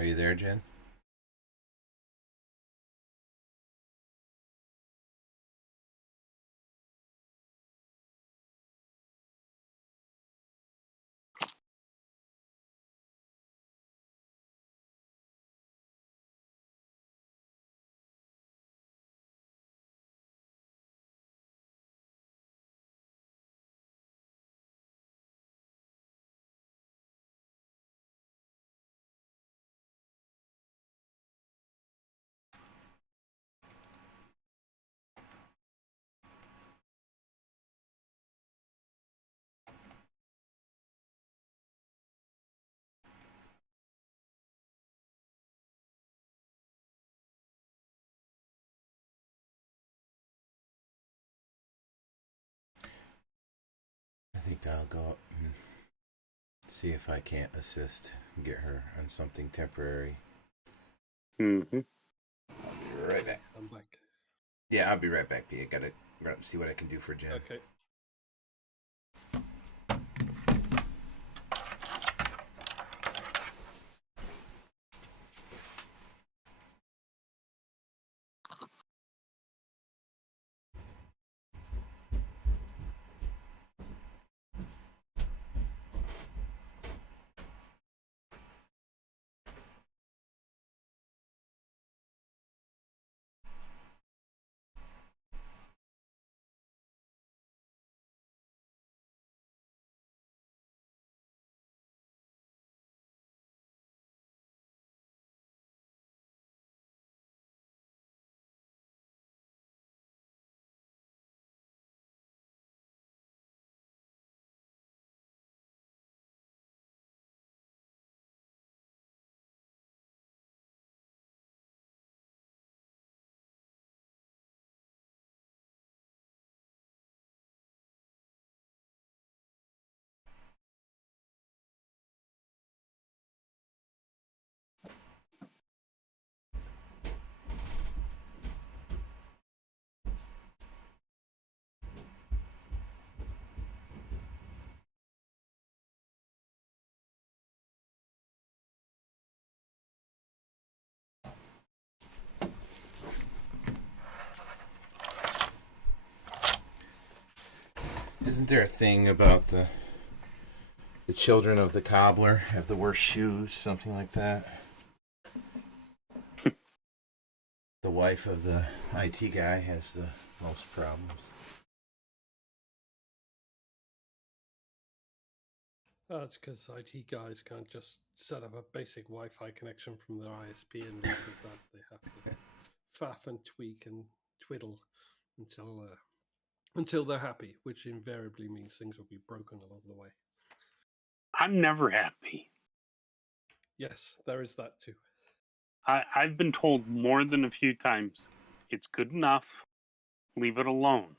Are you there, Jen? I think I'll go up and see if I can't assist and get her on something temporary. Mm-hmm. I'll be right back. I'm back. Yeah, I'll be right back, P. I gotta see what I can do for Jen. Okay. Isn't there a thing about the children of the cobbler have the worst shoes, something like that? The wife of the IT guy has the most problems. That's because IT guys can't just set up a basic Wi-Fi connection from their ISP and leave it at that. They have to faff and tweak and twiddle until they're happy, which invariably means things will be broken along the way. I'm never happy. Yes, there is that too. I've been told more than a few times, it's good enough, leave it alone.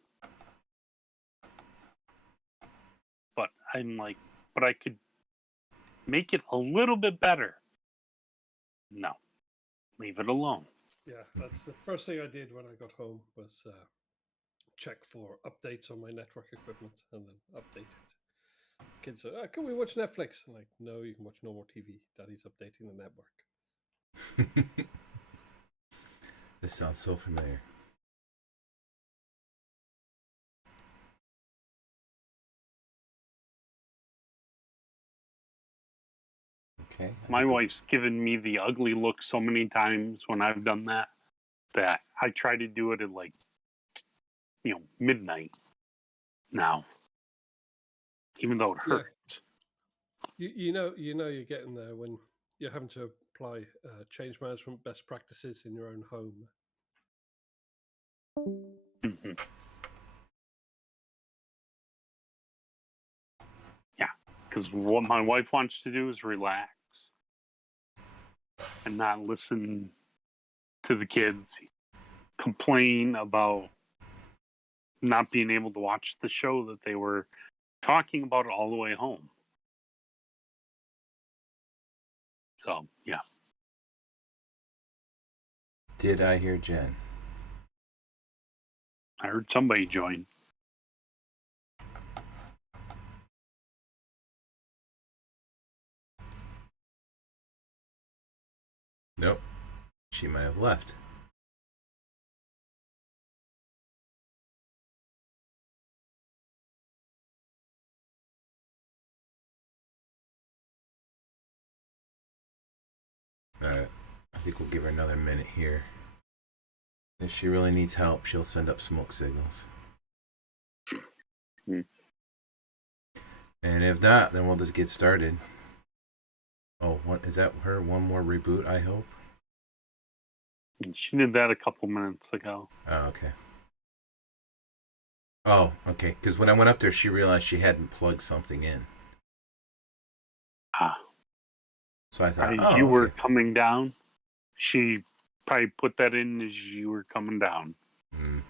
But I'm like, but I could make it a little bit better. No, leave it alone. Yeah, that's the first thing I did when I got home was check for updates on my network equipment and then update it. Kids say, can we watch Netflix? I'm like, no, you can watch no more TV. Daddy's updating the network. This sounds so familiar. Okay. My wife's given me the ugly look so many times when I've done that I try to do it at like, midnight now, even though it hurts. Yeah. You know you're getting there when you're having to apply change management best practices in your own home. Mm-hmm. Yeah, because what my wife wants to do is relax and not listen to the kids complain about not being able to watch the show that they were talking about all the way home. So, yeah. Did I hear Jen? I heard somebody join. she might have left. Alright, I think we'll give her another minute here. If she really needs help, she'll send up smoke signals. And if not, then we'll just get started. Oh, what is that? Her one more reboot, I hope? She did that a couple minutes ago. Oh, okay. Oh, okay. Because when I went up there, she realized she hadn't plugged something in. Ah. So I thought, As you were coming down, she probably put that in as you were coming down. Mm.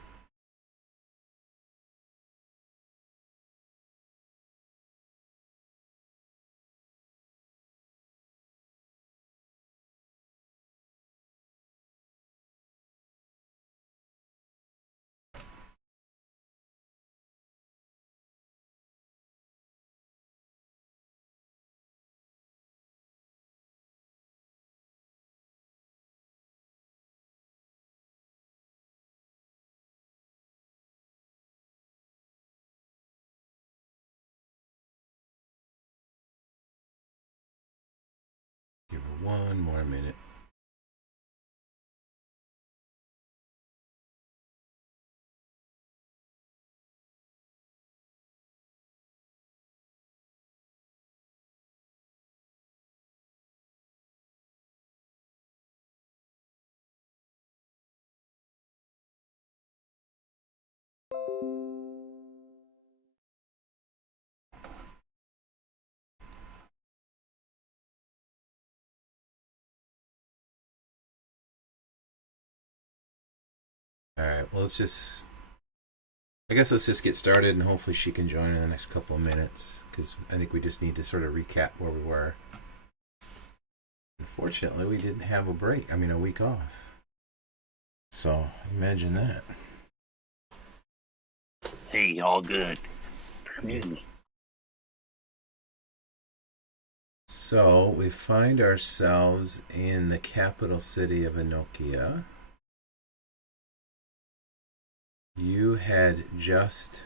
Give her one more minute. Alright, well, I guess let's just get started, and hopefully she can join in the next couple of minutes, because I think we just need to sort of recap where we were. Unfortunately, we didn't have a week off. So, imagine that. Hey, all good. For me. So, we find ourselves in the capital city of Enokia. You had just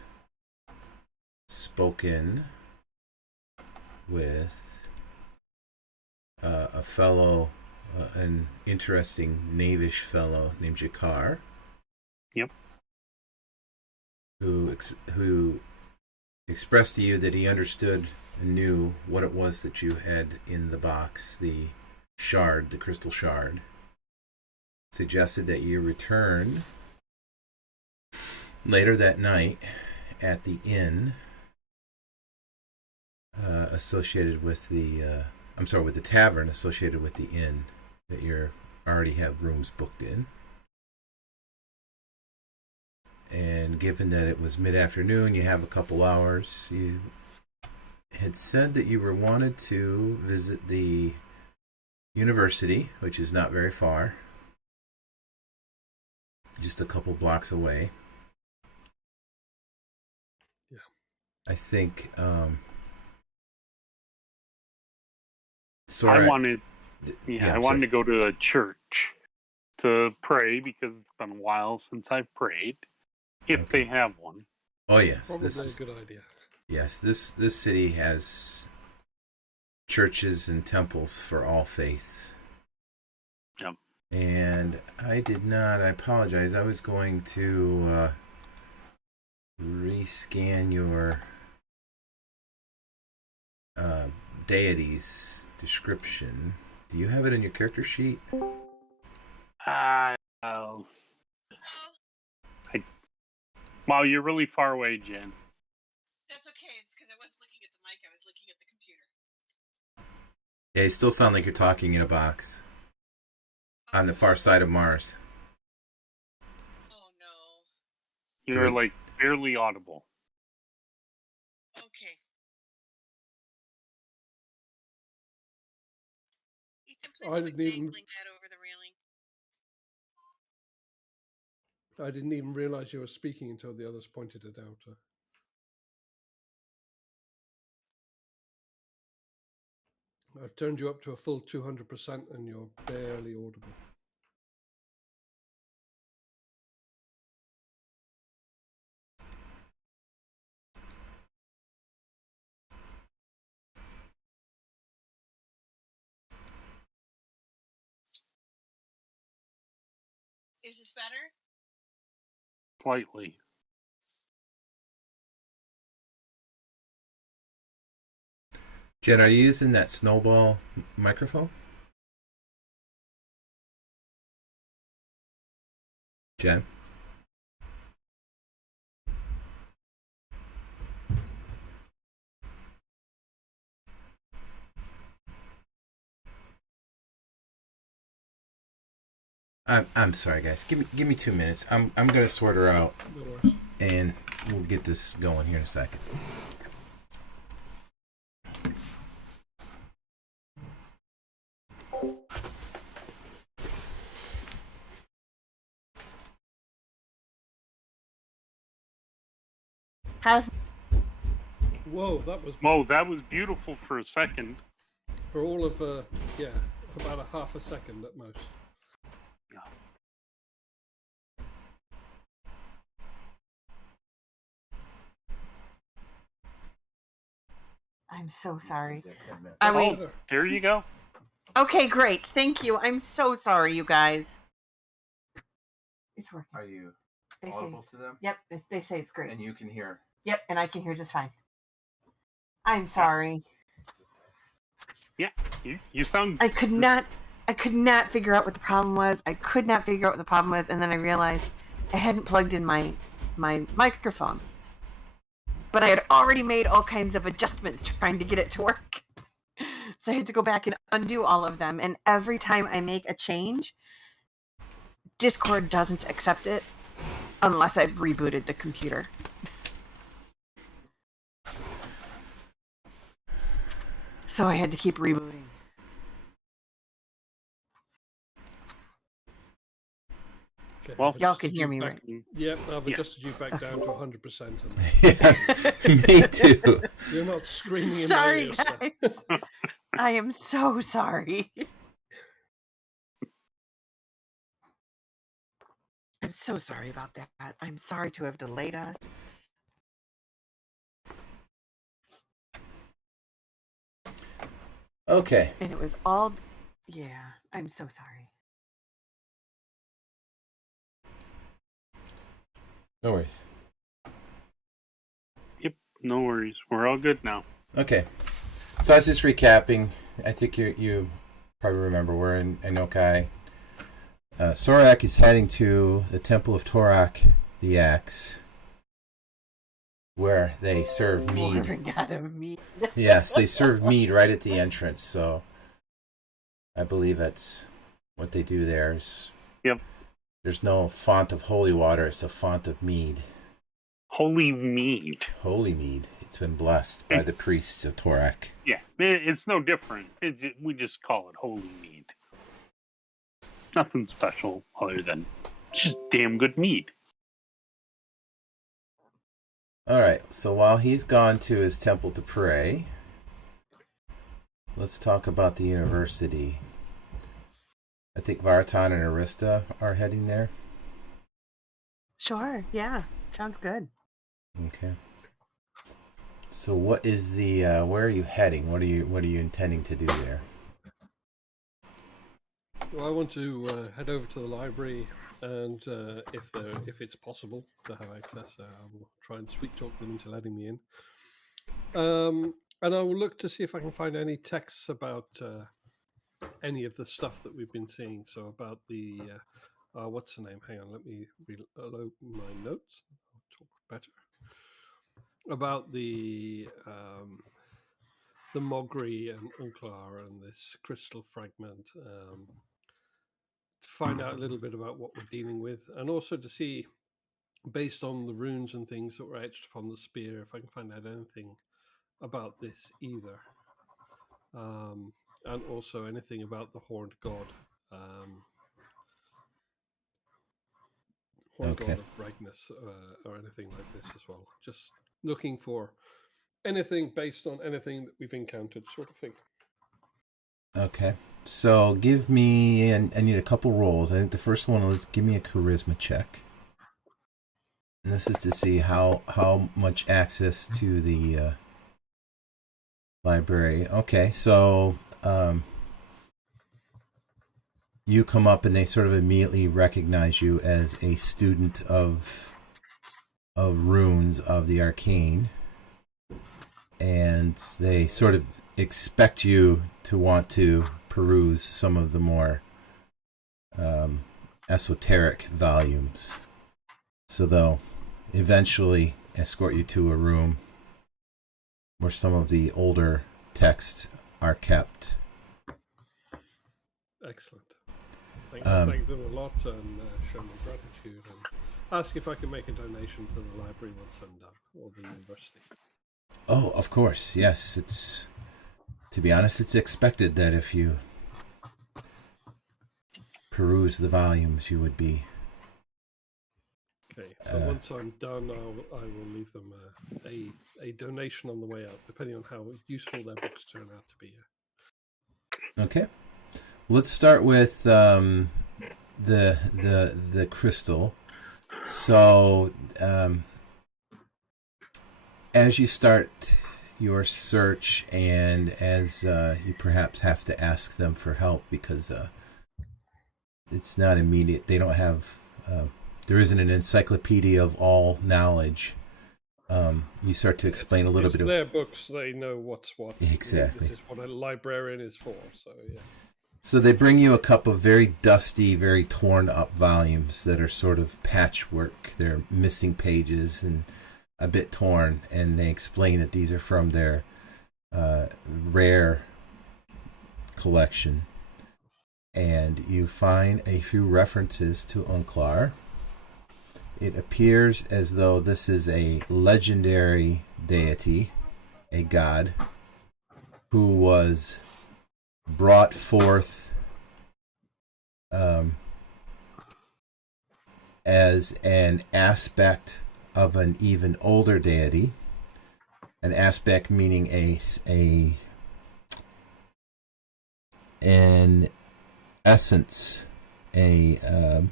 spoken with a fellow, an interesting knavish fellow named Jakar. Yep. Who expressed to you that he understood and knew what it was that you had in the box, the shard, the crystal shard. Suggested that you return later that night at the inn associated with the tavern associated with the inn that you already have rooms booked in. And given that it was mid-afternoon, you have a couple hours. You had said that you wanted to visit the university, which is not very far, just a couple blocks away. Yeah. I think I wanted to go to a church to pray because it's been a while since I've prayed. If they have one. Oh yes, probably a good idea. Yes, this city has churches and temples for all faiths. Yep. And I apologize. I was going to rescan your deity's description. Do you have it in your character sheet? Wow, you're really far away, Jen. That's okay. It's because I wasn't looking at the mic. I was looking at the computer. Yeah, you still sound like you're talking in a box. On the far side of Mars. Oh, no. You're, like, barely audible. Okay. Ethan, please quit dangling that over the railing. I didn't even realize you were speaking until the others pointed it out. I've turned you up to a full 200% and you're barely audible. Is this better? Slightly. Jen, are you using that snowball microphone? Jen? I'm sorry, guys. Give me 2 minutes. I'm gonna sort her out, No worries. and we'll get this going here in a second. How's Whoa, That was beautiful for a second. for all of about a half a second at most. Yeah. I'm so sorry. Oh, Are we better. There you go. okay? Great, thank you. I'm so sorry, you guys. It's working. Are you They say, audible to them? yep, they say it's great. And you can hear. Yep, and I can hear just fine. I'm sorry. Yeah, you sound. I could not figure out what the problem was. And then I realized I hadn't plugged in my microphone. But I had already made all kinds of adjustments trying to get it to work. So I had to go back and undo all of them. And every time I make a change, Discord doesn't accept it unless I've rebooted the computer. So I had to keep rebooting. Okay, Well, I've y'all adjusted can hear you me, back- right? Yep, I've Yeah. adjusted you back down to 100%. And Yeah, me too. you're not screaming in Sorry, my ear, guys. I am so sorry. I'm so sorry about that. I'm sorry to have delayed us. Okay. And it was all... Yeah, I'm so sorry. No worries. Yep, no worries. We're all good now. Okay. So I was just recapping. I think you probably remember we're in Enokai. Sorak is heading to the Temple of Torak, the Axe, where they serve mead. Dwarven god of mead. Yes, they serve mead right at the entrance, so I believe that's what they do there. Yep. There's no font of holy water, it's a font of mead. Holy mead. Holy mead. It's been blessed by the priests of Torak. Yeah, it's no different. We just call it holy mead. Nothing special other than just damn good mead. Alright, so while he's gone to his temple to pray, let's talk about the university. I think Vartan and Arista are heading there. Sure, yeah. Sounds good. Okay. So what is the where are you heading? What are you intending to do there? Well, I want to head over to the library, and if it's possible to have access, I will try and sweet talk them into letting me in. And I will look to see if I can find any texts about any of the stuff that we've been seeing. So about the what's the name? Hang on, let me reload my notes. I'll talk better about the Mogri and Unklar and this crystal fragment. To find out a little bit about what we're dealing with, and also to see, based on the runes and things that were etched upon the spear, if I can find out anything about this either. And also anything about the Horned God. Horned Okay. God of Ragnus, or anything like this as well. Just looking for anything based on anything that we've encountered, sort of thing. Okay. So give me, and I need a couple rolls. I think the first one is give me a charisma check. And this is to see how much access to the library. Okay, so you come up and they sort of immediately recognize you as a student of runes of the arcane, and they sort of expect you to want to peruse some of the more esoteric volumes. So they'll eventually escort you to a room where some of the older texts are kept. Excellent. Thank them a lot and show my gratitude and ask if I can make a donation to the library once I'm done, or the university. Oh, of course, yes. To be honest, it's expected that if you peruse the volumes, you would be... Okay, so once I'm done, I will leave them a donation on the way out, depending on how useful their books turn out to be. Okay. Let's start with the crystal. So, as you start your search, and as you perhaps have to ask them for help because it's not immediate, they don't have, there isn't an encyclopedia of all knowledge. You start to explain a little bit of their books. They know what's what. Exactly. This is what a librarian is for. So yeah. So they bring you a couple of very dusty, very torn up volumes that are sort of patchwork. They're missing pages and a bit torn, and they explain that these are from their rare collection. And you find a few references to Unclar. It appears as though this is a legendary deity, a god, who was brought forth as an aspect of an even older deity. An aspect meaning an essence, a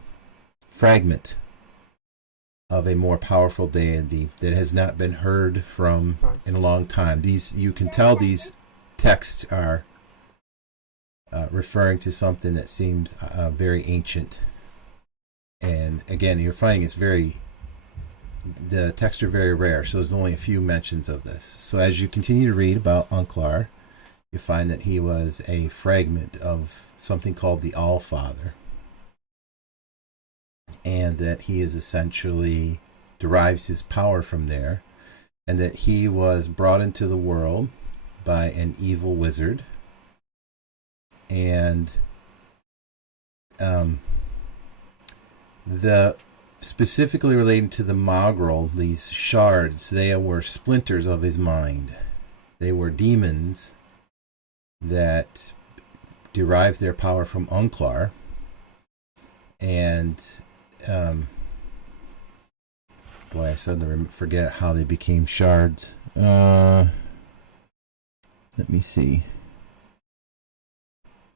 fragment of a more powerful deity that has not been heard from in a long time. You can tell these texts are referring to something that seems very ancient. And again, you're finding the texts are very rare, so there's only a few mentions of this. So as you continue to read about Unclar, you find that he was a fragment of something called the All-Father, and that he is essentially derives his power from there, and that he was brought into the world by an evil wizard, and the specifically relating to the Mogrel, these shards, they were splinters of his mind. They were demons that derived their power from Unclar, and boy, I suddenly forget how they became shards. Let me see.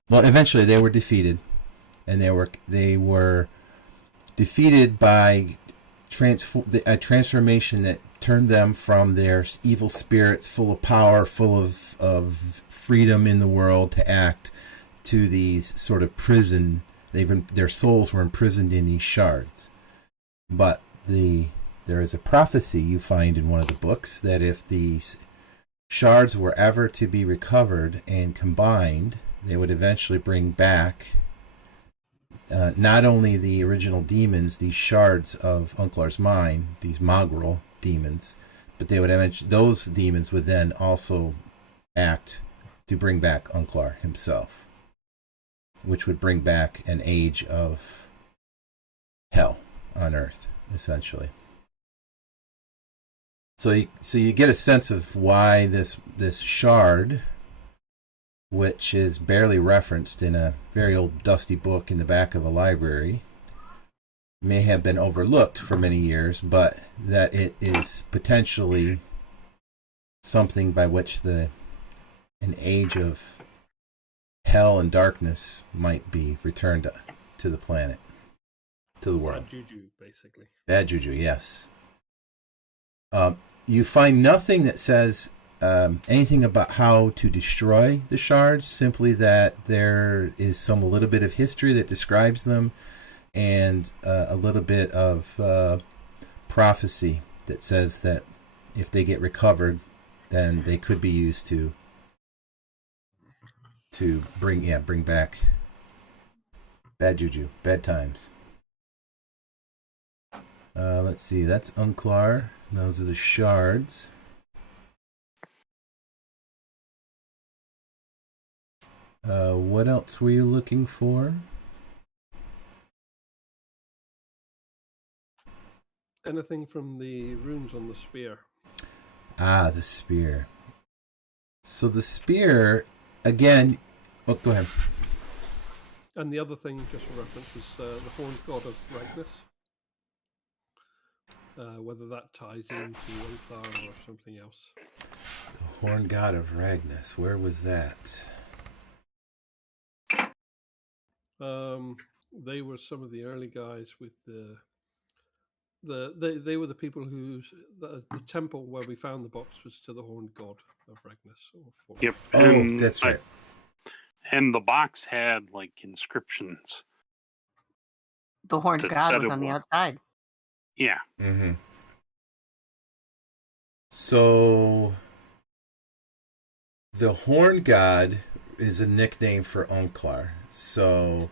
Well, eventually they were defeated, and they were defeated by a transformation that turned them from their evil spirits, full of power, full of freedom in the world to act, to these sort of prison. Their souls were imprisoned in these shards. But there is a prophecy you find in one of the books that if these shards were ever to be recovered and combined, they would eventually bring back not only the original demons, these shards of Unclar's mind, these Mogrel demons, but they would eventually, those demons would then also act to bring back Unclar himself, which would bring back an age of hell on Earth, essentially. So you get a sense of why this shard, which is barely referenced in a very old dusty book in the back of a library, may have been overlooked for many years, but that it is potentially something by which an age of hell and darkness might be returned to the planet, to the world. Bad juju, basically. Bad juju, yes. You find nothing that says anything about how to destroy the shards, simply that there is a little bit of history that describes them, and a little bit of prophecy that says that if they get recovered, then they could be used to bring back bad juju, bad times. Let's see, that's Unclar. Those are the shards. What else were you looking for? Anything from the runes on the spear? Ah, the spear. So the spear, again... Oh, go ahead. And the other thing, just for reference, was the horned god of Ragnus. Whether that ties into Unclar or something else. The horned god of Ragnus. Where was that? They were some of the early guys with they were the people the temple where we found the box was to the horned god of Ragnus. Yep. Oh, that's right. And the box had like inscriptions. The horned That god said was it on the was. outside. Yeah. Mm-hmm. So the horned god is a nickname for Unclar. So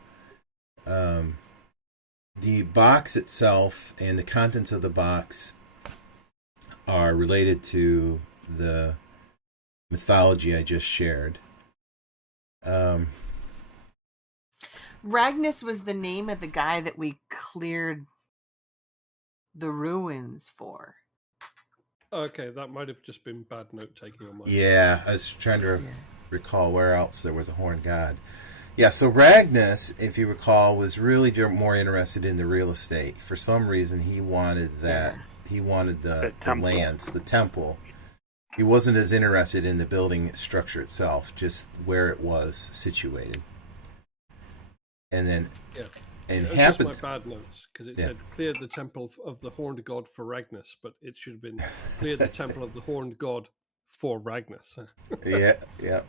the box itself and the contents of the box are related to the mythology I just shared. Ragnus was the name of the guy that we cleared the ruins for. Okay, that might have just been bad note taking on my. Yeah, I was trying to recall where else there was a horned god. Yeah, so Ragnus, if you recall, was really more interested in the real estate. For some reason, he wanted that. Yeah. He wanted the lands, the temple. He wasn't as interested in the building structure itself, just where it was situated. And then, and it happened. Just my bad notes, because it said cleared the temple of the horned god for Ragnus, but it should have been cleared the temple of the horned god for Ragnus. Yeah.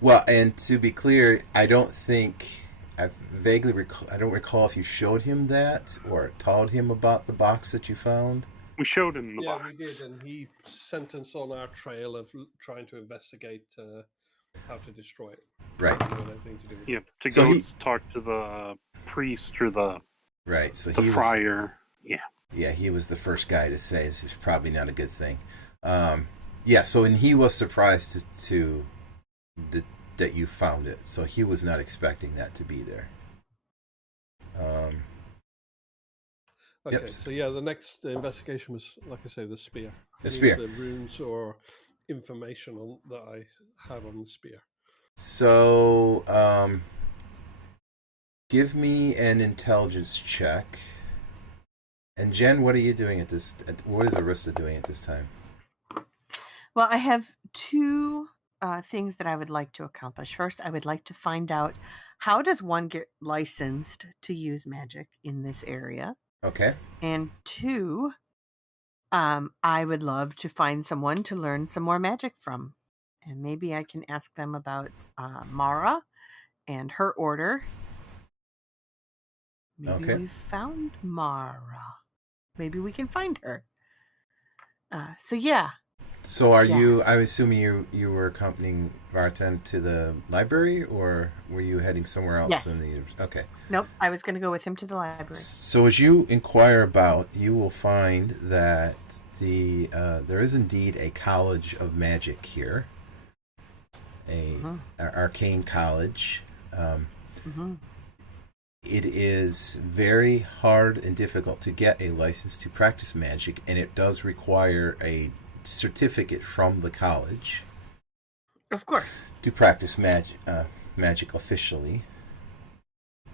Well, and to be clear, I don't recall if you showed him that or told him about the box that you found. We showed him the box. Yeah, we did, and he sent us on our trail of trying to investigate how to destroy it. Right. Yeah, to go talk to the priest or the friar. Yeah, he was the first guy to say this is probably not a good thing. And he was surprised that you found it. So he was not expecting that to be there. Okay, so the next investigation was, like I say, the spear. The spear. The runes or information that I had on the spear. So, give me an intelligence check. And Jen, what are you doing what is Arista doing at this time? Well, I have two things that I would like to accomplish. First, I would like to find out how does one get licensed to use magic in this area. Okay. And two, I would love to find someone to learn some more magic from. And maybe I can ask them about Mara and her order. Maybe we found Mara. Maybe we can find her. So I'm assuming you were accompanying Vartan to the library, or were you heading somewhere else? Yes. Okay. Nope, I was going to go with him to the library. So as you inquire about, you will find that there is indeed a college of magic here, an Arcane College. It is very hard and difficult to get a license to practice magic, and it does require a certificate from the college. Of course. To practice magic officially.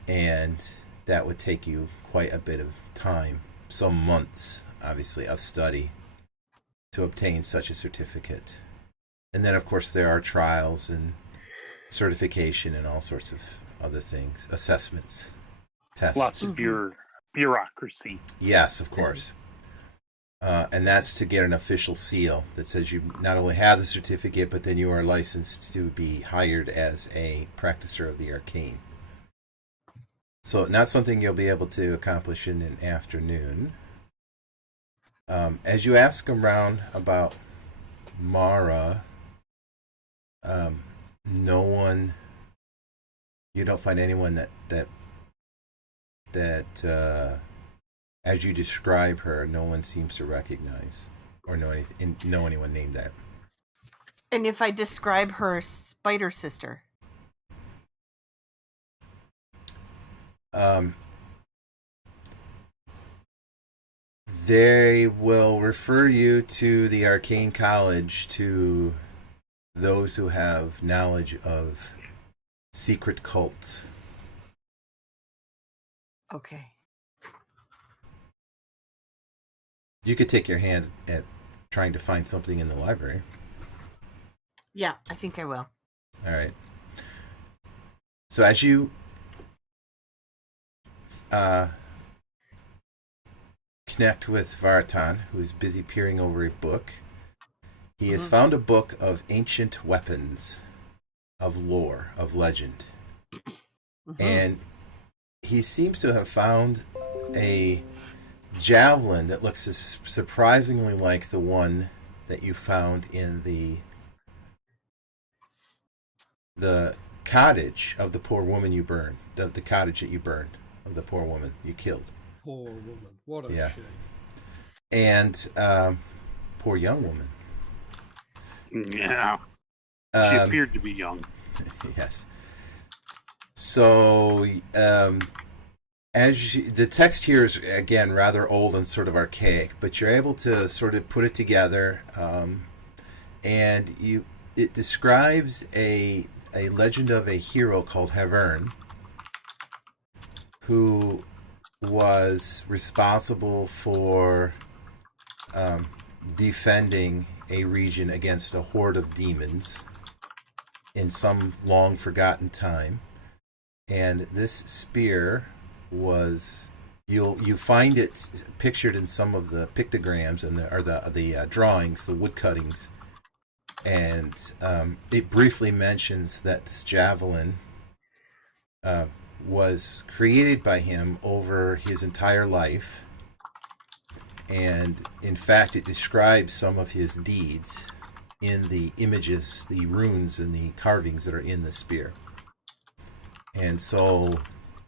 And that would take you quite a bit of time, some months, obviously, of study to obtain such a certificate. And then, of course, there are trials and certification and all sorts of other things, assessments, tests. Lots of bureaucracy. Yes, of course. and that's to get an official seal that says you not only have the certificate, but then you are licensed to be hired as a practicer of the arcane. So not something you'll be able to accomplish in an afternoon. As you ask around about Mara, no one, you don't find anyone that as you describe her, no one seems to recognize or know anyone named that. And if I describe her spider sister, they will refer you to the Arcane College, to those who have knowledge of secret cults. okay. You could take your hand at trying to find something in the library. Yeah, I think I will. All right. So as you connect with Vartan, who is busy peering over a book, he has found a book of ancient weapons, of lore, of legend. And he seems to have found a javelin that looks surprisingly like the one that you found in the cottage of the poor woman you burned, the cottage that you burned, of the poor woman you killed. Poor woman. What a Yeah. shame. And poor young woman. Yeah. She appeared to be young. Yes. So, the text here is, again, rather old and sort of archaic, but you're able to sort of put it together, and it describes a legend of a hero called Havern, who was responsible for defending a region against a horde of demons in some long forgotten time. And this spear was, you find it pictured in some of the pictograms and the drawings, the wood cuttings, and it briefly mentions that this javelin was created by him over his entire life, and in fact it describes some of his deeds in the images, the runes and the carvings that are in the spear. And so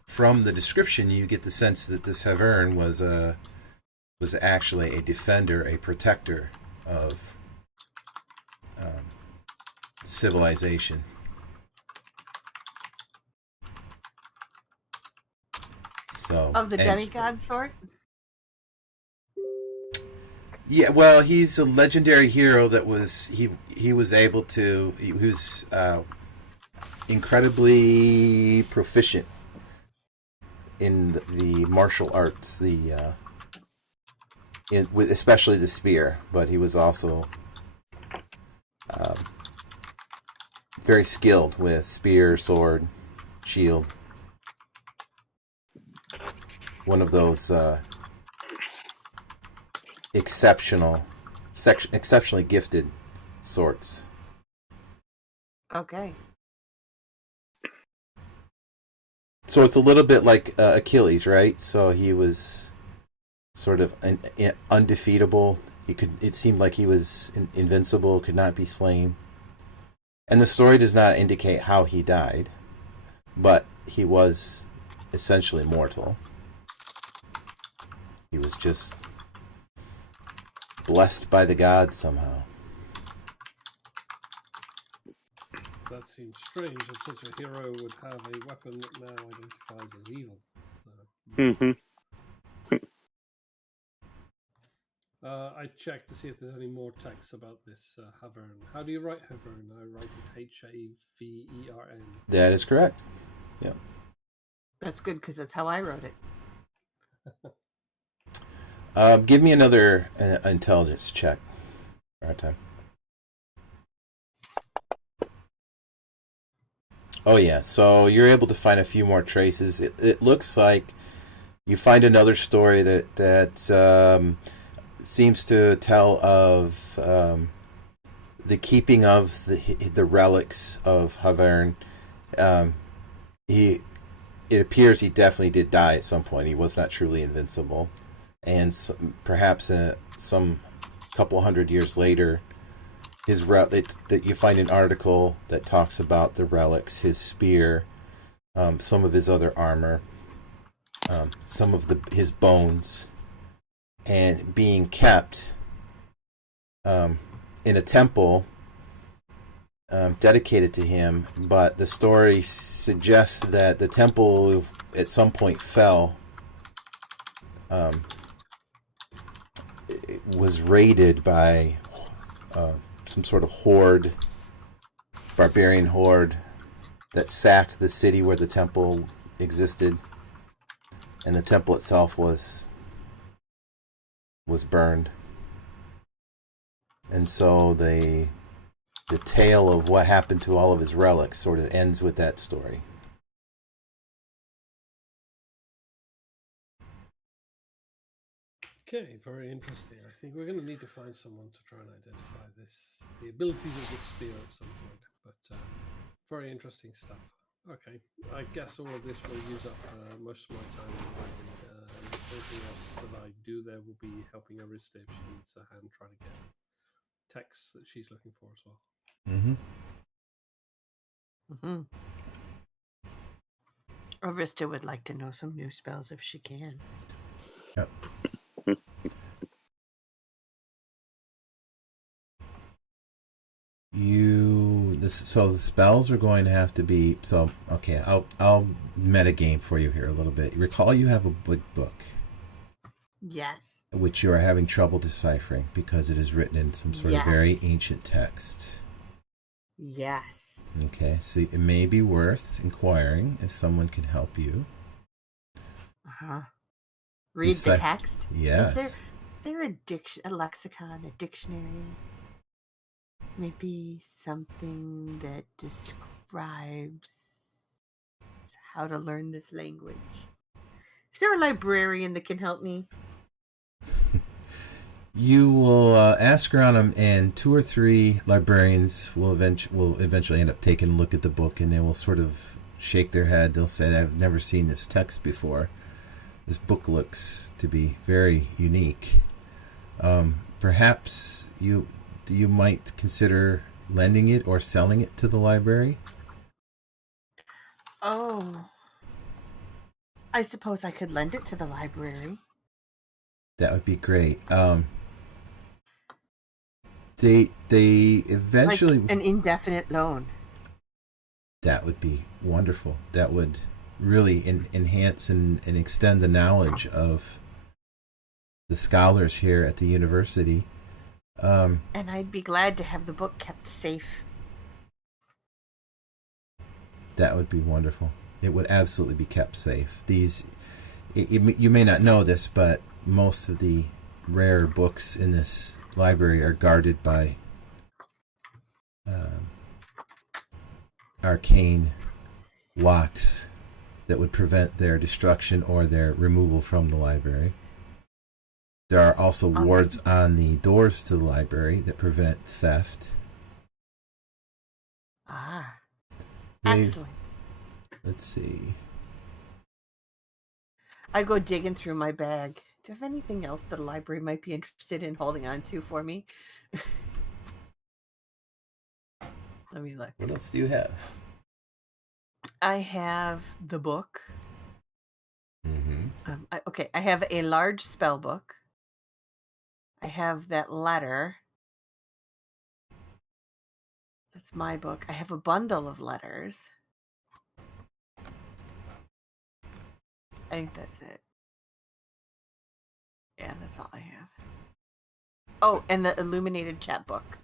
from the description you get the sense that this Havern was actually a defender, a protector of civilization. So, Of the demigod sort? Yeah, well, he's a legendary hero that was he was able to, he was incredibly proficient in the martial arts, especially the spear, but he was also very skilled with spear, sword, shield. One of those exceptionally gifted sorts. Okay. So it's a little bit like Achilles, right? So he was sort of undefeatable. It seemed like he was invincible, could not be slain. And the story does not indicate how he died, but he was essentially mortal. He was just blessed by the gods somehow. That seems strange that such a hero would have a weapon that now identifies as evil. So, I checked to see if there's any more text about this Havern. How do you write Havern? I write it Havern. That is correct. Yeah. That's good because that's how I wrote it. Give me another intelligence check. Right time. Oh yeah, so you're able to find a few more traces. It looks like you find another story that seems to tell of the keeping of the relics of Havern. It appears he definitely did die at some point. He was not truly invincible, and perhaps some couple hundred years later, that you find an article that talks about the relics, his spear, some of his other armor, some of his bones, and being kept in a temple dedicated to him. But the story suggests that the temple at some point fell. It was raided by some sort of horde, barbarian horde, that sacked the city where the temple existed, and the temple itself was burned. And so the tale of what happened to all of his relics sort of ends with that story. Okay, very interesting. I think we're going to need to find someone to try and identify the abilities of the spear at some point. But very interesting stuff. Okay, I guess all of this will use up most of my time in the library. Anything else that I do there will be helping Arista if she needs a hand trying to get texts that she's looking for as well. Arista would like to know some new spells if she can. Yep. So the spells are going to have to be okay. I'll metagame for you here a little bit. Recall you have a big book. Yes. Which you are having trouble deciphering because it is written in some sort of very ancient text. Yes. Okay, so it may be worth inquiring if someone can help you. Read the text? Yes. Is there a lexicon, a dictionary? Maybe something that describes how to learn this language. Is there a librarian that can help me? You will ask around them, and 2 or 3 librarians will eventually end up taking a look at the book, and they will sort of shake their head. They'll say, "I've never seen this text before. This book looks to be very unique. Perhaps you might consider lending it or selling it to the library." Oh. I suppose I could lend it to the library. That would be great. They eventually... Like an indefinite loan. That would be wonderful. That would really enhance and extend the knowledge of the scholars here at the university. And I'd be glad to have the book kept safe. That would be wonderful. It would absolutely be kept safe. You may not know this, but most of the rare books in this library are guarded by arcane locks that would prevent their destruction or their removal from the library. There are also wards on the doors to the library that prevent theft. Excellent. Let's see. I go digging through my bag. Do you have anything else that a library might be interested in holding on to for me? Let me look. What else do you have? I have the book. Mm-hmm. I have a large spell book. I have that letter. That's my book. I have a bundle of letters. I think that's it. Yeah, that's all I have. Oh, and the illuminated chat book.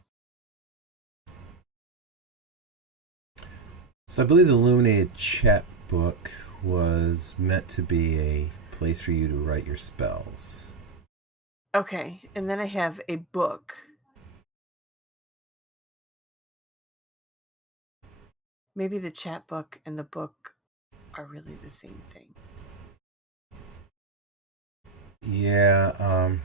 So I believe the illuminated chat book was meant to be a place for you to write your spells. Okay, and then I have a book. Maybe the chat book and the book are really the same thing. Yeah,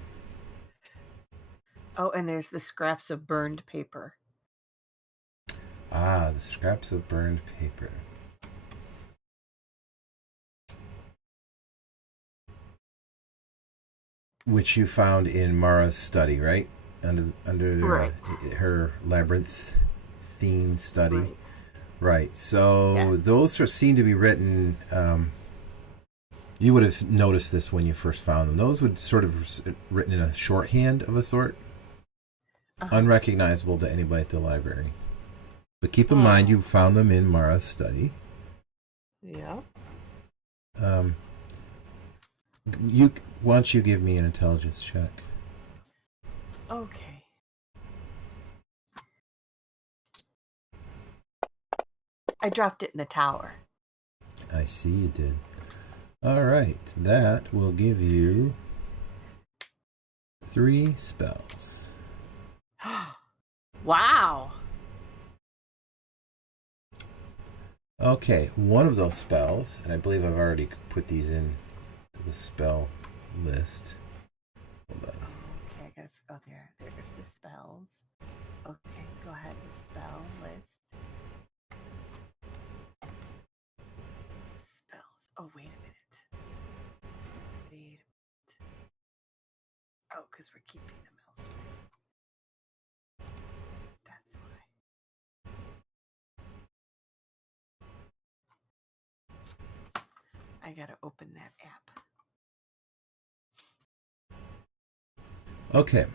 Oh, and there's the scraps of burned paper. Ah, the scraps of burned paper. Which you found in Mara's study, right? Under Right. her labyrinthine study. Right. Right. So Yeah. those seem to be written. You would have noticed this when you first found them. Those would sort of written in a shorthand of a sort, unrecognizable to anybody at the library. But keep in mind, you found them in Mara's study. Yeah. Why don't you give me an intelligence check? Okay. I dropped it in the tower. I see you did. All right, that will give you 3 spells. Wow. Okay, one of those spells, and I believe I've already put these in the spell list. Hold on. Okay, I gotta. Oh, there's the spells. Okay, go ahead. The spell list. Spells. Oh, wait a minute. Oh, because we're keeping them elsewhere. That's why. I gotta open that app. Okay.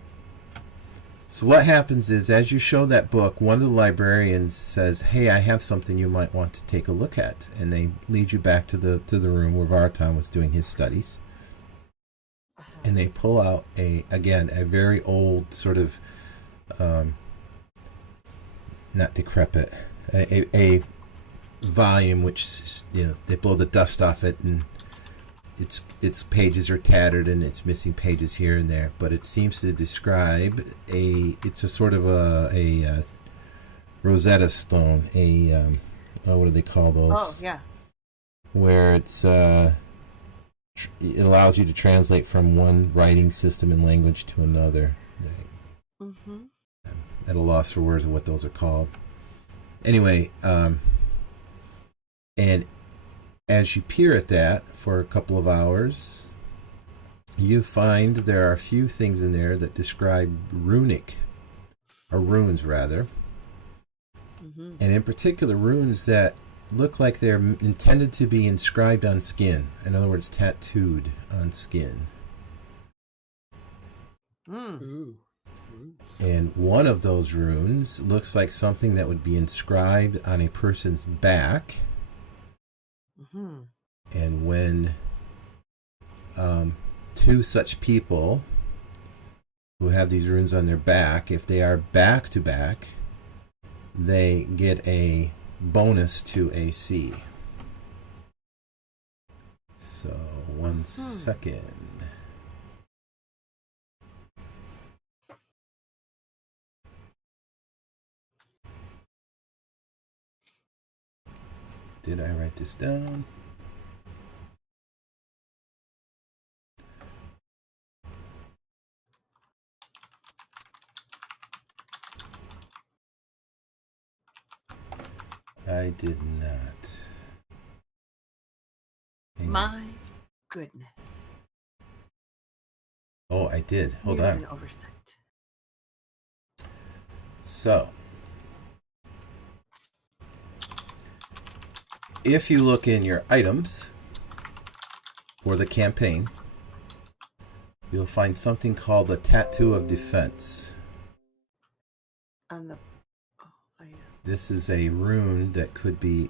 So what happens is, as you show that book, one of the librarians says, "Hey, I have something you might want to take a look at," and they lead you back to the room where Vartan was doing his studies. And they pull out a very old sort of, not decrepit, a volume which, they blow the dust off it, and its pages are tattered and it's missing pages here and there, but it seems to describe it's a sort of a Rosetta Stone, what do they call those? Oh, yeah. Where it's it allows you to translate from one writing system and language to another. I'm at a loss for words of what those are called. Anyway, and as you peer at that for a couple of hours, you find there are a few things in there that describe runes rather. And in particular, runes that look like they're intended to be inscribed on skin. In other words, tattooed on skin. Ooh. And one of those runes looks like something that would be inscribed on a person's back. And when 2 such people who have these runes on their back, if they are back to back, they get a bonus to AC. So, 1 second. Did I write this down? I did not. My goodness. Oh, I did. Hold You're on. an oversight. So, if you look in your items for the campaign, you'll find something called the Tattoo of Defense. On the... Oh, yeah. This is a rune that could be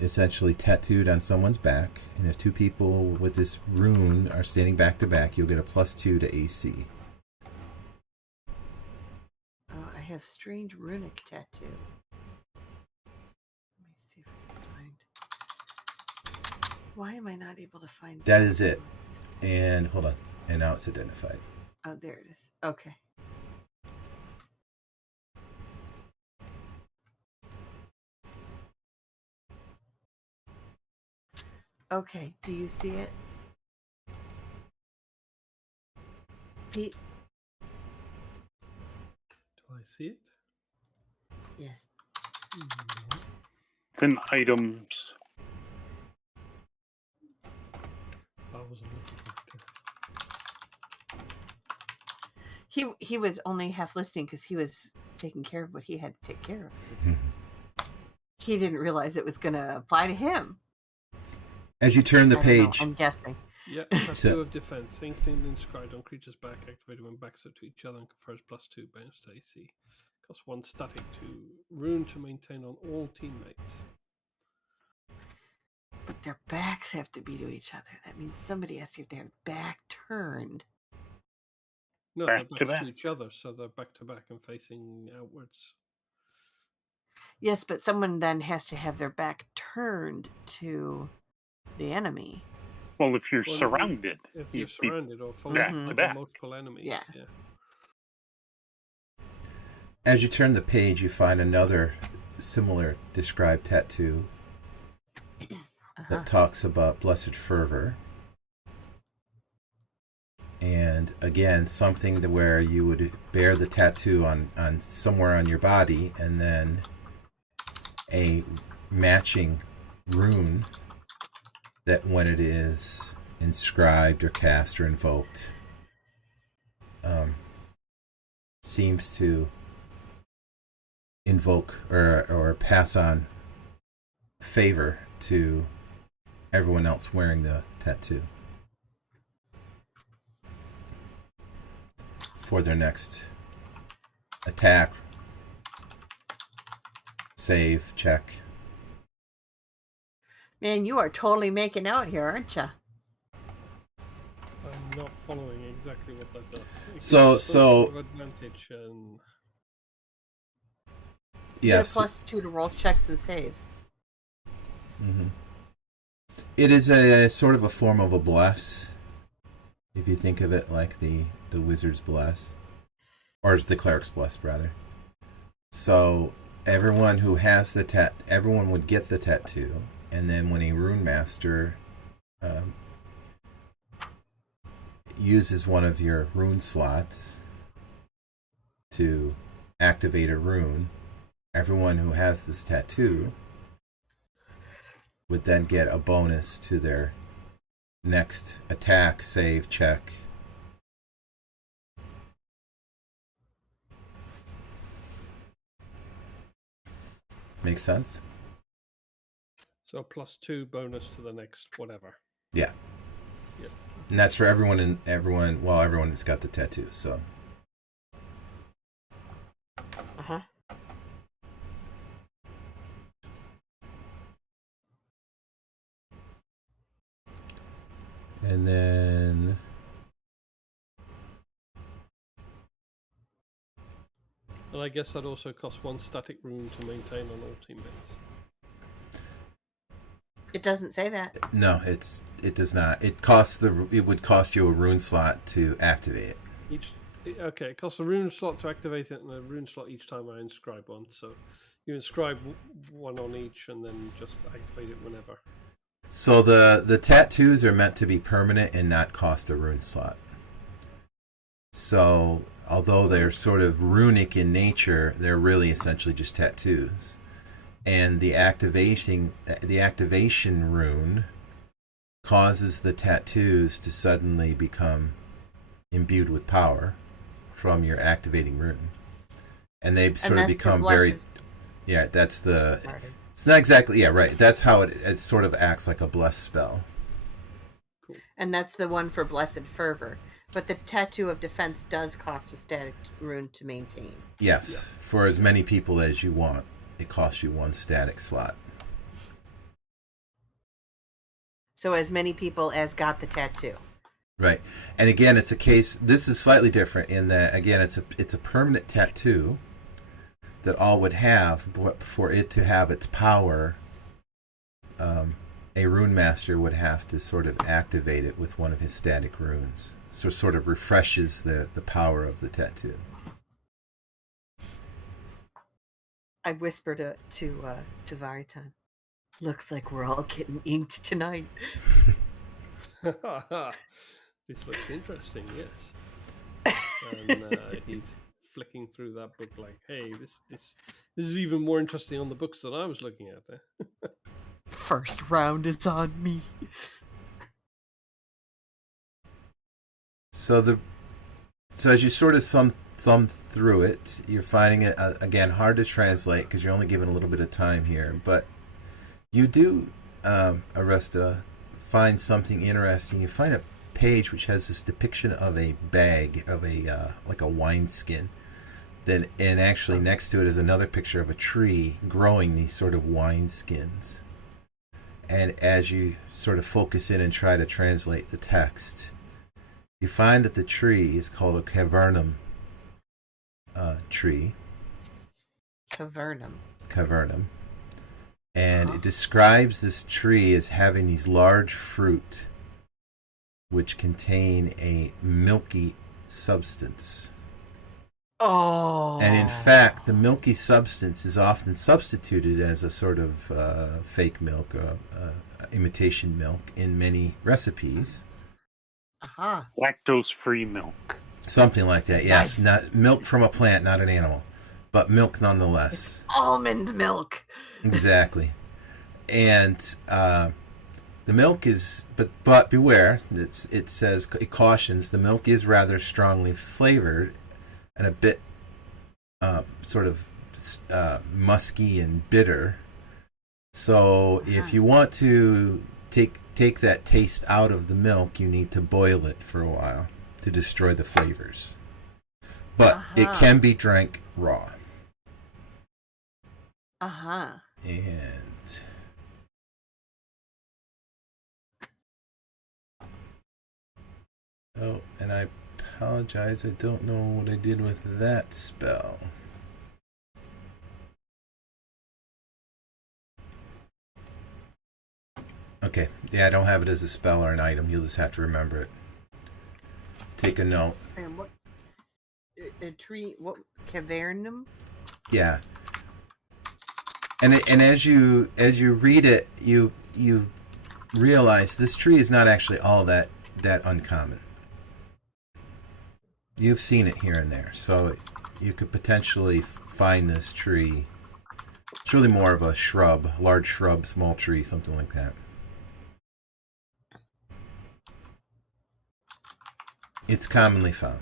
essentially tattooed on someone's back, and if 2 people with this rune are standing back to back, you'll get a +2 to AC. Oh, I have strange runic tattoo. Let me see if I can find... Why am I not able to find... That is it. And hold on. And now it's identified. Oh, there it is. Okay. Okay, do you see it? Pete? see it? Yes. It's in items. I wasn't looking for it. He was only half listening because he was taking care of what he had to take care of. He didn't realize it was going to apply to him. As you turn the I don't know, page, I'm guessing. Yeah, So- tattoo of defense. Inked and inscribed on creature's back, activated when backs up to each other and confers +2 bonus to AC. Costs 1 static to rune to maintain on all teammates. But their backs have to be to each other. That means somebody has to have their back turned. No, Back they're to backs back. to each other, so they're back to back and facing outwards. Yes, but someone then has to have their back turned to the enemy. Well, if you're Well, surrounded, If you'd you're be surrounded or followed back to by back. multiple enemies. Yeah. as you turn the page, you find another similar described tattoo that talks about blessed fervor. And again, something where you would bear the tattoo on somewhere on your body, and then a matching rune that when it is inscribed or cast or invoked seems to invoke or pass on favor to everyone else wearing the tattoo for their next attack, save, check. Man, you are totally making out here, aren't you? I'm not following exactly what that does. It So- gives some so- sort of advantage and You get Yes. a +2 to roll checks and saves. Mm-hmm. It is a sort of a form of a bless, if you think of it like the wizard's bless, or as the cleric's bless, rather. So everyone who has the everyone would get the tattoo, and then when a rune master uses one of your rune slots to activate a rune, everyone who has this tattoo would then get a bonus to their next attack, save, check. Make sense? so +2 bonus to the next whatever. Yeah. Yep. And that's for everyone everyone that's got the tattoo, so. Uh-huh. And then And I guess that also costs 1 static rune to maintain on all teammates. It doesn't say that. no, it does not. It would cost you a rune slot to activate it. Okay, it costs a rune slot to activate it and a rune slot each time I inscribe one. So you inscribe one on each and then just activate it whenever. So the tattoos are meant to be permanent and not cost a rune slot. So although they're sort of runic in nature, they're really essentially just tattoos. And the activation rune causes the tattoos to suddenly become imbued with power from your activating rune. And they sort of that's become your very... blessed. Yeah, that's the... Sorry. It's not exactly... Yeah, right. That's how it sort of acts like a blessed spell. And that's the one for blessed fervor. But the tattoo of defense does cost a static rune to maintain. Yes, Yeah. for as many people as you want, it costs you 1 static slot. So as many people as got the tattoo. Right. And again, it's a case... This is slightly different in that, again, it's a permanent tattoo that all would have, but for it to have its power, a rune master would have to sort of activate it with one of his static runes. So it sort of refreshes the power of the tattoo. I whispered to Varitan. Looks like we're all getting inked tonight. This looks interesting, yes. And he flicking through that book, like, hey, this is even more interesting on the books than I was looking at. First round is on me. So as you sort of thumb through it, you're finding it again hard to translate because you're only given a little bit of time here. But you do, Aresta, find something interesting. You find a page which has this depiction of a bag of a like a wineskin. And actually next to it is another picture of a tree growing these sort of wineskins. And as you sort of focus in and try to translate the text, you find that the tree is called a cavernum tree. Cavernum. And it describes this tree as having these large fruit which contain a milky substance. Oh. And in fact, the milky substance is often substituted as a sort of fake milk or imitation milk in many recipes. Lactose-free milk. Something like that, yes. Nice. Not milk from a plant, not an animal, but milk nonetheless. It's almond milk. Exactly. And the milk is, but beware, it says, it cautions, the milk is rather strongly flavored and a bit sort of musky and bitter. So if you want to take that taste out of the milk, you need to boil it for a while to destroy the flavors. But it can be drank raw. And oh, and I apologize, I don't know what I did with that spell. Okay, yeah, I don't have it as a spell or an item. You'll just have to remember it. Take a note. And what? A tree? What? Cavernum? Yeah. And as you read it, you realize this tree is not actually all that uncommon. You've seen it here and there, so you could potentially find this tree. It's really more of a shrub, large shrub, small tree, something like that. It's commonly found.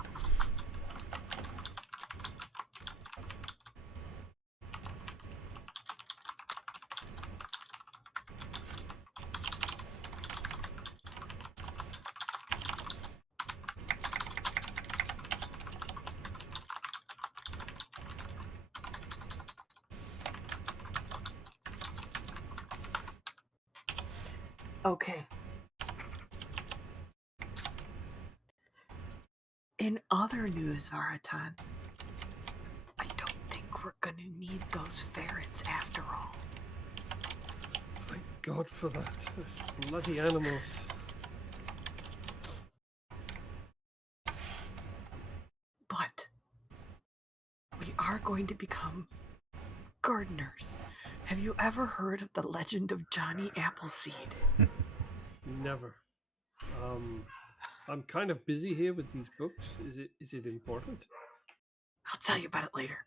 Okay. In other news, Varatan, I don't think we're gonna need those ferrets after all. Thank God for that. Those bloody animals. But we are going to become gardeners. Have you ever heard of the legend of Johnny Appleseed? Never. I'm kind of busy here with these books. Is it important? I'll tell you about it later.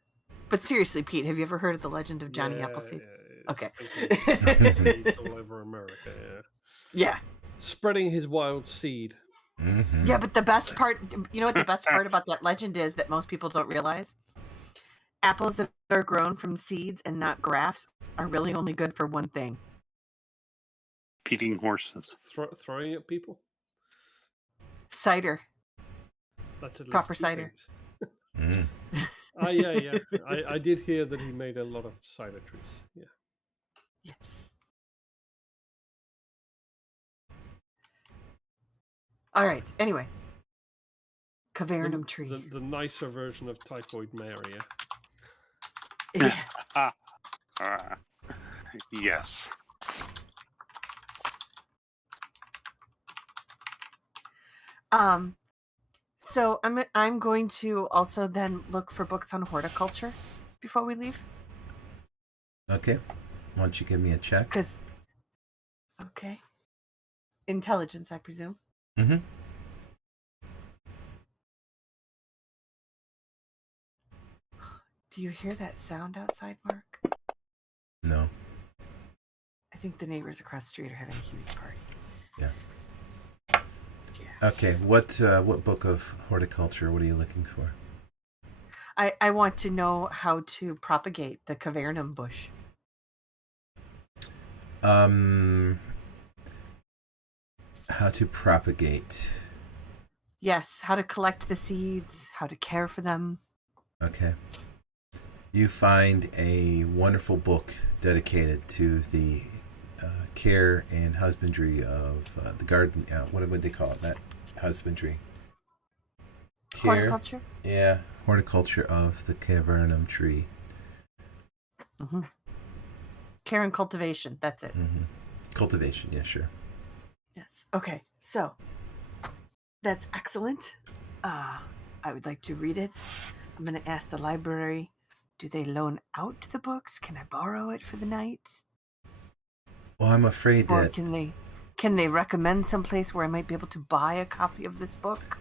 But seriously, Pete, have you ever heard of the legend of Johnny Appleseed? Yeah, Okay. Appleseeds all over America, Yeah. Spreading his wild seed. Mm-hmm. Yeah, but the best part, you know what the best part about that legend is that most people don't realize? Apples that are grown from seeds and not grafts are really only good for one thing. Feeding horses. Throwing at people? Cider. That's at least Proper two cider. things. Yeah. I did hear that he made a lot of cider trees. Yeah. Yes. All right. Anyway. Cavernum tree. The nicer version of Typhoid Mary, Yeah. Yes. So I'm going to also then look for books on horticulture before we leave. Okay. Why don't you give me a check? Okay. Intelligence, I presume. Mm-hmm. Do you hear that sound outside, Mark? No. I think the neighbors across the street are having a huge party. Yeah. Yeah. Okay. What book of horticulture? What are you looking for? I want to know how to propagate the cavernum bush. How to propagate. Yes, how to collect the seeds, how to care for them. Okay. You find a wonderful book dedicated to the care and husbandry of the garden. What would they call it? Not husbandry. Care, Horticulture? yeah, horticulture of the cavernum tree. Mm-hmm. Care and cultivation, that's it. Mm-hmm. Cultivation, yeah, sure. Yes. Okay, so that's excellent. I would like to read it. I'm going to ask the library, do they loan out the books? Can I borrow it for the night? Well, I'm afraid Or that can they recommend someplace where I might be able to buy a copy of this book?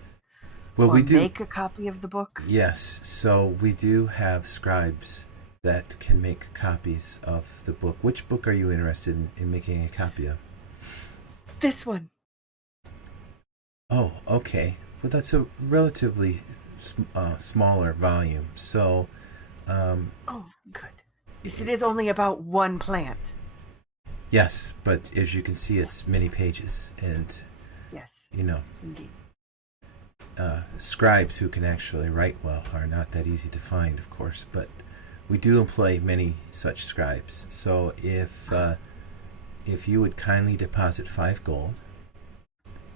well, or we do make a copy of the book? Yes, so we do have scribes that can make copies of the book. Which book are you interested in making a copy of? This one. Oh, okay. Well, that's a relatively smaller volume. So, Oh, good. Yes, it is only about one plant. yes, but as you can see, it's many pages. And, Yes, you know, indeed. scribes who can actually write well are not that easy to find, of course. But we do employ many such scribes. So if you would kindly deposit 5 gold,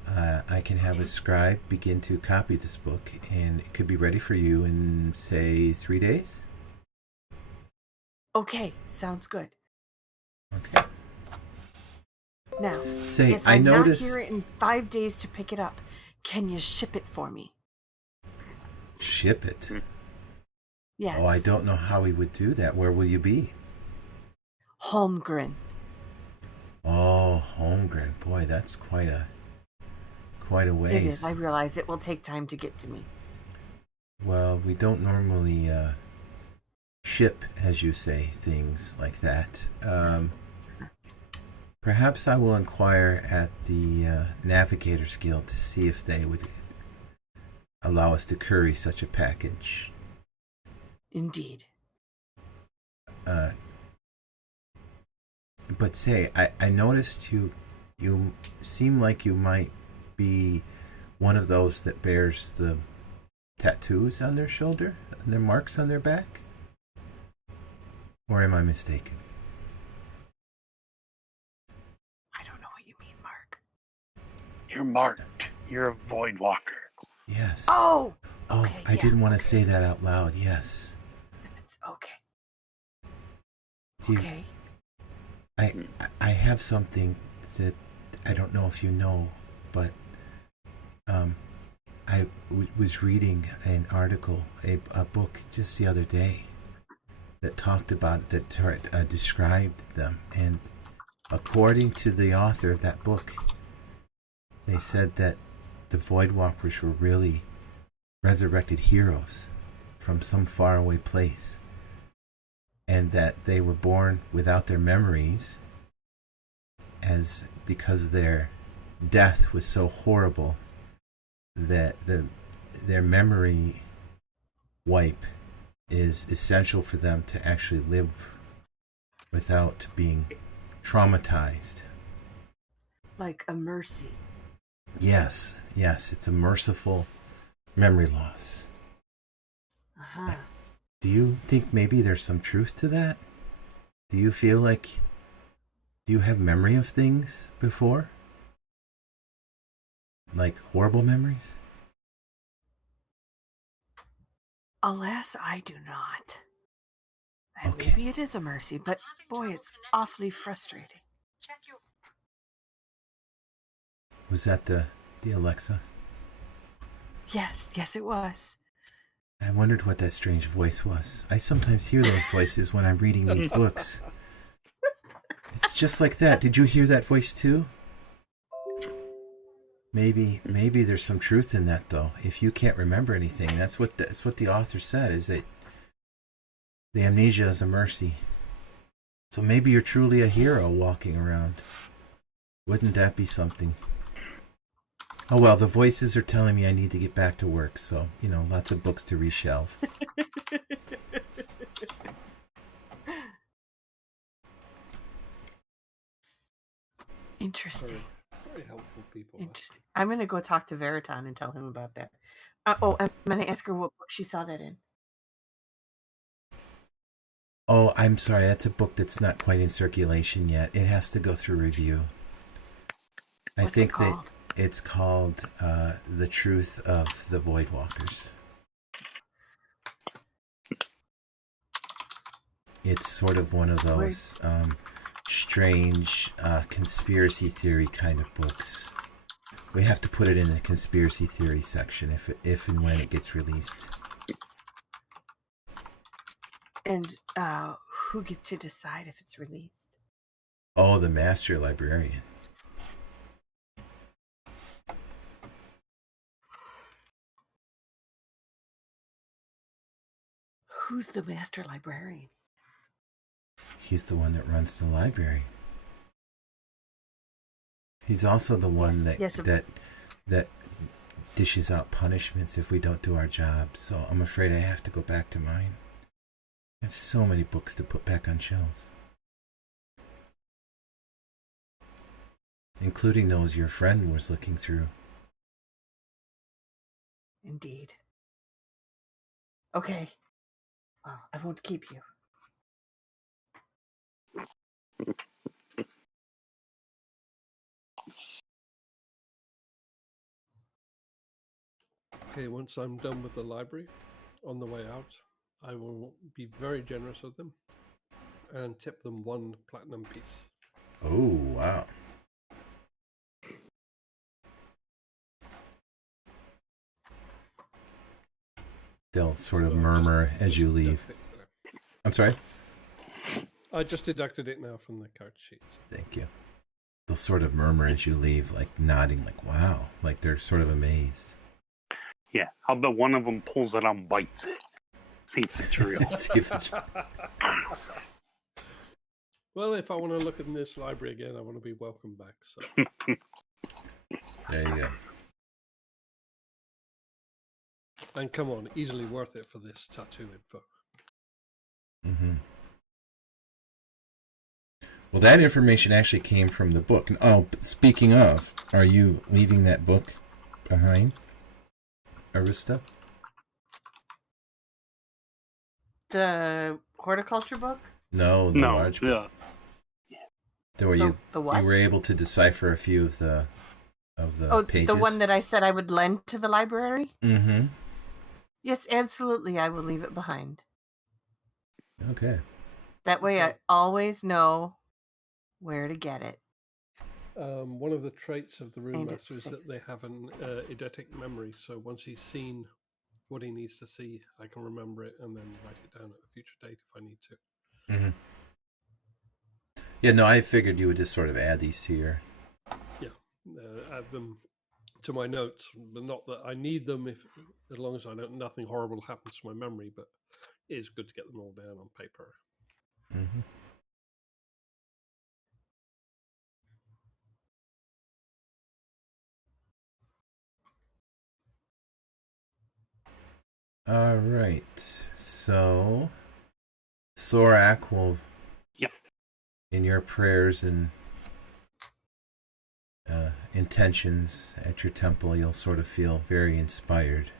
I can have a scribe begin to copy this book, and it could be ready for you in, say, 3 days. Okay, sounds good. Okay. Now, Say, if I I'm noticed. not here in 5 days to pick it up, can you ship it for me? Ship it. Yes. Oh, I don't know how we would do that. Where will you be? Holmgren. Oh, Holmgren. Boy, that's quite a ways. It is. I realize it will take time to get to me. Well, we don't normally ship, as you say, things like that. Perhaps I will inquire at the Navigators Guild to see if they would allow us to curry such a package. Indeed. But say, I noticed you seem like you might be one of those that bears the tattoos on their shoulder and their marks on their back? Or am I mistaken? I don't know what you mean, Mark. You're marked. You're a void walker. Yes. Oh! Oh, Okay, I yeah, didn't want to okay. say that out loud. Yes. It's okay. Do you- Okay. I have something that I don't know if you know, but I was reading an article, a book just the other day that talked about it, that described them, and according to the author of that book, they said that the Voidwalkers were really resurrected heroes from some faraway place, and that they were born without their memories, as because their death was so horrible that their memory wipe is essential for them to actually live without being traumatized. Like a mercy. Yes, it's a merciful memory loss. Uh-huh. Do you think maybe there's some truth to that? Do you feel like, do you have memory of things before? Like horrible memories? Alas, I do not. And Okay. maybe it is a mercy, but boy, it's awfully frustrating. Was that the Alexa? Yes, it was. I wondered what that strange voice was. I sometimes hear those voices when I'm reading these books. It's just like that. Did you hear that voice too? Maybe there's some truth in that, though. If you can't remember anything, that's what the author said, is that The amnesia is a mercy. So maybe you're truly a hero walking around. Wouldn't that be something? Oh well, the voices are telling me I need to get back to work, so, lots of books to reshelve. Interesting. Very helpful people. Interesting. I'm going to go talk to Veriton and tell him about that. I'm going to ask her what book she saw that in. Oh, I'm sorry, that's a book that's not quite in circulation yet. It has to go through review. I What's think it called? that it's called The Truth of the Voidwalkers. It's sort of one of those strange conspiracy theory kind of books. We have to put it in the conspiracy theory section if and when it gets released. And who gets to decide if it's released? Oh, the master librarian. Who's the master librarian? He's the one that runs the library. He's also the one that dishes out punishments if we don't do our job. So I'm afraid I have to go back to mine. I have so many books to put back on shelves, including those your friend was looking through. Indeed. Okay. Well, I won't keep you. Okay, once I'm done with the library, on the way out, I will be very generous with them and tip them 1 platinum piece. Oh, wow. They'll sort of murmur as you leave. I'm sorry? I just deducted it now from the card sheets. Thank you. They'll sort of murmur as you leave, like nodding, like, wow. Like they're sort of amazed. Yeah, I'll bet one of them pulls it out and bites it. See if it's real. See if it's... Well, if I want to look in this library again, I want to be welcome back. So There you go. and come on, easily worth it for this tattoo info. Mm-hmm. Well, that information actually came from the book. Oh, speaking of, are you leaving that book behind, Arista? The horticulture book? No, the large book. Where The what? You were able to decipher a few of the pages. The one that I said I would lend to the library? Mm-hmm. Yes, absolutely. I will leave it behind. Okay. That way I always know where to get it. One of the traits of the rune And master it's is that they have an eidetic memory. So once he's seen what he needs to see, I can remember it and then write it down at a future date if I need to. Mm-hmm. Yeah, no, I figured you would just sort of add these to your... Yeah, add them to my notes, but not that I need them as long as nothing horrible happens to my memory, but it is good to get them all down on paper. Mm-hmm. All right, so Sorak will, in your prayers and intentions at your temple, you'll sort of feel very inspired,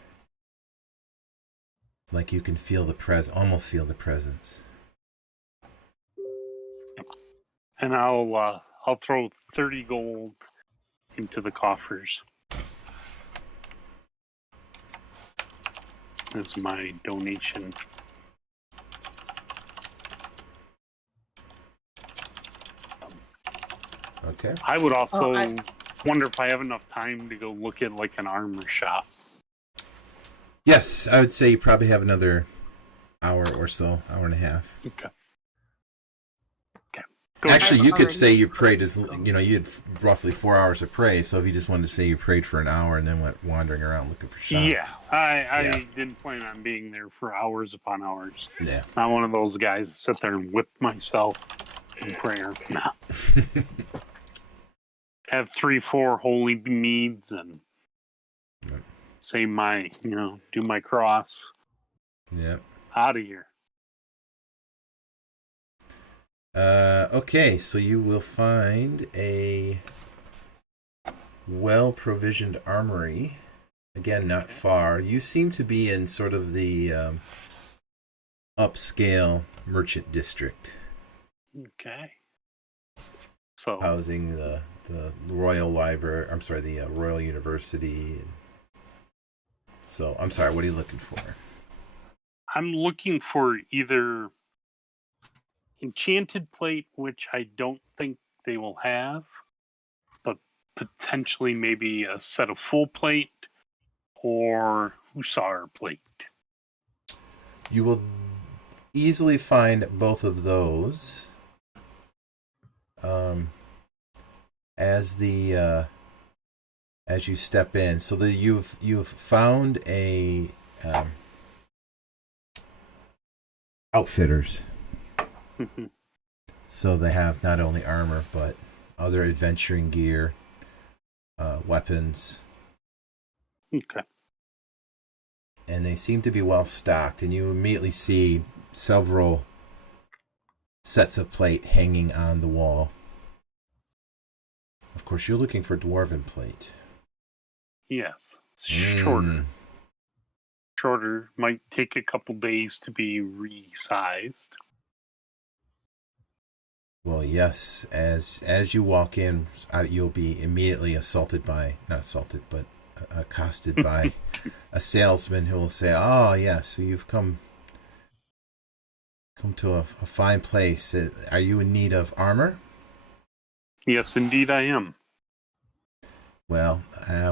like you can feel almost feel the presence. And I'll throw 30 gold into the coffers. That's my donation. Okay. I would also wonder if I have enough time to go look at like an armor shop. Yes, I would say you probably have another hour or so, hour and a half. Okay. Actually, you could Already. say you prayed you had roughly 4 hours of pray. So if you just wanted to say you prayed for an hour and then went wandering around looking for shops. Yeah, I Yeah. didn't plan on being there for hours upon hours. Yeah. Not one of those guys that sit there and whip myself in prayer. No. Have 3-4 holy meads and say my, do my cross. Yeah. Out of here. Okay, so you will find a well-provisioned armory. Again, not far. You seem to be in sort of the upscale merchant district. Okay. So Housing the Royal Library. I'm sorry, the Royal University. So, I'm sorry, what are you looking for? I'm looking for either enchanted plate, which I don't think they will have, but potentially maybe a set of full plate or hussar plate. You will easily find both of those. As you step in, so that you've found a outfitters. So they have not only armor but other adventuring gear, weapons. Okay. And they seem to be well stocked, and you immediately see several sets of plate hanging on the wall. Of course, you're looking for dwarven plate. Yes. Shorter. Shorter. Might take a couple days to be resized. Well, yes. As you walk in, you'll be immediately accosted by a salesman who will say, "Oh, yes, well, you've come to a fine place. Are you in need of armor?" Yes, indeed I am. Well,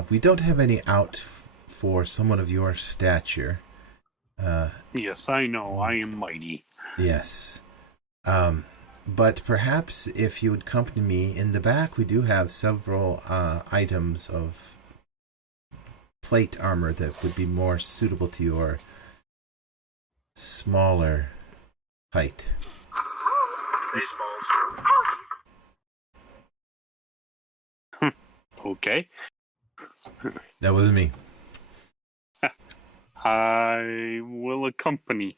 we don't have any out for someone of your stature. Yes, I know. I am mighty. Yes. But perhaps if you would accompany me in the back, we do have several items of plate armor that would be more suitable to your smaller height. Okay. That wasn't me. I will accompany.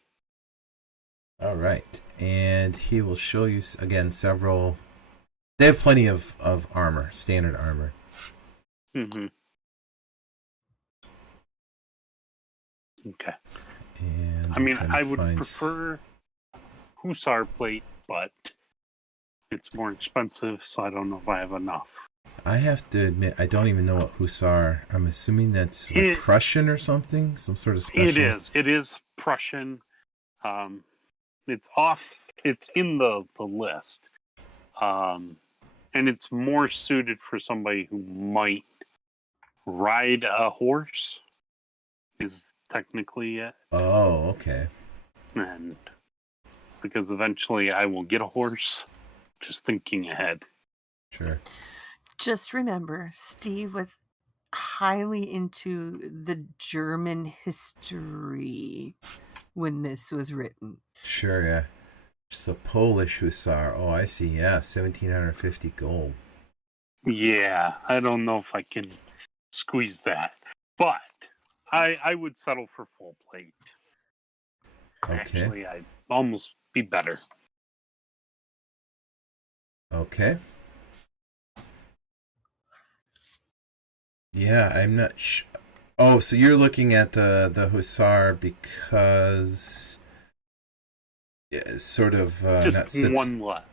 All right. And he will show you, again, several... They have plenty of armor, standard armor. Mm-hmm. Okay. And I mean, I would find... prefer hussar plate, but it's more expensive, so I don't know if I have enough. I have to admit, I don't even know what hussar. I'm assuming that's like Prussian or something, some sort of special. It is Prussian. It's in the list, and it's more suited for somebody who might ride a horse. Is technically it. Oh, okay. And because eventually I will get a horse. Just thinking ahead. Sure. Just remember, Steve was highly into the German history when this was written. Sure, yeah. It's a Polish hussar. Oh, I see. Yeah, 1,750 gold. Yeah, I don't know if I can squeeze that. But I would settle for full plate. Okay. Actually, I'd almost be better. Okay. Yeah, I'm not sure. Oh, so you're looking at the hussar because it's sort of just one left.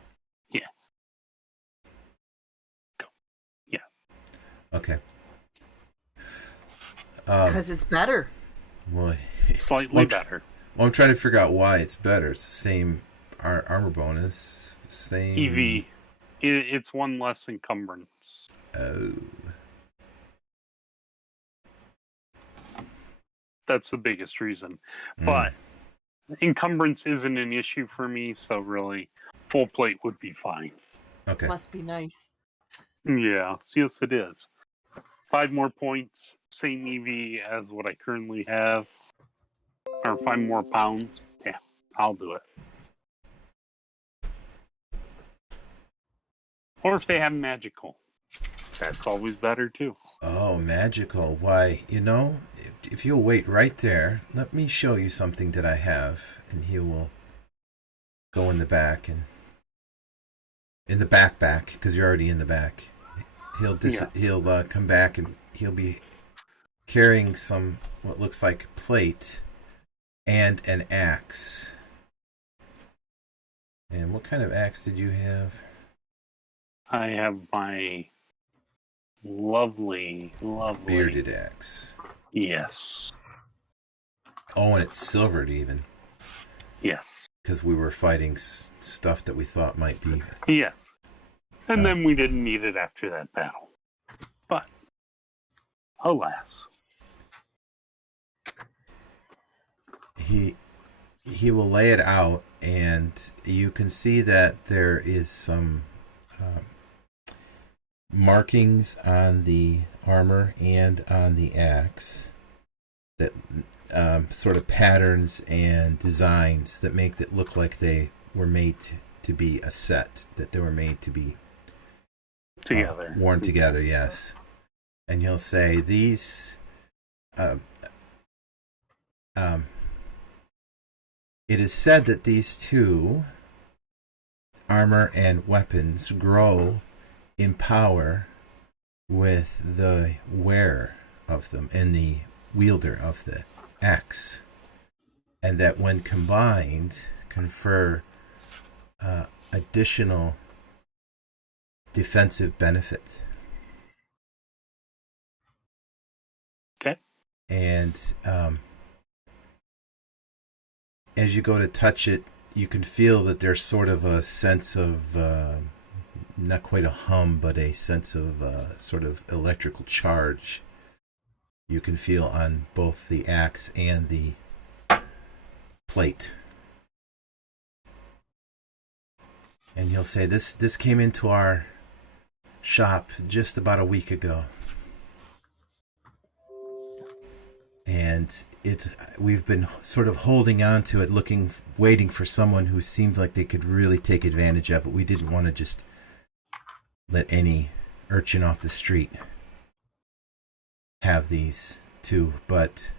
Yeah. Go. Yeah. Okay. Because it's better. Well, Slightly better. Well, I'm trying to figure out why it's better. It's the same armor bonus. Same... EV. It's one less encumbrance. Oh. That's the biggest reason. But encumbrance isn't an issue for me, so really, full plate would be fine. Okay. Must be nice. Yeah, yes, it is. 5 more points, same EV as what I currently have, or 5 more pounds. Yeah, I'll do it. Or if they have magical, that's always better too. Oh, magical. Why, if you'll wait right there, let me show you something that I have. And he will go in the back and in the back, because you're already in the back. He'll come back and he'll be carrying some what looks like plate and an axe. And what kind of axe did you have? I have my lovely Bearded axe. Yes. Oh, and it's silvered even. Yes. Because we were fighting stuff that we thought might be. Yes. And then we didn't need it after that battle. But, alas. He will lay it out, and you can see that there is some markings on the armor and on the axe, that sort of patterns and designs that make it look like they were made to be a set, that they were made to be together, worn together. Yes. And he'll say these it is said that these two, armor and weapons, grow in power with the wearer of them and the wielder of the axe, and that when combined confer additional defensive benefit. Okay. And as you go to touch it, you can feel that there's sort of a sense of not quite a hum, but a sense of sort of electrical charge you can feel on both the axe and the plate. And he'll say, this came into our shop just about a week ago. And we've been sort of holding on to it, waiting for someone who seemed like they could really take advantage of it. We didn't want to just let any urchin off the street have these two, but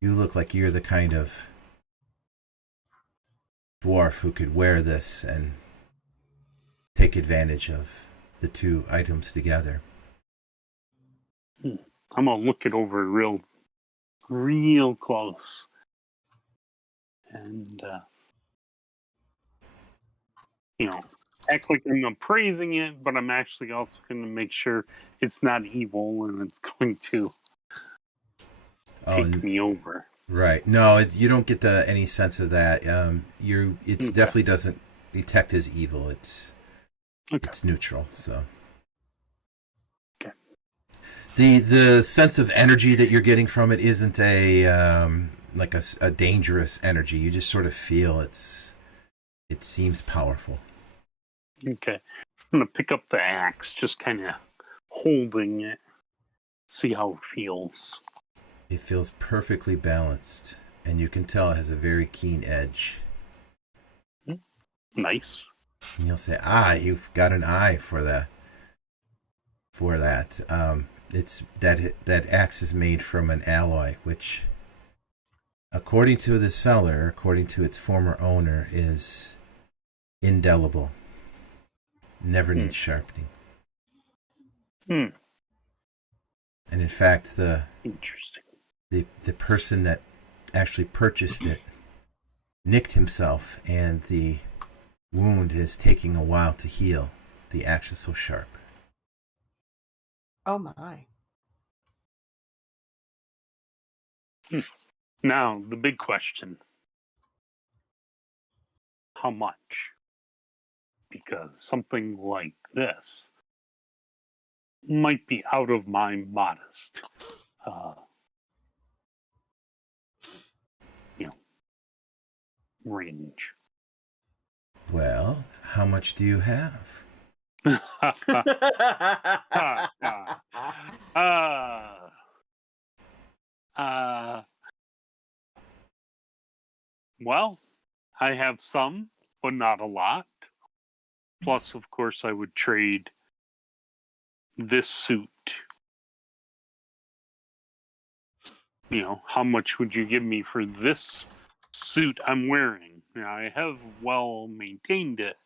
you look like you're the kind of dwarf who could wear this and take advantage of the two items together. I'm gonna look it over real close, and act like I'm appraising it, but I'm actually also going to make sure it's not evil and it's going to take me over. Right. No, you don't get any sense of that. It definitely doesn't detect as evil. It's neutral. So. Okay. The sense of energy that you're getting from it isn't like a dangerous energy. You just sort of feel it seems powerful. Okay. I'm going to pick up the axe, just kind of holding it, see how it feels. It feels perfectly balanced, and you can tell it has a very keen edge. Nice. And you'll say, you've got an eye for that. It's that axe is made from an alloy, which, according to the seller, according to its former owner, is indelible. Never needs sharpening. And in fact, Interesting. The person that actually purchased it nicked himself, and the wound is taking a while to heal. The axe is so sharp. Oh my. Now, the big question. How much? Because something like this might be out of my modest, range. Well, how much do you have? Well, I have some, but not a lot. Plus, of course, I would trade this suit. How much would you give me for this suit I'm wearing? Now, I have well maintained it.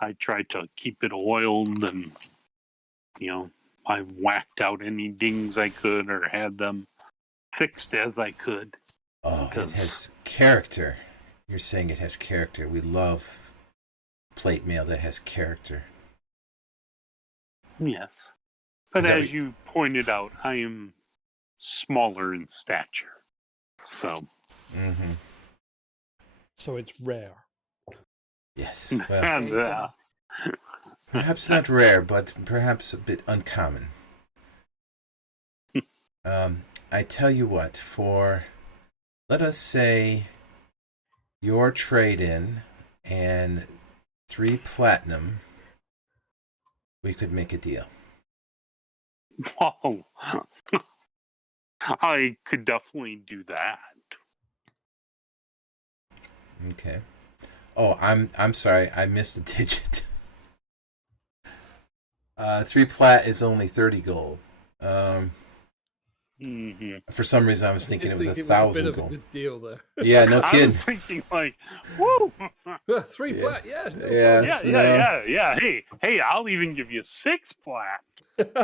I tried to keep it oiled and, I whacked out any dings I could or had them fixed as I could. Oh, it has character. You're saying it has character. We love plate mail that has character. Yes. But as you pointed out, I am smaller in stature. So. Mm-hmm. So it's rare. Yes. Well, perhaps not rare, but perhaps a bit uncommon. I tell you what, for, let us say, your trade-in and 3 platinum, we could make a deal. Whoa. I could definitely do that. Okay. Oh, I'm sorry, I missed a digit. 3 plat is only 30 gold. For some reason, I was thinking it was 1,000 gold. A good deal there. Yeah, no kidding. I was thinking woo! 3 plat, yeah. Yeah. Hey, I'll even give you 6 plat. Because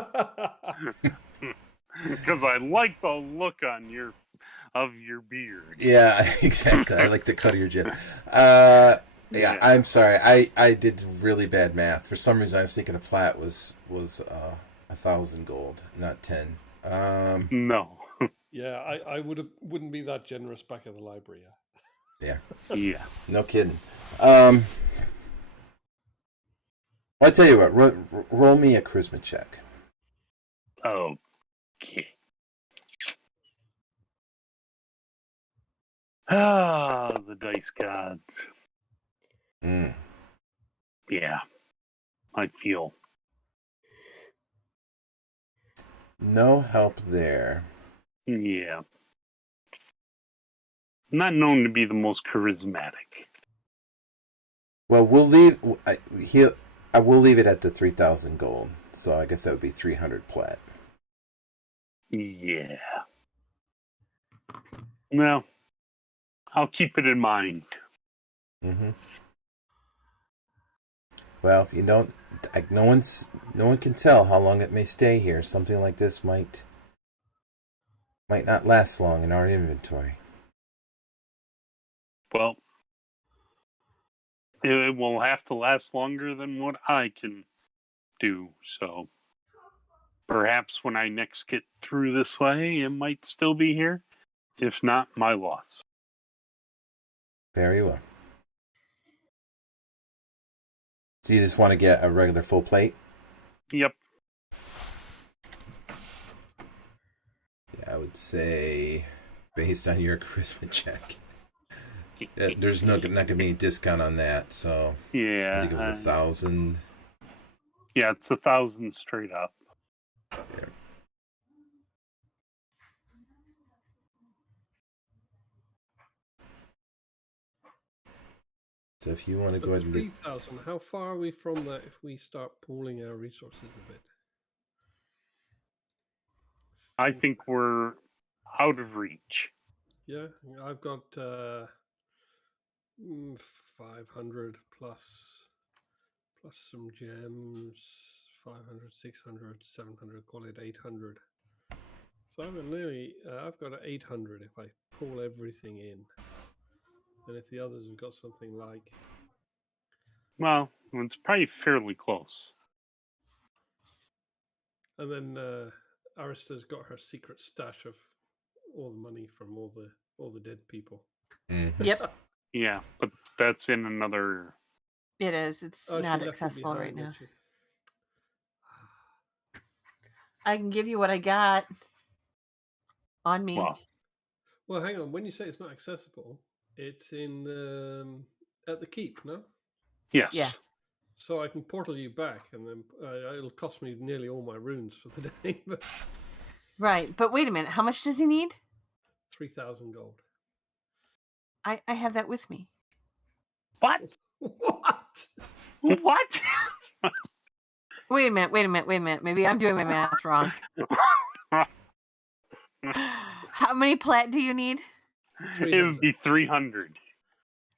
I like the look on your beard. Yeah, exactly. I like the cut of your jib. Yeah, I'm sorry. I did really bad math. For some reason, I was thinking a plat was 1,000 gold, not 10. No. Yeah, I wouldn't be that generous back at the library. Yeah. Yeah. No kidding. I'll tell you what. Roll me a charisma check. Okay. The dice gods. Yeah. I feel. No help there. Yeah. Not known to be the most charismatic. Well, we'll leave. I will leave it at the 3,000 gold. So I guess that would be 300 plat. Yeah. Well, I'll keep it in mind. Mm-hmm. Well, you don't. No one can tell how long it may stay here. Something like this might not last long in our inventory. Well, it will have to last longer than what I can do. So perhaps when I next get through this way, it might still be here. If not, my loss. Very well. So you just want to get a regular full plate? Yep. Yeah, I would say, based on your charisma check, there's not going to be any discount on that. So yeah, I think it was 1,000. Yeah, it's 1,000 straight up. Yeah. So if you want to go ahead and 3,000. How far are we from that if we start pooling our resources a bit? I think we're out of reach. Yeah, I've got 500 plus some gems, 500, 600, 700, call it 800. So I've got 800 if I pull everything in. And if the others have got something like... Well, it's probably fairly close. And then Arista's got her secret stash of all the money from all the dead people. Mm-hmm. Yep. Yeah, but that's in another... It is. It's not accessible right now. I can give you what I got on me. Well, hang on. When you say it's not accessible, it's in at the keep, no? Yes. Yeah. So I can portal you back, and then it'll cost me nearly all my runes for the day. But Right, but wait a minute. How much does he need? 3,000 gold. I have that with me. What? What? What? Wait a minute. Maybe I'm doing my math wrong. How many plat do you need? It would be 300.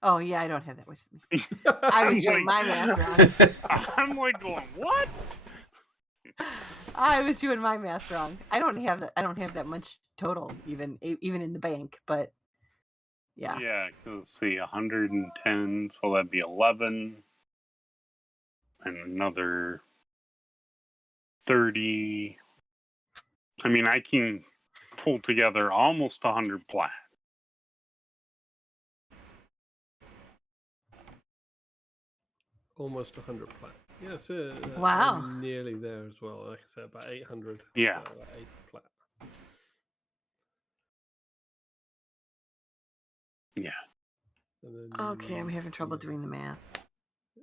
Oh, yeah, I don't have that with me. I was doing my math wrong. I'm like going, what? I was doing my math wrong. I don't have that much total, even in the bank. But yeah. Yeah, let's see, 110, so that'd be 11, and another 30. I mean, I can pull together almost 100 plat. Almost 100 plat. Yeah, so Wow. I'm nearly there as well. Like I said, about 800. Yeah. So about 8 plat. Yeah. And then, Okay, I'm having trouble doing the math.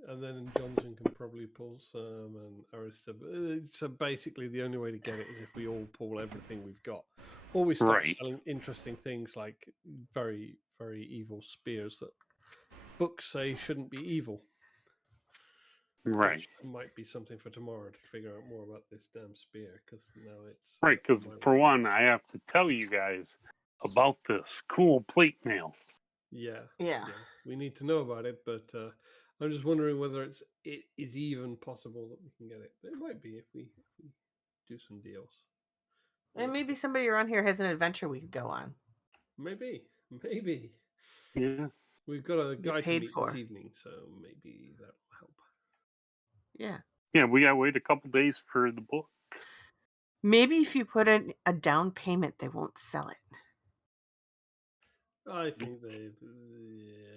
And then Johnson can probably pull some, and Arista. So basically, the only way to get it is if we all pull everything we've got, or we start Right. selling interesting things like very, very evil spears that books say shouldn't be evil. Right. Which might be something for tomorrow to figure out more about this damn spear, because now it's Right, because my for way. one, I have to tell you guys about this cool plate mail. Yeah. Yeah. We need to know about it, but I'm just wondering whether it is even possible that we can get it. But it might be if we do some deals. And maybe somebody around here has an adventure we could go on. Maybe. Yeah. We've got a guy to paid meet for. this evening, so maybe that'll help. Yeah. Yeah, we gotta wait a couple days for the book. Maybe if you put in a down payment, they won't sell it. I think they.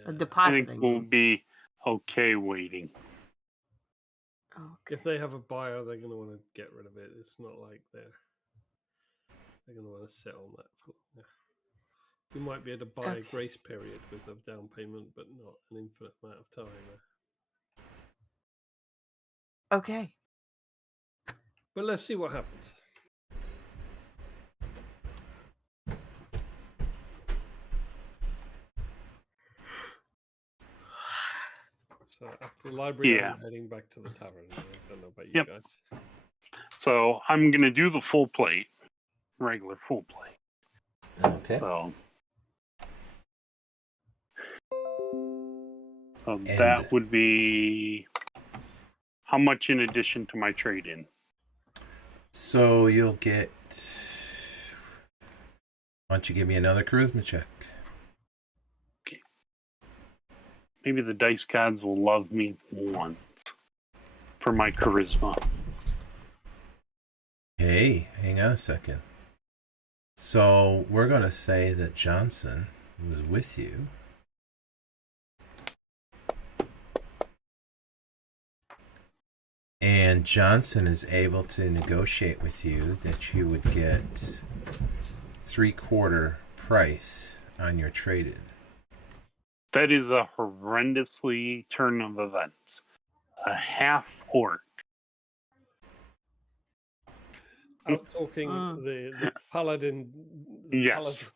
A I deposit, think I we'll mean. be okay waiting. Okay. If they have a buyer, they're going to want to get rid of it. It's not like they're going to want to sell on that. Yeah. We might be able to buy a grace period with a down payment, but not an infinite amount of time. Okay. But let's see what happens. So after the library, Yeah. I'm heading back to the tavern. I don't know about you Yep. guys. So I'm gonna do the full plate, regular full plate. Okay. So And- that would be how much in addition to my trade-in? So you'll get. Why don't you give me another charisma check? Maybe the dice gods will love me once for my charisma. Hey, hang on a second. So we're going to say that Johnson was with you. And Johnson is able to negotiate with you that you would get 3/4 price on your trade-in. That is a horrendously turn of events. A half orc. Out talking the paladin. Yes. Paladin.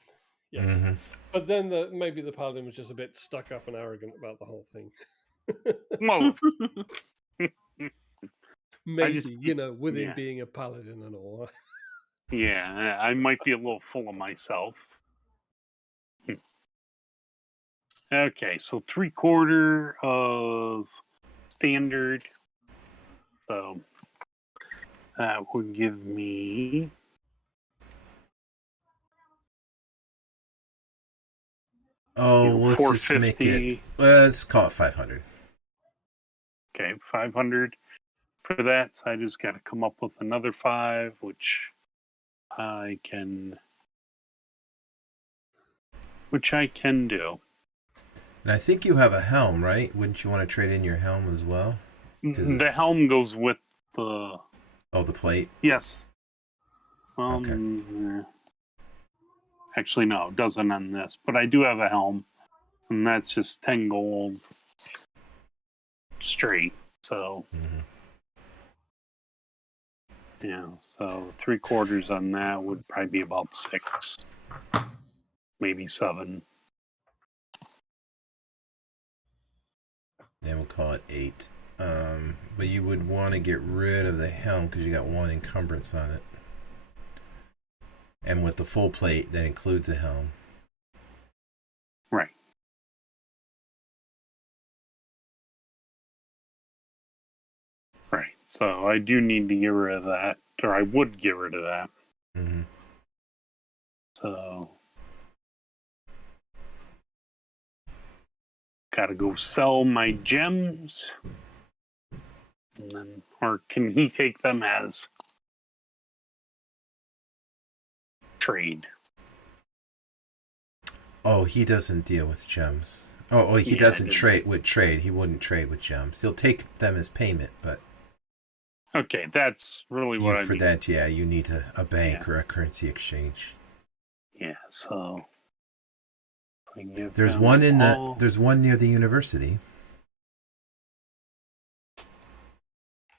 Yes. Mhm. But then maybe the paladin was just a bit stuck up and arrogant about the whole thing. Well, Maybe, with him yeah. being a paladin and all. Yeah, I might be a little full of myself. Okay, so 3/4 of standard. So that would give me Oh, let's just make 450. it. Let's call it 500. Okay, 500 for that. So I just got to come up with another 5, which I can do. And I think you have a helm, right? Wouldn't you want to trade in your helm as well? The helm goes with the. Oh, the plate? Yes. Okay. Actually, no, it doesn't on this. But I do have a helm, and that's just 10 gold straight. So, Mhm. yeah, so 3/4 on that would probably be about 6, maybe 7. Yeah, we'll call it 8. But you would want to get rid of the helm because you got 1 encumbrance on it. And with the full plate, that includes a helm. Right. Right. So I do need to get rid of that, or I would get rid of that. Mm-hmm. So, gotta go sell my gems. And then, or can he take them as trade? Oh, he doesn't deal with gems. Oh, he Yeah, doesn't I trade with trade. He wouldn't trade with gems. He'll take them as payment, but Okay, that's really what I for need. that, yeah, you need a bank Yeah. or a currency exchange. Yeah, so I give There's them one all. there's one near the university.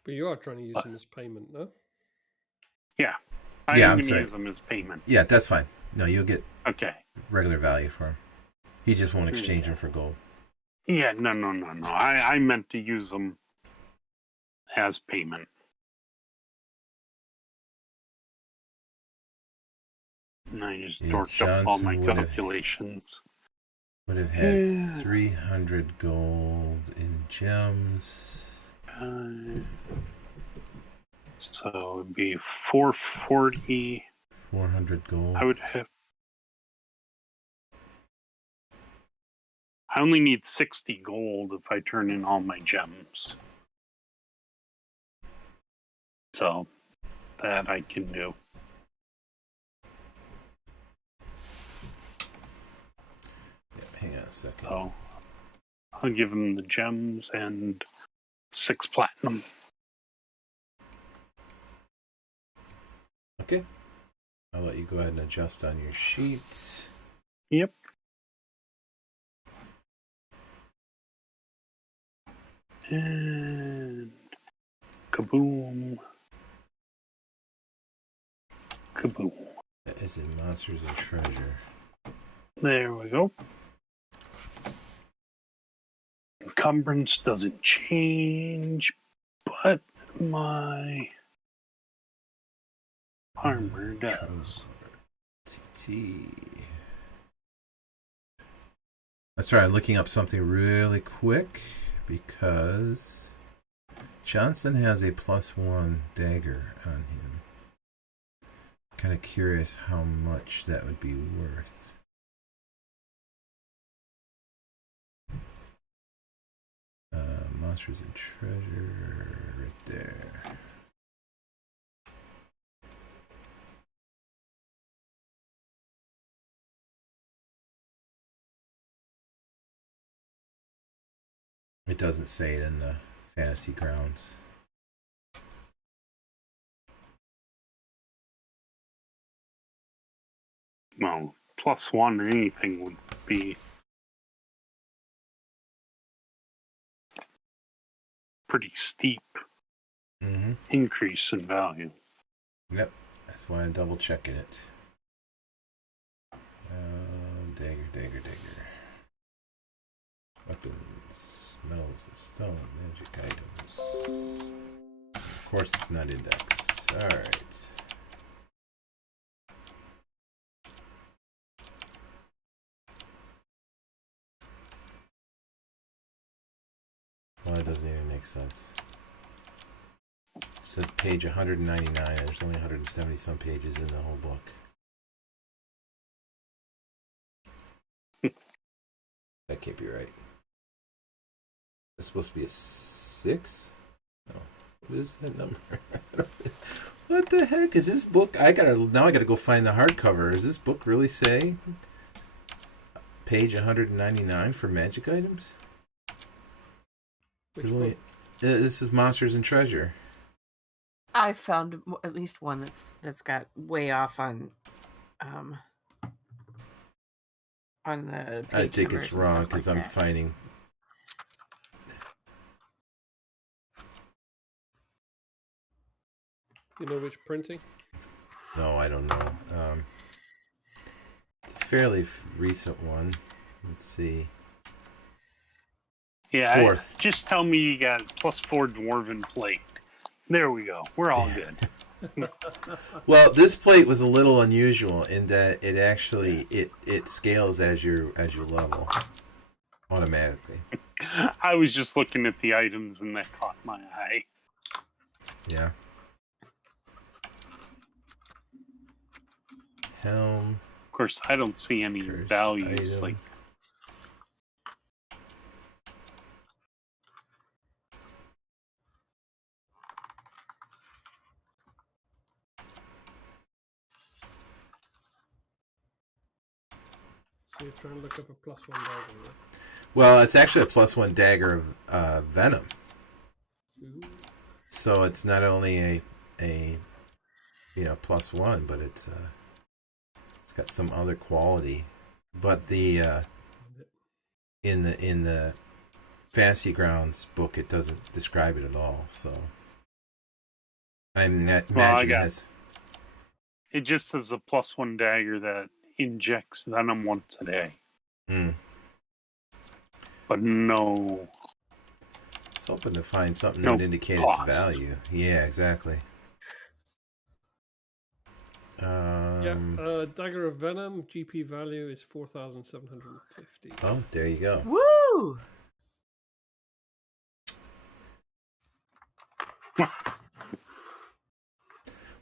But you are trying to use them as payment, no? Yeah, I Yeah, am I'm going to sorry. use them as payment. Yeah, that's fine. No, you'll get Okay. regular value for him. He just won't exchange Yeah. them for gold. Yeah, no. I meant to use them as payment. And I just Yeah, dorked up all my Johnson would have calculations. had Yeah. 300 gold in gems. So it'd be 440. 400 gold. I would have. I only need 60 gold if I turn in all my gems. So that I can do. Yeah, hang on a second. So I'll give him the gems and 6 platinum. Okay. I'll let you go ahead and adjust on your sheet. Yep. And kaboom. Kaboom. That is in Monsters and Treasure. There we go. Encumbrance doesn't change, but my armor does. TT. That's right, I'm looking up something really quick because Johnson has a +1 dagger on him. Kind of curious how much that would be worth. Monsters and Treasure, right there. It doesn't say it in the fantasy grounds. Well, +1 anything would be pretty steep Mm-hmm. increase in value. Yep, that's why I'm double checking it. Dagger. Weapons, metals, and stone, magic items. Of course, it's not indexed. Alright. Well, that doesn't even make sense. So page 199, there's only 170 some pages in the whole book. That can't be right. It's supposed to be a 6? No. What is that number? What the heck is this book? I gotta go find the hardcover. Does this book really say page 199 for magic items? Which book? This is Monsters and Treasure. I found at least one that's got way off on the page I think numbers it's and wrong stuff because like I'm that. finding. Do you know which printing? No, I don't know. It's a fairly recent one. Let's see. Yeah, Fourth. Just tell me you got +4 dwarven plate. There we go. We're all good. Well, this plate was a little unusual in that it actually it scales as you level automatically. I was just looking at the items and that caught my eye. Yeah. Helm. Of course, I don't see any Cursed values. item. Like, So you're trying to look up a +1 dagger. Yeah? Well, it's actually a +1 dagger of venom. Ooh. So it's not only a +1, but it's got some other quality. But the in the Fantasy Grounds book, it doesn't describe it at all. So I imagine it has. it just says a +1 dagger that injects venom once a day. Mm. But no. I was hoping to find something No that indicates cost. its value. Yeah, exactly. Dagger of Venom, GP value is 4,750. Oh, there you go. Woo!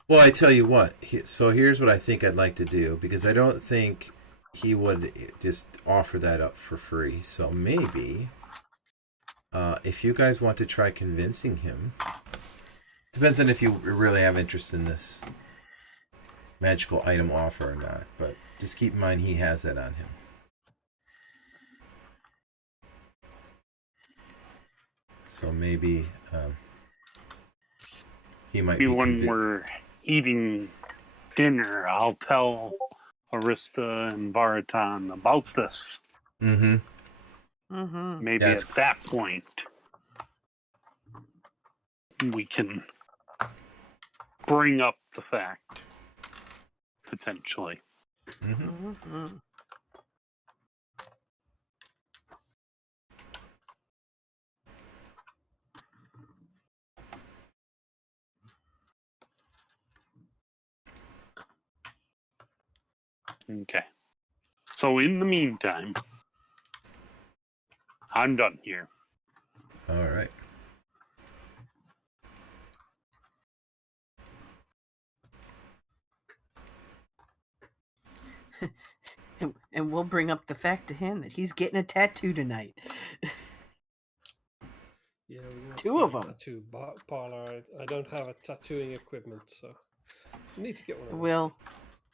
Well, I tell you what. So here's what I think I'd like to do, because I don't think he would just offer that up for free. So maybe, if you guys want to try convincing him, depends on if you really have interest in this magical item offer or not. But just keep in mind he has that on him. So maybe he might be When we're eating dinner, I'll tell Arista and Varatan about this. Mm-hmm. Mm-hmm. Maybe Yes. at that point, we can bring up the fact, potentially. Mm-hmm. Mm-hmm. Okay. So in the meantime, I'm done here. All right. And we'll bring up the fact to him that he's getting a tattoo tonight. Yeah, we want Two of 'em. Tattoo parlor. I don't have a tattooing equipment, so I need to get one. Of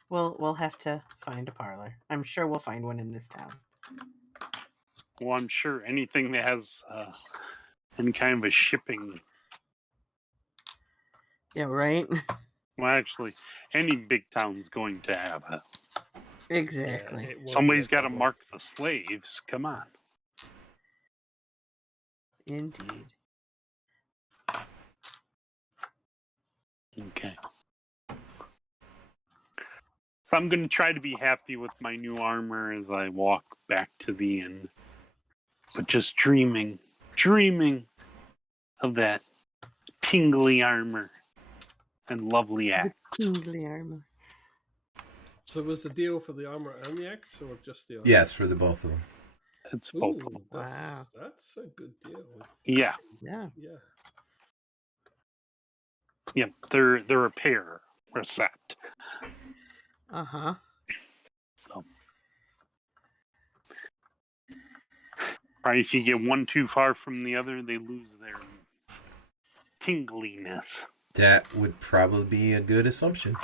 We'll have to find a parlor. I'm sure we'll find one in this town. Well, I'm sure anything that has any kind of a shipping. Yeah, right? Well, actually, any big town's going to have it. Exactly. it won't Somebody's be a got to problem. mark the slaves. Come on. Indeed. Okay. So I'm going to try to be happy with my new armor as I walk back to the inn. But just dreaming of that tingly armor and lovely axe. Tingly armor. So was the deal for the armor and the axe, or just the armor? Yes, for the both of them. It's both of Ooh, them. Wow. that's a good deal. Yeah, Yeah. yeah. They're a pair, or a set. Uh-huh. So, right, if you get one too far from the other, they lose their tingliness. That would probably be a good assumption.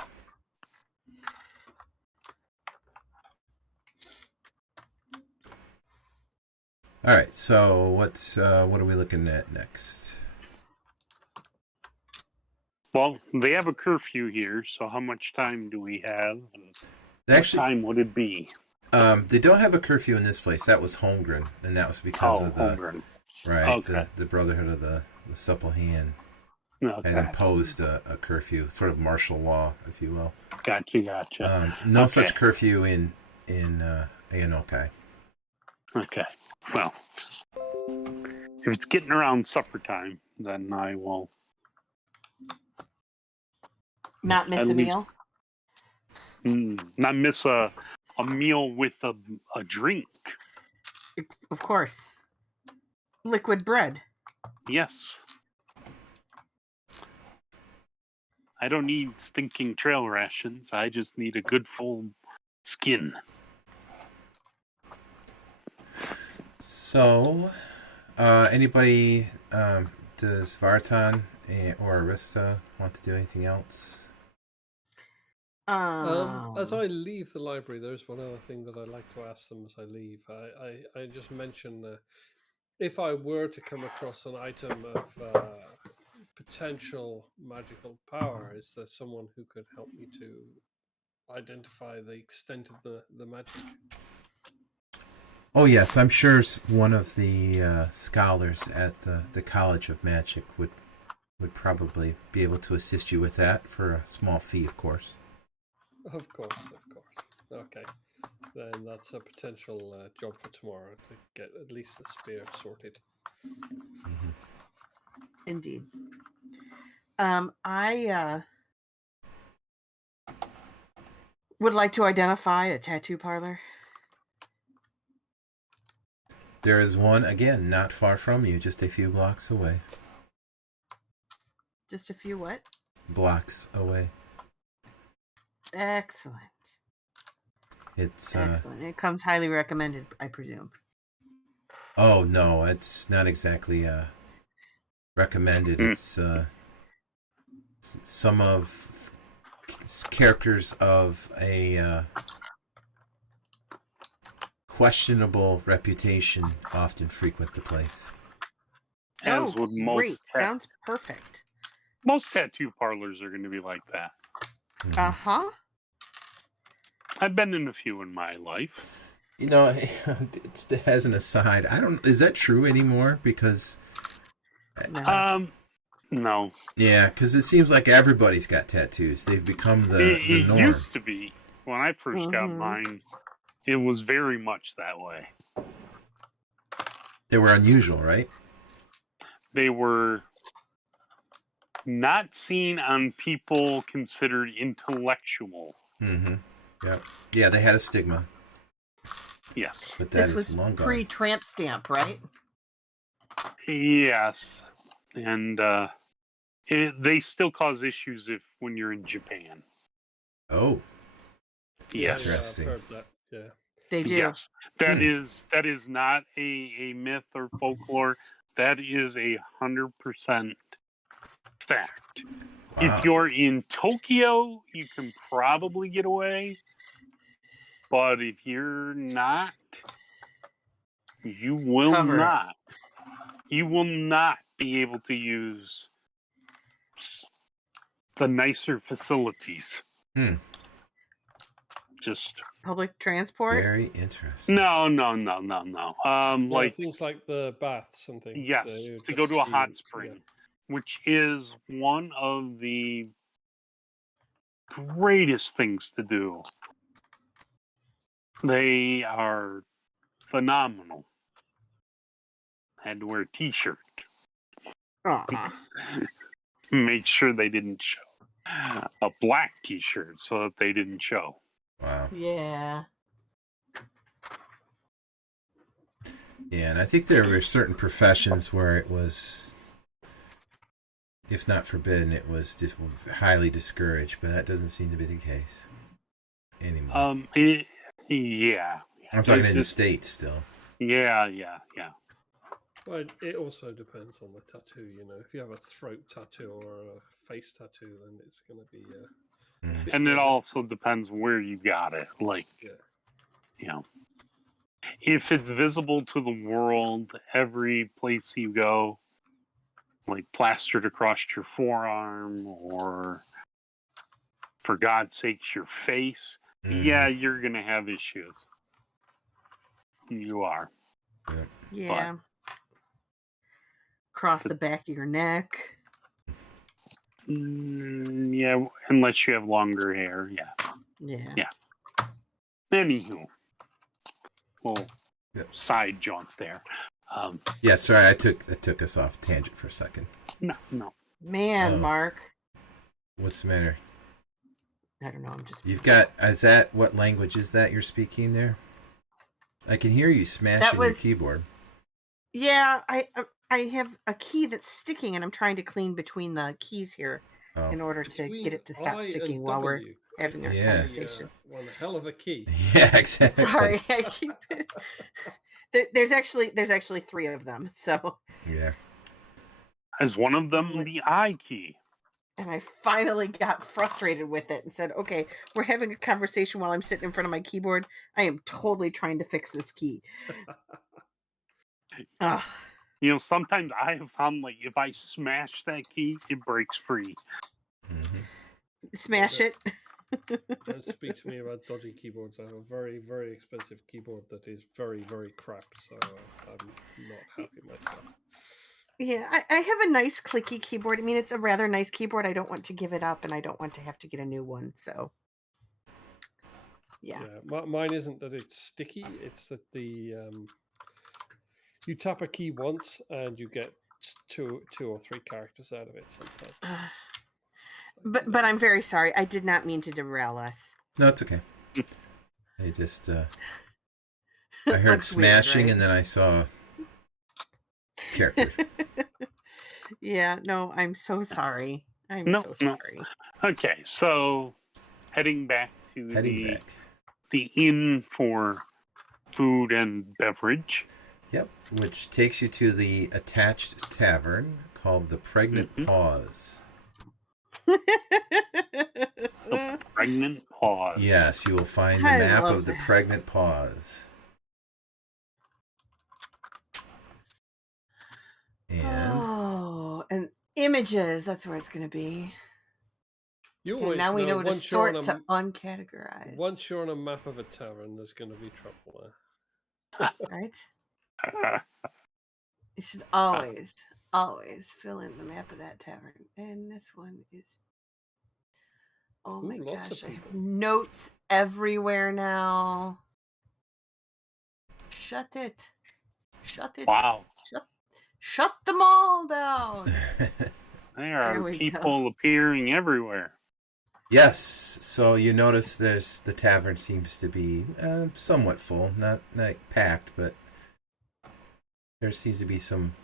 All right, so what are we looking at next? Well, they have a curfew here, so how much time do we have? And Actually, what time would it be? they don't have a curfew in this place. That was Holmgren, and that was because of the Holmgren. right Okay. the Brotherhood of the Supple Hand. had Okay. imposed a curfew, sort of martial law, if you will. Gotcha. No Okay. such curfew in Aonokai. Okay. Well, if it's getting around supper time, then I will Not miss At a least- meal. not miss a meal with a drink. Of course. Liquid bread. Yes. I don't need stinking trail rations. I just need a good full skin. So, anybody, does Vartan or Arista want to do anything else? As I leave the library, there's one other thing that I'd like to ask them as I leave. I just mentioned if I were to come across an item of potential magical power, is there someone who could help me to identify the extent of the magic? Oh yes, I'm sure one of the scholars at the College of Magic would probably be able to assist you with that for a small fee, of course. Of course. Okay. Then that's a potential job for tomorrow to get at least the spear sorted. Mm-hmm. Indeed. I would like to identify a tattoo parlor. There is one, again, not far from you, just a few blocks away. Just a few what? Blocks away. Excellent. It's Excellent. It comes highly recommended, I presume. oh no, it's not exactly recommended. It's some of characters of a questionable reputation often frequent the place. As with most great. Sounds perfect. most tattoo parlors are going to be like that. Mhm. Uh-huh. I've been in a few in my life. You know, it's, as an aside, is that true anymore? Because No. No. yeah, because it seems like everybody's got tattoos. They've become the It norm. used to be. When I first got Mhm. mine, it was very much that way. They were unusual, right? They were not seen on people considered intellectual. Mm-hmm. Yeah. Yeah, they had a stigma, Yes. but that This is was long gone. pre-tramp stamp, right? Yes. And they still cause issues when you're in Japan. Oh, Yes. Oh, Interesting. I've heard that. Yeah. They do. Yes. That is not a myth or folklore. That is 100% fact. wow. If you're in Tokyo, you can probably get away. But if you're not, you will Cover it. not. You will not be able to use the nicer facilities. Just Public transport? Very interesting. no. Like things like the baths and things. yes, to go just to a hot spring, yeah. which is one of the greatest things to do. They are phenomenal. I had to wear a t-shirt. Aw. Make sure they didn't show. A black t-shirt so that they didn't show. Wow. Yeah. Yeah, and I think there were certain professions where it was, if not forbidden, it was highly discouraged, but that doesn't seem to be the case anymore. Yeah. I'm talking It's in the just- States still. Yeah. Well, it also depends on the tattoo. You know, if you have a throat tattoo or a face tattoo, then it's going to be. Mhm. bit And it more also depends where you got it. Like, Yeah. you know, if it's visible to the world, every place you go, like plastered across your forearm or, for God's sakes, your face, Mhm. yeah, you're going to have issues. You are. Yeah. Across the back of your neck. Yeah, unless you have longer hair. Yeah. Yeah. Anywho, well, Yep. side jaunt there. Yeah, sorry, I took us off tangent for a second. No. Man, Oh. Mark. What's the matter? I don't know. I'm just. You've got. What language is that you're speaking there? I can hear you smashing your keyboard. Yeah, I have a key that's sticking, and I'm trying to clean between the keys here in order to get it to stop I sticking and while we're W. having our Yeah. conversation. One hell of a key. Yeah, exactly. Sorry, I keep it. There's actually 3 of them. So. Yeah. Is one of them the I key? And I finally got frustrated with it and said, okay, we're having a conversation while I'm sitting in front of my keyboard. I am totally trying to fix this key. Ugh. You know, sometimes I have found, like, if I smash that key, it breaks free. Mm-hmm. Smash it. Don't speak to me about dodgy keyboards. I have a very, very expensive keyboard that is very, very crap, so I'm not happy myself. Yeah, I have a nice clicky keyboard. I mean, it's a rather nice keyboard. I don't want to give it up, and I don't want to have to get a new one. So, yeah. Mine isn't that it's sticky. It's that the you tap a key once and you get two or three characters out of it sometimes. But I'm very sorry. I did not mean to derail us. No, it's okay. I just I heard Looks smashing, weird, right? and then I saw characters. Yeah, no, I'm so sorry. I'm No, so no. sorry. Okay, so heading back to Heading back. the inn for food and beverage. Yep, which takes you to the attached tavern called the Pregnant Pause. The Pregnant Pause. Yes, you will find the I map love of the that. Pregnant Pause. And images. That's where it's going to be. You And always now we know to once you're sort to uncategorize. Once you're on a map of a tavern, there's going to be trouble Right? You should always fill in the map of that tavern. And this one is. Oh my lots gosh! of I have people. notes everywhere now. Shut it! Wow. Shut them all down. There are we people appearing everywhere. Yes, so you notice the tavern seems to be somewhat full, not packed, but there seems to be some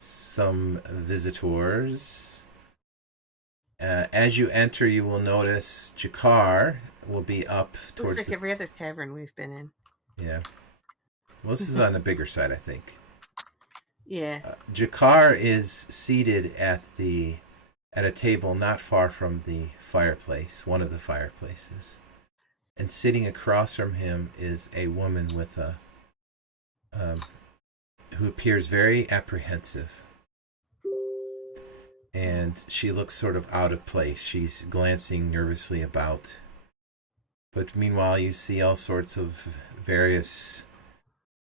visitors. As you enter, you will notice Jakar will be up towards Looks like every other tavern we've been in. Yeah. Well, this is on the bigger side, I think. Yeah. Jakar is seated at a table not far from the fireplace, one of the fireplaces. And sitting across from him is a woman with who appears very apprehensive. And she looks sort of out of place. She's glancing nervously about. But meanwhile, you see all sorts of various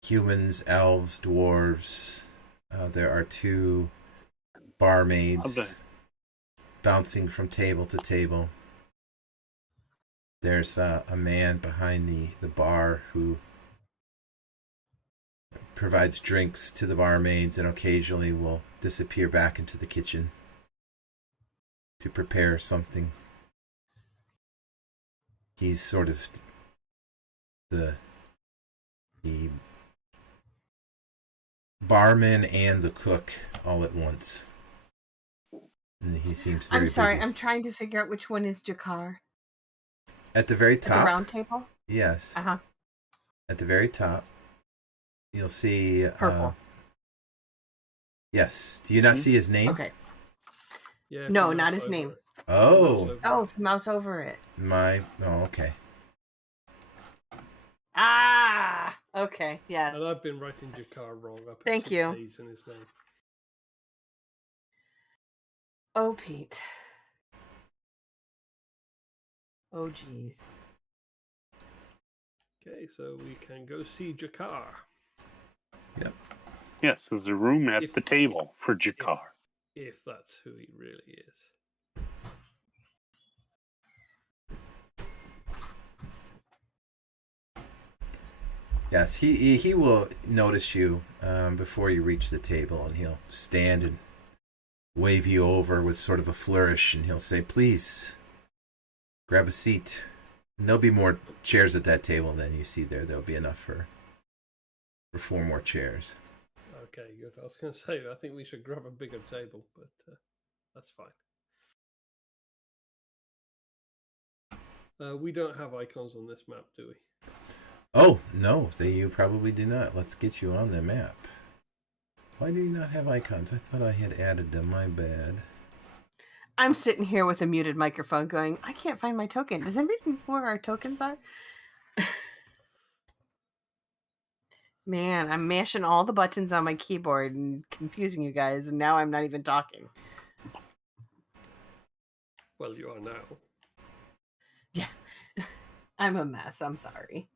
humans, elves, dwarves. There are 2 barmaids bouncing from table to table. There's a man behind the bar who provides drinks to the barmaids and occasionally will disappear back into the kitchen to prepare something. He's sort of the barman and the cook all at once. And he seems very I'm sorry. busy. I'm trying to figure out which one is Jakar. At the very top. At the round table? Yes. Uh-huh. At the very top, you'll see... Purple. Yes. Do you not see his name? Okay. Yeah, No, not his name. Oh. Oh, mouse over it. Okay. Ah! Okay, yeah. And I've been writing Jakar wrong. I put Thank 2 you. K's in his name. Oh, Pete. Oh, geez. Okay, so we can go see Jakar. Yep. Yes, there's a room at the table for Jakar. if that's who he really is. Yes, he will notice you before you reach the table, and he'll stand and wave you over with sort of a flourish, and he'll say, "Please, grab a seat." And there'll be more chairs at that table than you see there. There'll be enough for 4 more chairs. Okay, good. I was going to say, I think we should grab a bigger table, but that's fine. We don't have icons on this map, do we? Oh, no, you probably do not. Let's get you on the map. Why do you not have icons? I thought I had added them. My bad. I'm sitting here with a muted microphone going, I can't find my token. Does anybody know where our tokens are? Man, I'm mashing all the buttons on my keyboard and confusing you guys, and now I'm not even talking. Well, you are now. Yeah. I'm a mess. I'm sorry.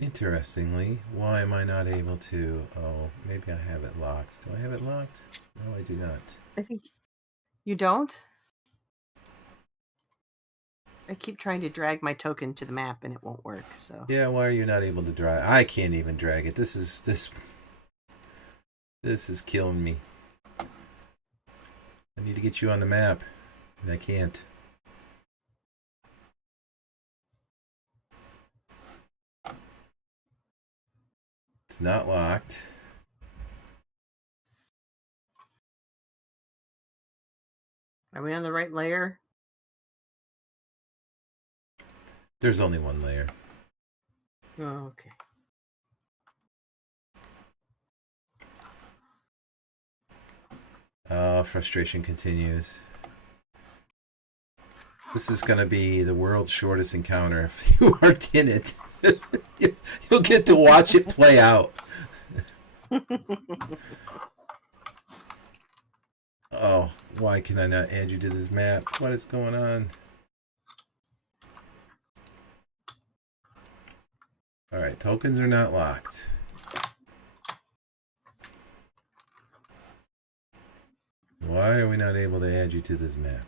Interestingly, why am I not able to... Oh, maybe I have it locked. Do I have it locked? No, I do not. I think you don't? I keep trying to drag my token to the map and it won't work, so. Yeah, why are you not able to drag? I can't even drag it. This is killing me. I need to get you on the map, and I can't. It's not locked. Are we on the right layer? There's only one layer. Oh, okay. Frustration continues. This is going to be the world's shortest encounter if you aren't in it. You'll get to watch it play out. Oh, why can I not add you to this map? What is going on? Alright, tokens are not locked. Why are we not able to add you to this map?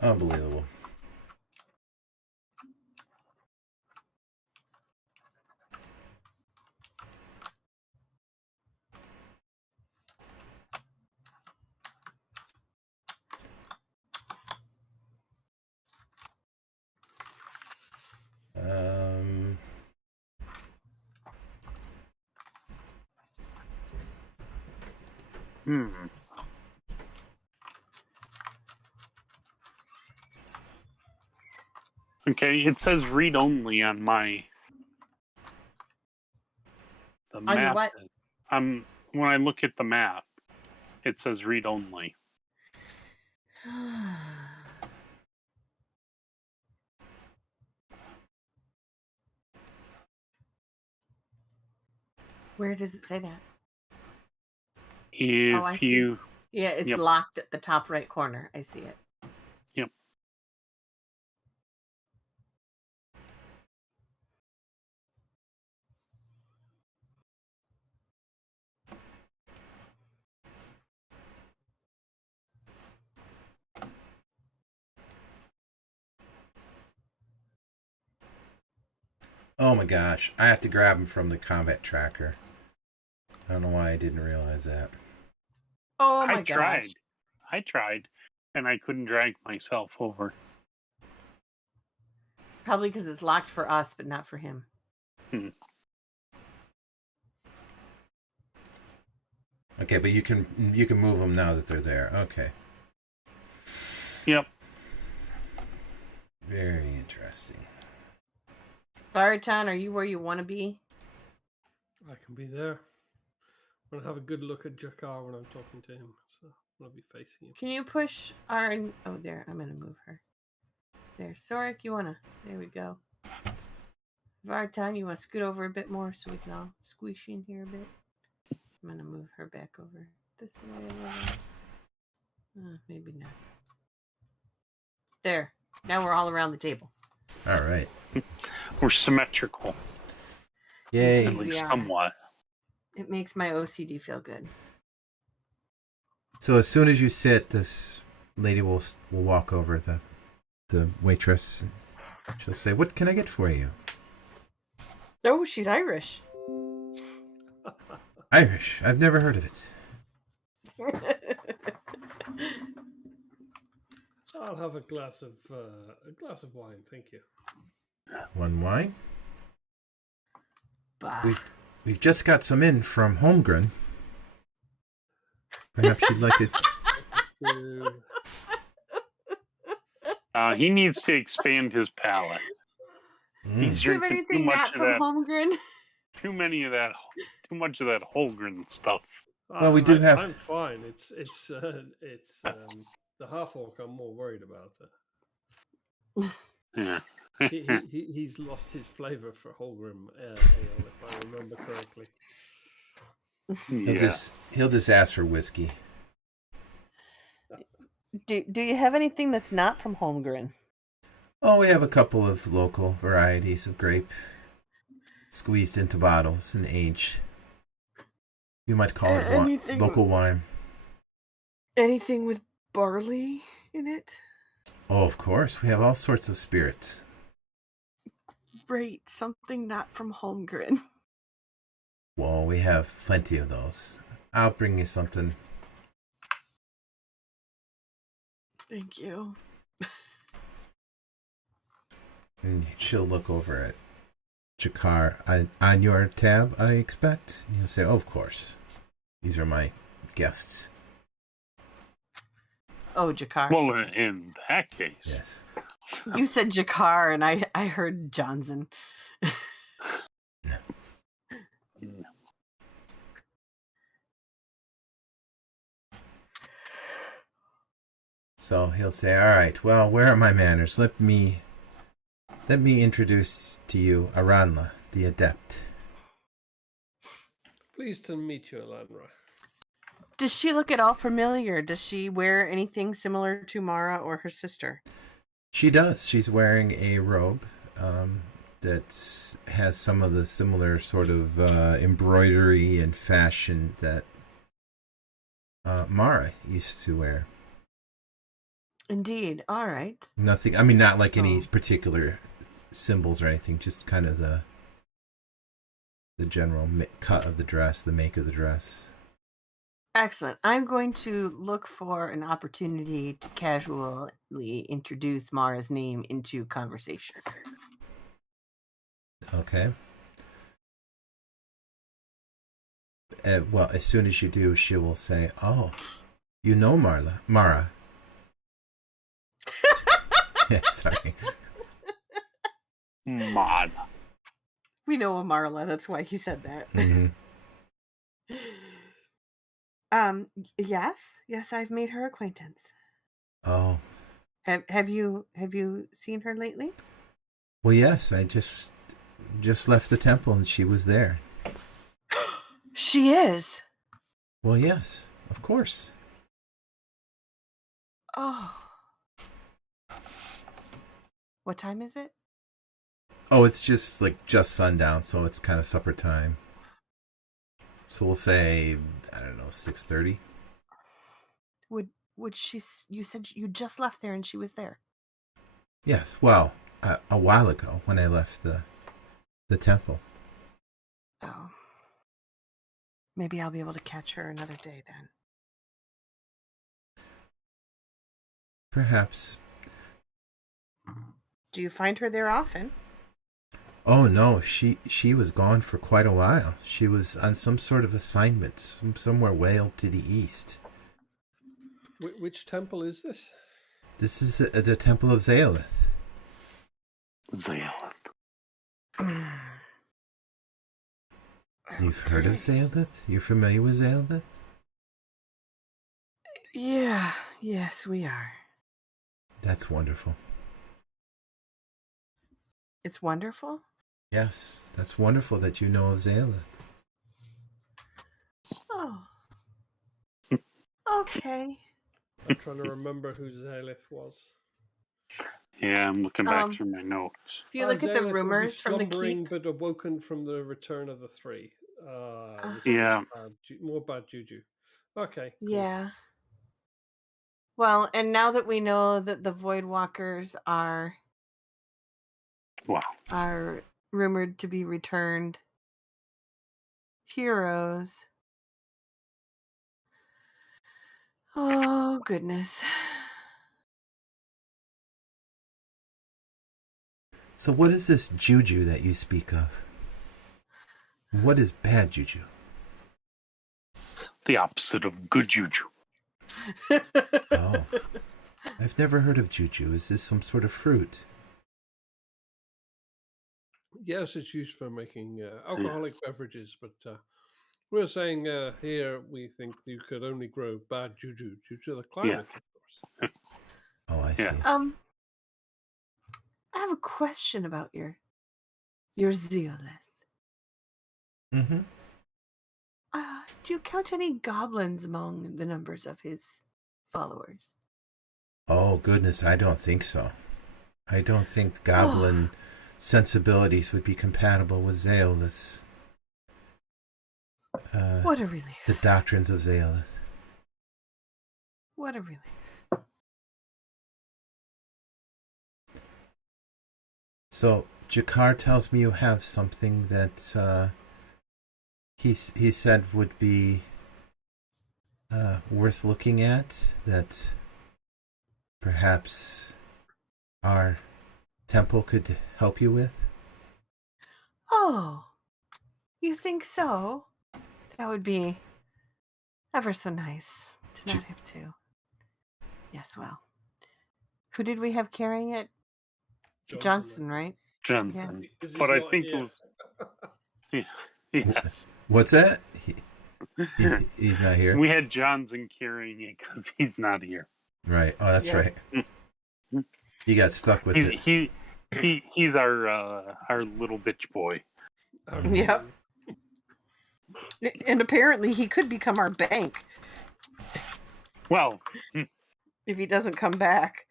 Unbelievable. Okay, it says read only on my the On map. your what? When I look at the map, it says read only. Where does it say that? If you Yeah, it's Yep. locked at the top right corner. I see it. Yep. Oh my gosh, I have to grab him from the combat tracker. I don't know why I didn't realize that. Oh my I gosh. tried, and I couldn't drag myself over. Probably because it's locked for us, but not for him. Okay, but you can move them now that they're there. Okay. Yep. Very interesting. Barton, are you where you want to be? I can be there. I'm going to have a good look at Jakar when I'm talking to him. So I'll be facing him. Can you push our... Oh, there. I'm going to move her. There. Sorik, you want to... There we go. Vartan, you want to scoot over a bit more so we can all squish in here a bit? I'm going to move her back over this way a little. Maybe not. There. Now we're all around the table. All right. We're symmetrical, Yay. at least are. somewhat. It makes my OCD feel good. So as soon as you sit, this lady will walk over, the waitress. She'll say, "What can I get for you?" Oh, she's Irish. Irish. I've never heard of it. I'll have a glass of wine, thank you. One wine. Bah. We've just got some in from Holmgren. Perhaps you'd like it. He needs to expand his palate. He's Do you have drinking too anything much not of from that. Holmgren? Too much of that Holgren stuff. Well, we do have- I'm fine. It's the half orc I'm more worried about. Yeah. He's lost his flavour for Holgrim ale, if I remember correctly. Yeah. He'll just ask for whiskey. Do you have anything that's not from Holmgren? Oh, we have a couple of local varieties of grape squeezed into bottles and aged. You might call it Anything- local wine. Anything with barley in it? Oh, of course. We have all sorts of spirits. Great. Something not from Holmgren. Well, we have plenty of those. I'll bring you something. Thank you. And she'll look over at Jakar. On your tab, I expect? And he'll say, oh, of course. These are my guests. Oh, Jakar. Well, in that case. Yes. You said Jakar, and I heard Johnson. So he'll say, all right, well, where are my manners? Let me introduce to you Aranla, the adept. Pleased to meet you, Alanra. Does she look at all familiar? Does she wear anything similar to Mara or her sister? She does. She's wearing a robe that has some of the similar sort of embroidery and fashion that Mara used to wear. Indeed. All right. Nothing. I mean, not like any particular symbols or anything. Just kind of the general cut of the dress, the make of the dress. Excellent. I'm going to look for an opportunity to casually introduce Mara's name into conversation. Okay. Well, as soon as you do, she will say, "Oh, you know Mara." Yeah, sorry. Mod. We know a Marla. That's why he said that. Mm-hmm. Yes, I've made her acquaintance. Oh, Have you seen her lately? well, yes. I just left the temple and she was there. She is. Well, yes, of course. Oh. What time is it? Oh, it's just sundown, so it's kind of supper time. So we'll say, I don't know, 6:30. Would she? You said you just left there and she was there. Yes. Well, a while ago when I left the temple. Oh. Maybe I'll be able to catch her another day then. Perhaps. Do you find her there often? Oh no, she was gone for quite a while. She was on some sort of assignment, somewhere way up to the east. Which temple is this? This is the Temple of Zaelith. You've heard of Zaelith? You're familiar with Zaelith? Yeah, yes, we are. That's wonderful. It's wonderful? Yes, that's wonderful that you know of Zaelith. Oh. Okay. I'm trying to remember who Zaelith was. Yeah, I'm looking back through my notes. If you look at the Xaeleth will be rumors from the slumbering keep, but awoken from the return of the three. This Yeah. is more bad juju. Okay. Cool. yeah. Well, and now that we know that the Void Walkers Wow. are rumored to be returned heroes. Oh goodness. So what is this juju that you speak of? What is bad juju? The opposite of good juju. Oh, I've never heard of juju. Is this some sort of fruit? Yes, it's used for making alcoholic beverages, but we're saying here we think you could only grow bad juju due to the climate, of course. Oh, I Yeah. see. I have a question about your zeolith. Mm-hmm. Do you count any goblins among the numbers of his followers? Oh, goodness, I don't think so. I don't think goblin sensibilities would be compatible with Zeolith's. What a relief. The doctrines of Zeolith. What a relief. So, Jakar tells me you have something that he said would be worth looking at, that perhaps our temple could help you with. Oh, you think so? That would be ever so nice to not have to. Yes, well. Who did we have carrying it? Johnson, right? Johnson. Yeah. But I think it was... Yes. What's that? He's not here. We had Johnson carrying it because he's not here. Right. Oh, that's right. He got stuck with it. He's our little bitch boy. Yep. And apparently he could become our bank Well, if he doesn't come back.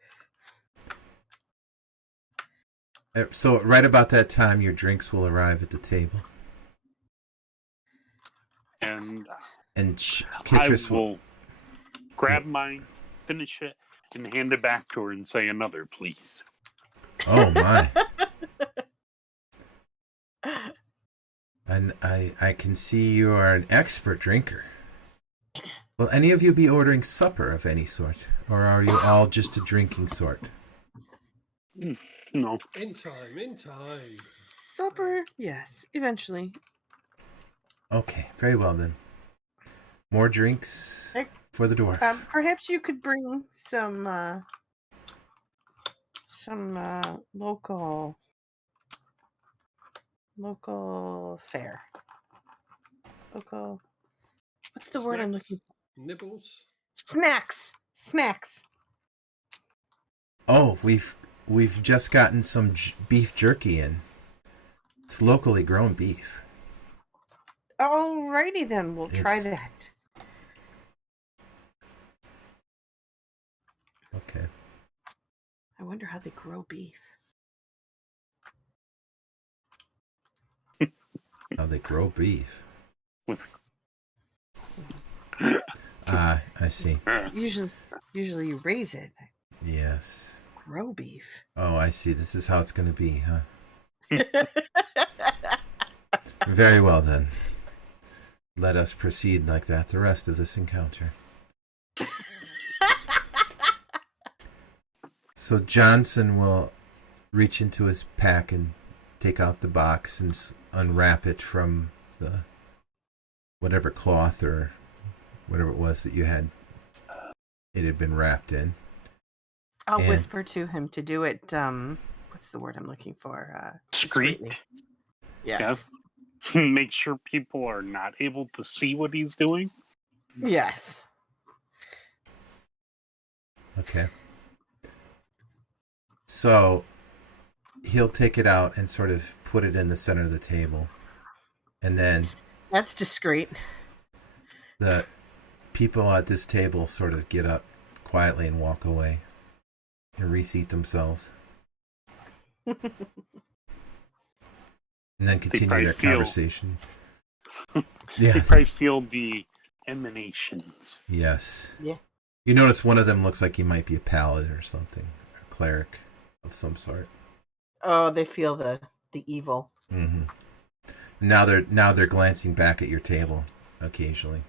So right about that time, your drinks will arrive at the table. and Kitris I will grab mine, finish it, and hand it back to her and say another, please. Oh my! And I can see you are an expert drinker. Will any of you be ordering supper of any sort, or are you all just a drinking sort? No. In time. Supper, yes, eventually. Okay, very well then. More drinks for the dwarf. Perhaps you could bring some local fare. Local. What's the word I'm looking for? Nibbles. Snacks. Oh, we've just gotten some beef jerky in. It's locally grown beef. Alrighty then, we'll try that. Okay. I wonder how they grow beef. How they grow beef. I see. Usually you raise it. Yes. Grow beef. Oh, I see. This is how it's going to be, huh? Very well, then. Let us proceed like that the rest of this encounter. So Johnson will reach into his pack and take out the box and unwrap it from the whatever cloth or whatever it was that you had. It had been wrapped in. I'll whisper to him to do it. What's the word I'm looking for? Discreet. Yes. Make sure people are not able to see what he's doing. Yes. Okay. So he'll take it out and sort of put it in the center of the table. And then that's discreet. The people at this table sort of get up quietly and walk away and reseat themselves. And then continue probably their feel- conversation. They Yeah. probably feel the emanations. Yes. Yeah. You notice one of them looks like he might be a paladin or something, a cleric of some sort. Oh, they feel the evil. Mm-hmm. Now they're glancing back at your table occasionally.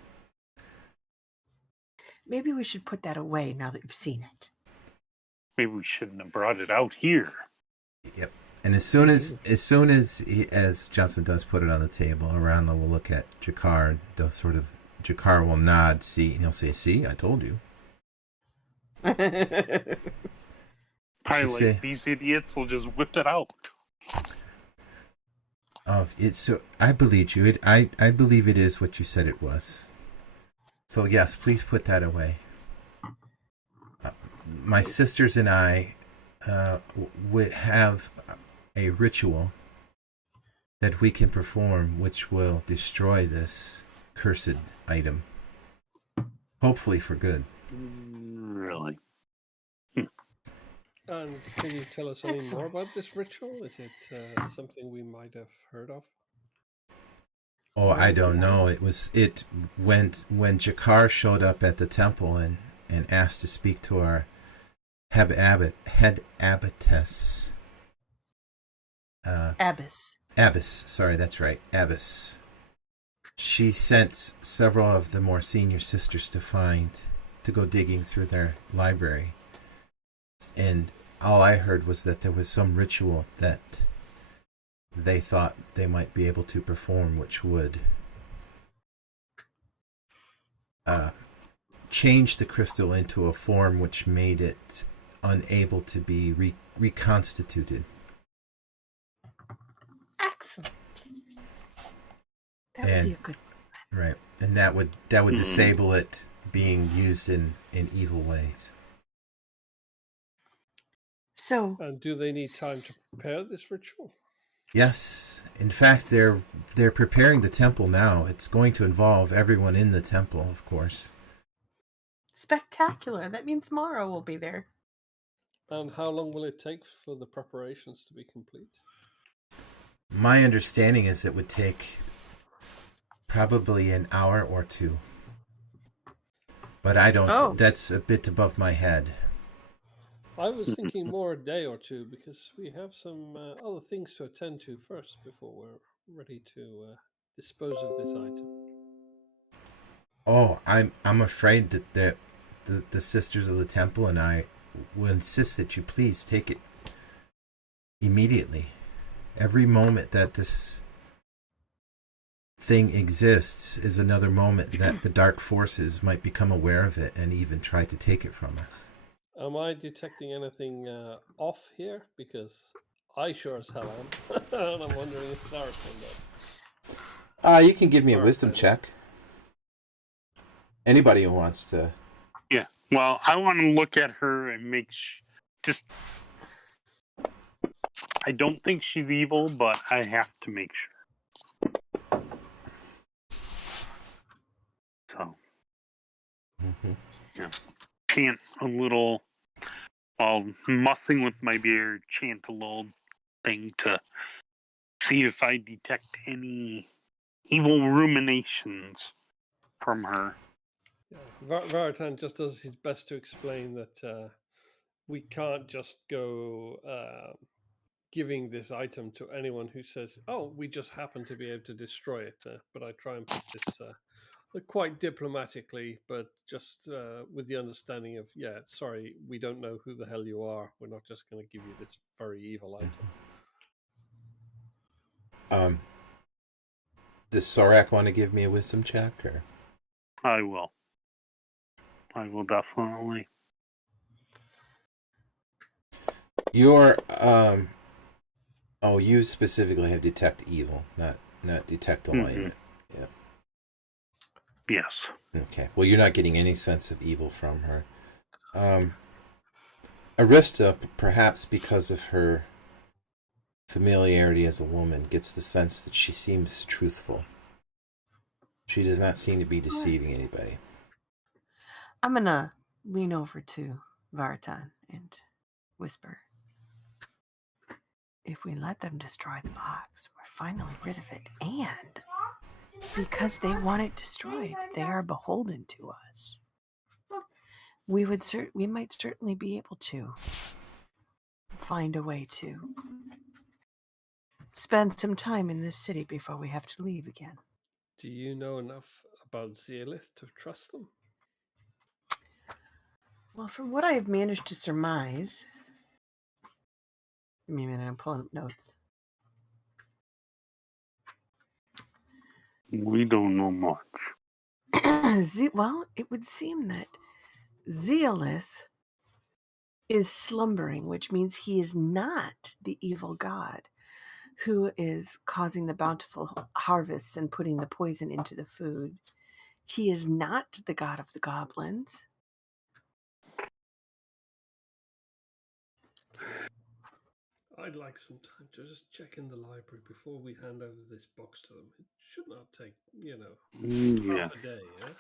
Maybe we should put that away now that you've seen it. Maybe we shouldn't have brought it out here. Yep. And as soon as Johnson does put it on the table, Aranda will look at Jakar. Jakar will nod. See, and he'll say, "See, I told you." Probably these idiots will just whip it out. Oh, it's so. I believed you. I believe it is what you said it was. So yes, please put that away. My sisters and I would have a ritual that we can perform, which will destroy this cursed item. Hopefully for good. Really? And can you tell us any more Excellent. about this ritual? Is it something we might have heard of? Oh, I don't know. It when Jakar showed up at the temple and asked to speak to our head abbotess. Abbess. Sorry, that's right, Abbess. She sent several of the more senior sisters to go digging through their library. And all I heard was that there was some ritual that they thought they might be able to perform, which would change the crystal into a form which made it unable to be reconstituted. Excellent. That would be a good. Right, and that would disable it being used in evil ways. So. And do they need time to prepare this ritual? Yes, in fact, they're preparing the temple now. It's going to involve everyone in the temple, of course. Spectacular. That means Mara will be there. And how long will it take for the preparations to be complete? My understanding is it would take probably an hour or two. But I don't... Oh. That's a bit above my head. I was thinking more a day or two because we have some other things to attend to first before we're ready to dispose of this item. Oh, I'm afraid that the Sisters of the Temple and I will insist that you please take it immediately. Every moment that this thing exists is another moment that the dark forces might become aware of it and even try to take it from us. Am I detecting anything off here? Because I sure as hell am. And I'm wondering if Clara can know. You can give me a wisdom check. Anybody who wants to. Yeah. Well, I want to look at her and make just. I don't think she's evil, but I have to make sure. So. Mm-hmm. Yeah. Chant a little. While mussing with my beard, chant a little thing to see if I detect any evil ruminations from her. Yeah. Vartan just does his best to explain that we can't just go giving this item to anyone who says, "Oh, we just happen to be able to destroy it." But I try and put this quite diplomatically, but just with the understanding of, yeah, sorry, we don't know who the hell you are. We're not just going to give you this very evil item. Does Sorak want to give me a wisdom check? Or? I will. I will definitely. Your you specifically have detect evil, not detect alignment. Mm-hmm. Yeah. Yes. Okay. Well, you're not getting any sense of evil from her. Arista, perhaps because of her familiarity as a woman, gets the sense that she seems truthful. She does not seem to be deceiving anybody. I'm gonna lean over to Vartan and whisper. if we let them destroy the box, we're finally rid of it. And because they want it destroyed, they are beholden to us. We might certainly be able to find a way to spend some time in this city before we have to leave again. Do you know enough about Zealith to trust them? Well, from what I have managed to surmise, give me a minute, I'm pulling up notes. We don't know much. Well, it would seem that Zealith is slumbering, which means he is not the evil god who is causing the bountiful harvests and putting the poison into the food. He is not the god of the goblins. I'd like some time to just check in the library before we hand over this box to them. It should not take, Yeah. half a day, yeah?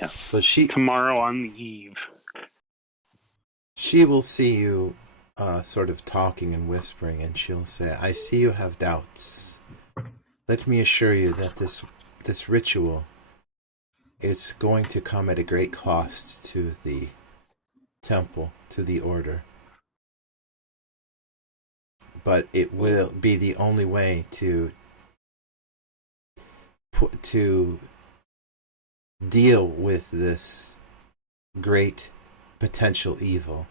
Yes. So Tomorrow on the eve. she will see you sort of talking and whispering, and she'll say, I see you have doubts. Let me assure you that this ritual is going to come at a great cost to the temple, to the order. But it will be the only way to deal with this great potential evil.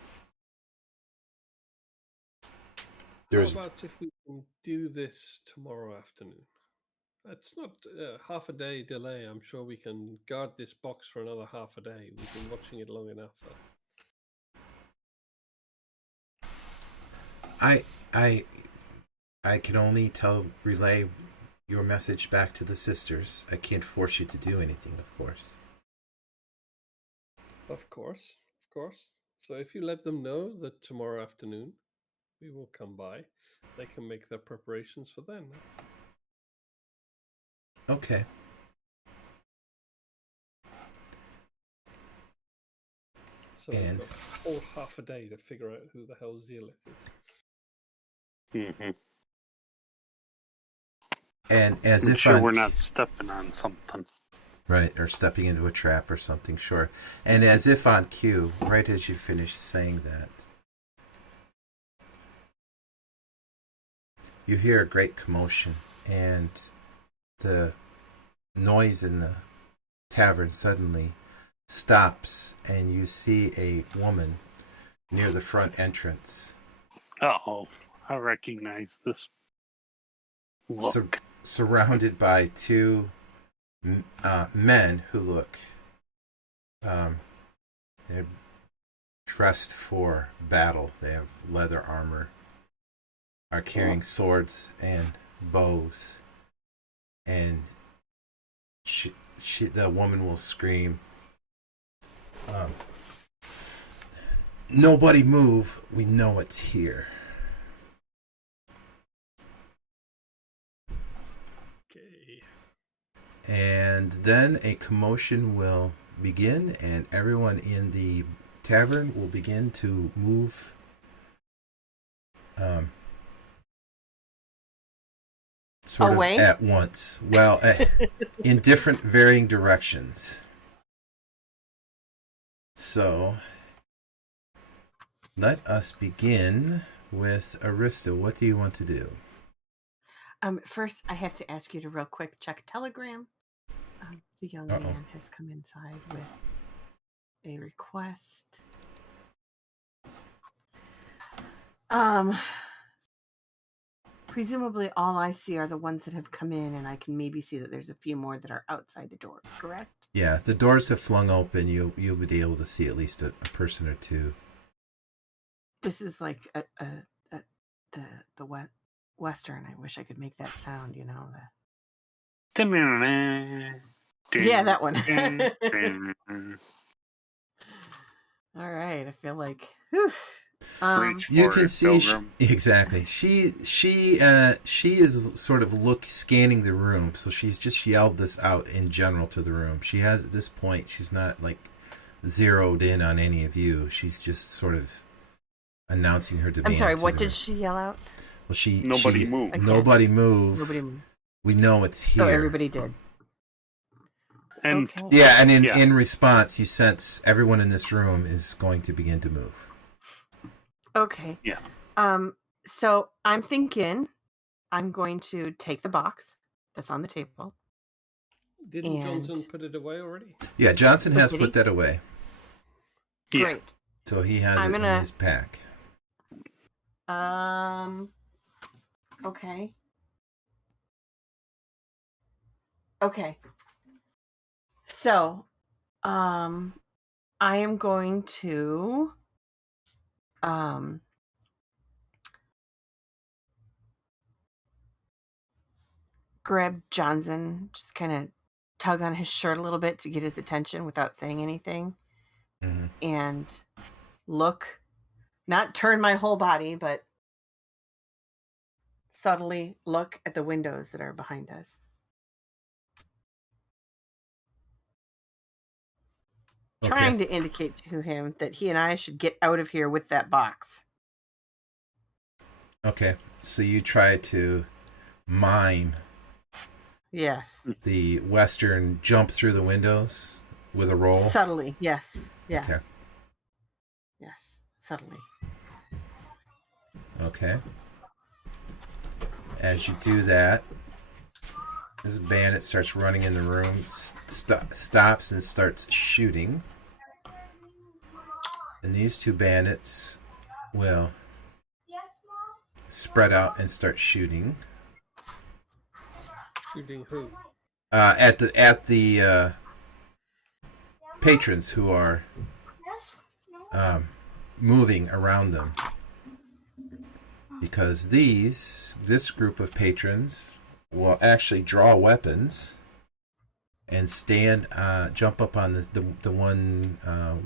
How about if we can do this tomorrow afternoon? It's not half a day delay. I'm sure we can guard this box for another half a day. We've been watching it long enough. I can only relay your message back to the sisters. I can't force you to do anything, of course. Of course. So if you let them know that tomorrow afternoon we will come by, they can make their preparations for then. Okay. So we've got a whole half a day to figure out who the hell Zealith is. Mm-hmm. And as I'm if sure we're not stepping on something. Right, or stepping into a trap or something, sure. And as if on cue, right as you finish saying that, you hear a great commotion, and the noise in the tavern suddenly stops, and you see a woman near the front entrance. Uh-oh, I recognize this look. Surrounded by two men who look they're dressed for battle. They have leather armor, are carrying swords and bows, and the woman will scream, nobody move, we know it's here. And then a commotion will begin, and everyone in the tavern will begin to move sort away? Of at once. Well, in different varying directions. So, let us begin with Arista. What do you want to do? First, I have to ask you to real quick check Telegram. The young man has come inside with a request. Presumably all I see are the ones that have come in, and I can maybe see that there's a few more that are outside the doors, correct? Yeah, the doors have flung open. You'll be able to see at least a person or two. This is like the Western. I wish I could make that sound, you know. Yeah, that one. All right, I feel like you can see exactly. She is sort of scanning the room, so she's just yelled this out in general to the room. She has at this point, she's not like zeroed in on any of you. She's just sort of announcing her demand. I'm sorry, to what the did room. she yell out? Well, Nobody moved. Okay. Nobody move. Nobody moved. We know it's here. So everybody did. And Okay. Yeah, and Yeah. in response, you sense everyone in this room is going to begin to move. Okay. yeah, So I'm thinking I'm going to take the box that's on the table. Didn't And- Johnson put it away already? Yeah, Johnson has Did put he? that away, yeah. Great. so he has I'm it in gonna- his pack. Okay. Okay. So, I am going to grab Johnson, just kind of tug on his shirt a little bit to get his attention without saying anything, Hmm. and look, not turn my whole body, but subtly look at the windows that are behind us. Okay. Trying to indicate to him that he and I should get out of here with that box. Okay, so you try to mime Yes. the Western jump through the windows with a roll. Subtly, yes. Yes. Okay. Yes, subtly. Okay. As you do that, this bandit starts running in the room, stops and starts shooting. And these two bandits will spread out and start shooting Shooting who? at the patrons who are moving around them, because this group of patrons will actually draw weapons and jump up on the one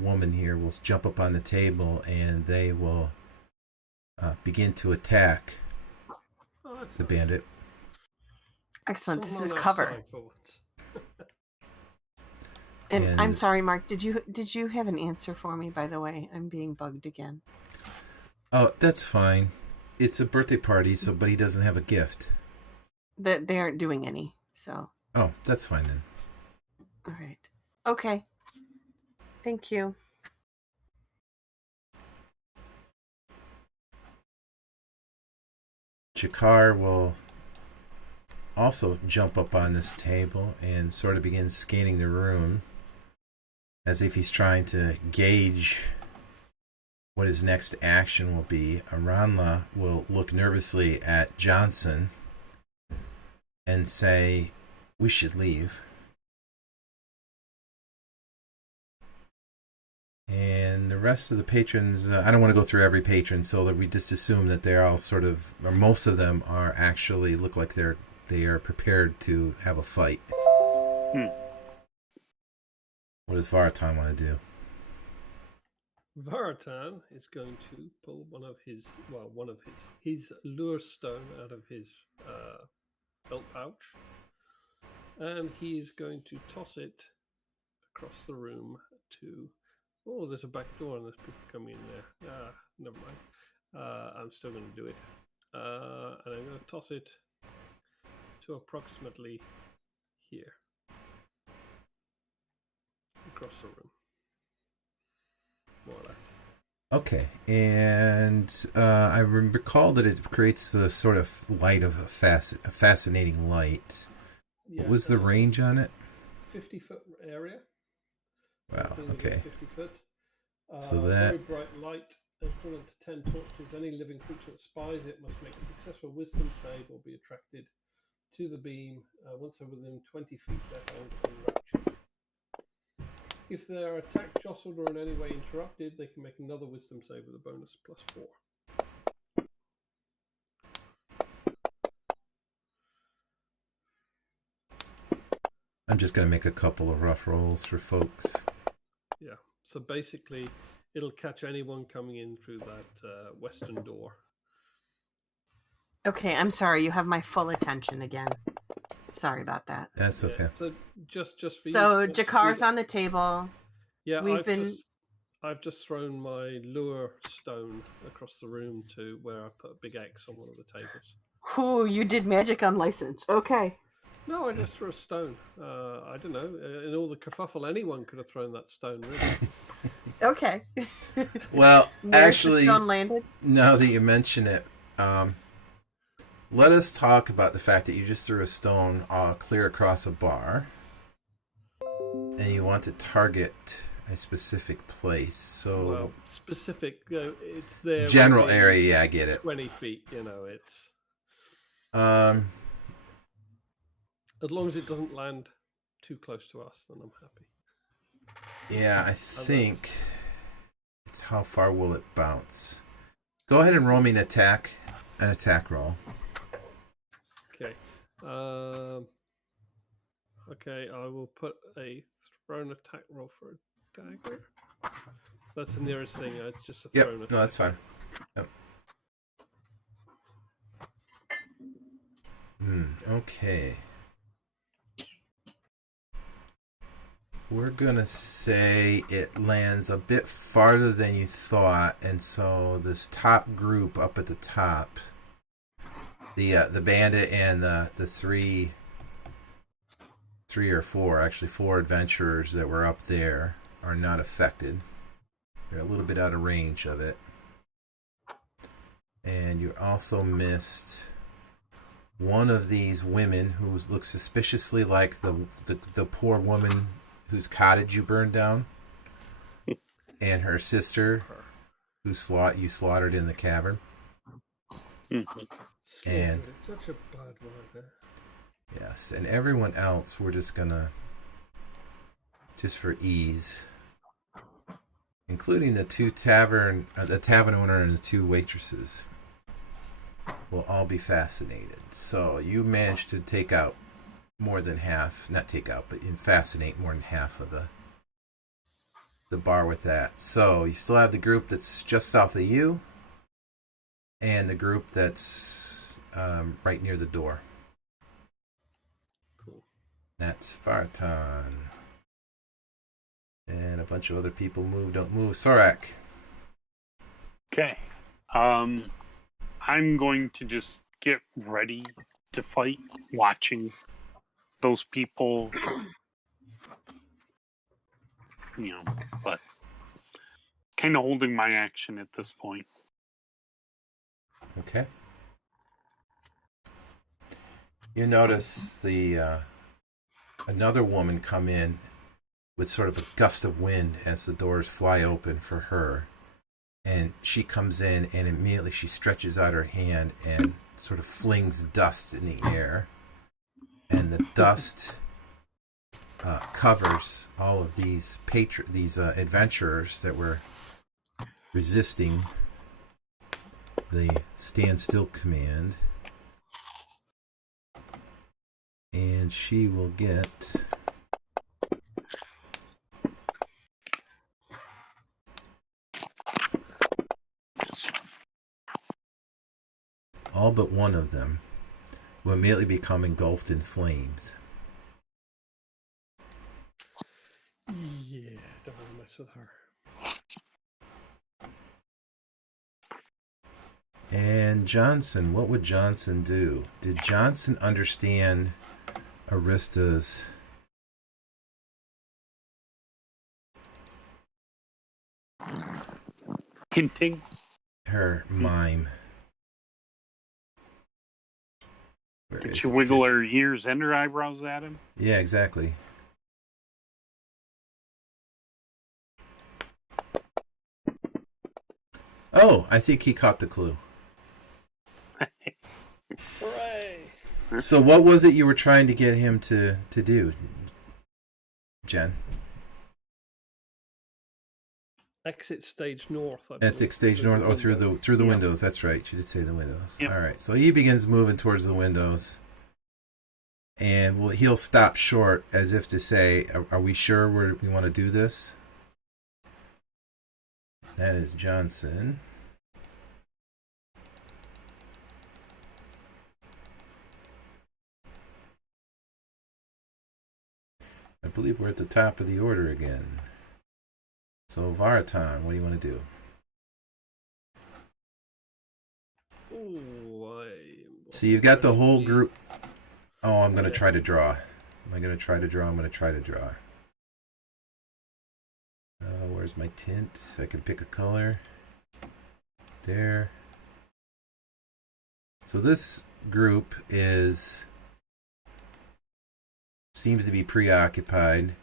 woman here will jump up on the table, and they will begin to attack Oh, that's the nice. bandit. Excellent. Someone This is on our cover. side for once. And I'm And- sorry, Mark. Did you have an answer for me? By the way, I'm being bugged again. Oh, that's fine. It's a birthday party, but he doesn't have a gift. That they aren't doing any. So, Oh, that's fine then. all right. Okay. Thank you. Jakar will also jump up on this table and sort of begin scanning the room as if he's trying to gauge what his next action will be. Aranla will look nervously at Johnson and say, "We should leave." And the rest of the patrons, I don't want to go through every patron, so that we just assume that they're all sort of, or most of them are actually look like they are prepared to have a fight. What does Vartan want to do? Varatan is going to pull one of his lure stone out of his belt pouch, and he is going to toss it across the room to. Oh, there's a back door and there's people coming in there. Never mind. I'm still going to do it, and I'm going to toss it to approximately here across the room, more or less. Okay, and I recall that it creates a sort of light of a fascinating light. What was the range on it? 50-foot area. Wow, Anything within okay. 50 foot. So that- Very bright light, equivalent to 10 torches. Any living creature that spies it must make a successful wisdom save or be attracted to the beam. Once they're within 20 feet, their hold can rupture. If they're attacked, jostled, or in any way interrupted, they can make another wisdom save with a bonus +4. I'm just going to make a couple of rough rolls for folks. Yeah. So basically, it'll catch anyone coming in through that western door. Okay, I'm sorry. You have my full attention again. Sorry about that. That's Yeah, okay. so just for So you. let's Jakar's do- on the table. Yeah, we've been- I've just thrown my lure stone across the room to where I put a big X on one of the tables. Ooh, you did magic unlicensed. Okay. No, I just threw a stone. I don't know. In all the kerfuffle, anyone could have thrown that stone, really. Okay. Well, Where's the actually, stone landed? now that you mention it, let us talk about the fact that you just threw a stone clear across a bar, and you want to target a specific place. So, Well, specific, it's there. general within area, yeah, I get it. 20 feet, it's... Um, As long as it doesn't land too close to us, then I'm happy. yeah, I think it's how far will it bounce. Go ahead and roll me an attack roll. Okay. Okay, I will put a thrown attack roll for a dagger. That's the nearest thing. It's just a Yep, thrown attack. no, that's fine. Yep. Okay. We're gonna say it lands a bit farther than you thought, and so this top group up at the top, the bandit and the three or four, actually four adventurers that were up there are not affected. They're a little bit out of range of it. And you also missed one of these women who looks suspiciously like the poor woman whose cottage you burned down, and her sister who you slaughtered in the cavern. And It's such a bad word. yes, and everyone else we're just gonna, just for ease, including the tavern owner and the two waitresses, will all be fascinated. So you managed to take out more than half, not take out, but fascinate more than half of the bar with that. So you still have the group that's just south of you, and the group that's right near the door. Cool. That's Farton. And a bunch of other people don't move. Sorak. Okay. I'm going to just get ready to fight, watching those people, but kind of holding my action at this point. Okay. You notice another woman come in with sort of a gust of wind as the doors fly open for her. And she comes in and immediately she stretches out her hand and sort of flings dust in the air. And the dust covers all of these adventurers that were resisting the stand still command. And she will get all but one of them will immediately become engulfed in flames. Yeah, don't want to mess with her. And Johnson, what would Johnson do? Did Johnson understand Arista's Hinting. her mime? Did she wiggle her ears and her eyebrows at him? Yeah, exactly. Oh, I think he caught the clue. Hooray! So what was it you were trying to get him to do, Jen? Exit stage north. Exit stage north. Oh, through the Yeah. windows. That's right. She did say the windows. Yep. All right. So he begins moving towards the windows, and he'll stop short as if to say, "Are we sure we want to do this?" That is Johnson. I believe we're at the top of the order again. So, Varatan, what do you want to do? So you've got the whole group. Oh, I'm going to try to draw. Am I going to try to draw? I'm going to try to draw. Where's my tint? I can pick a color. There. So this group seems to be preoccupied,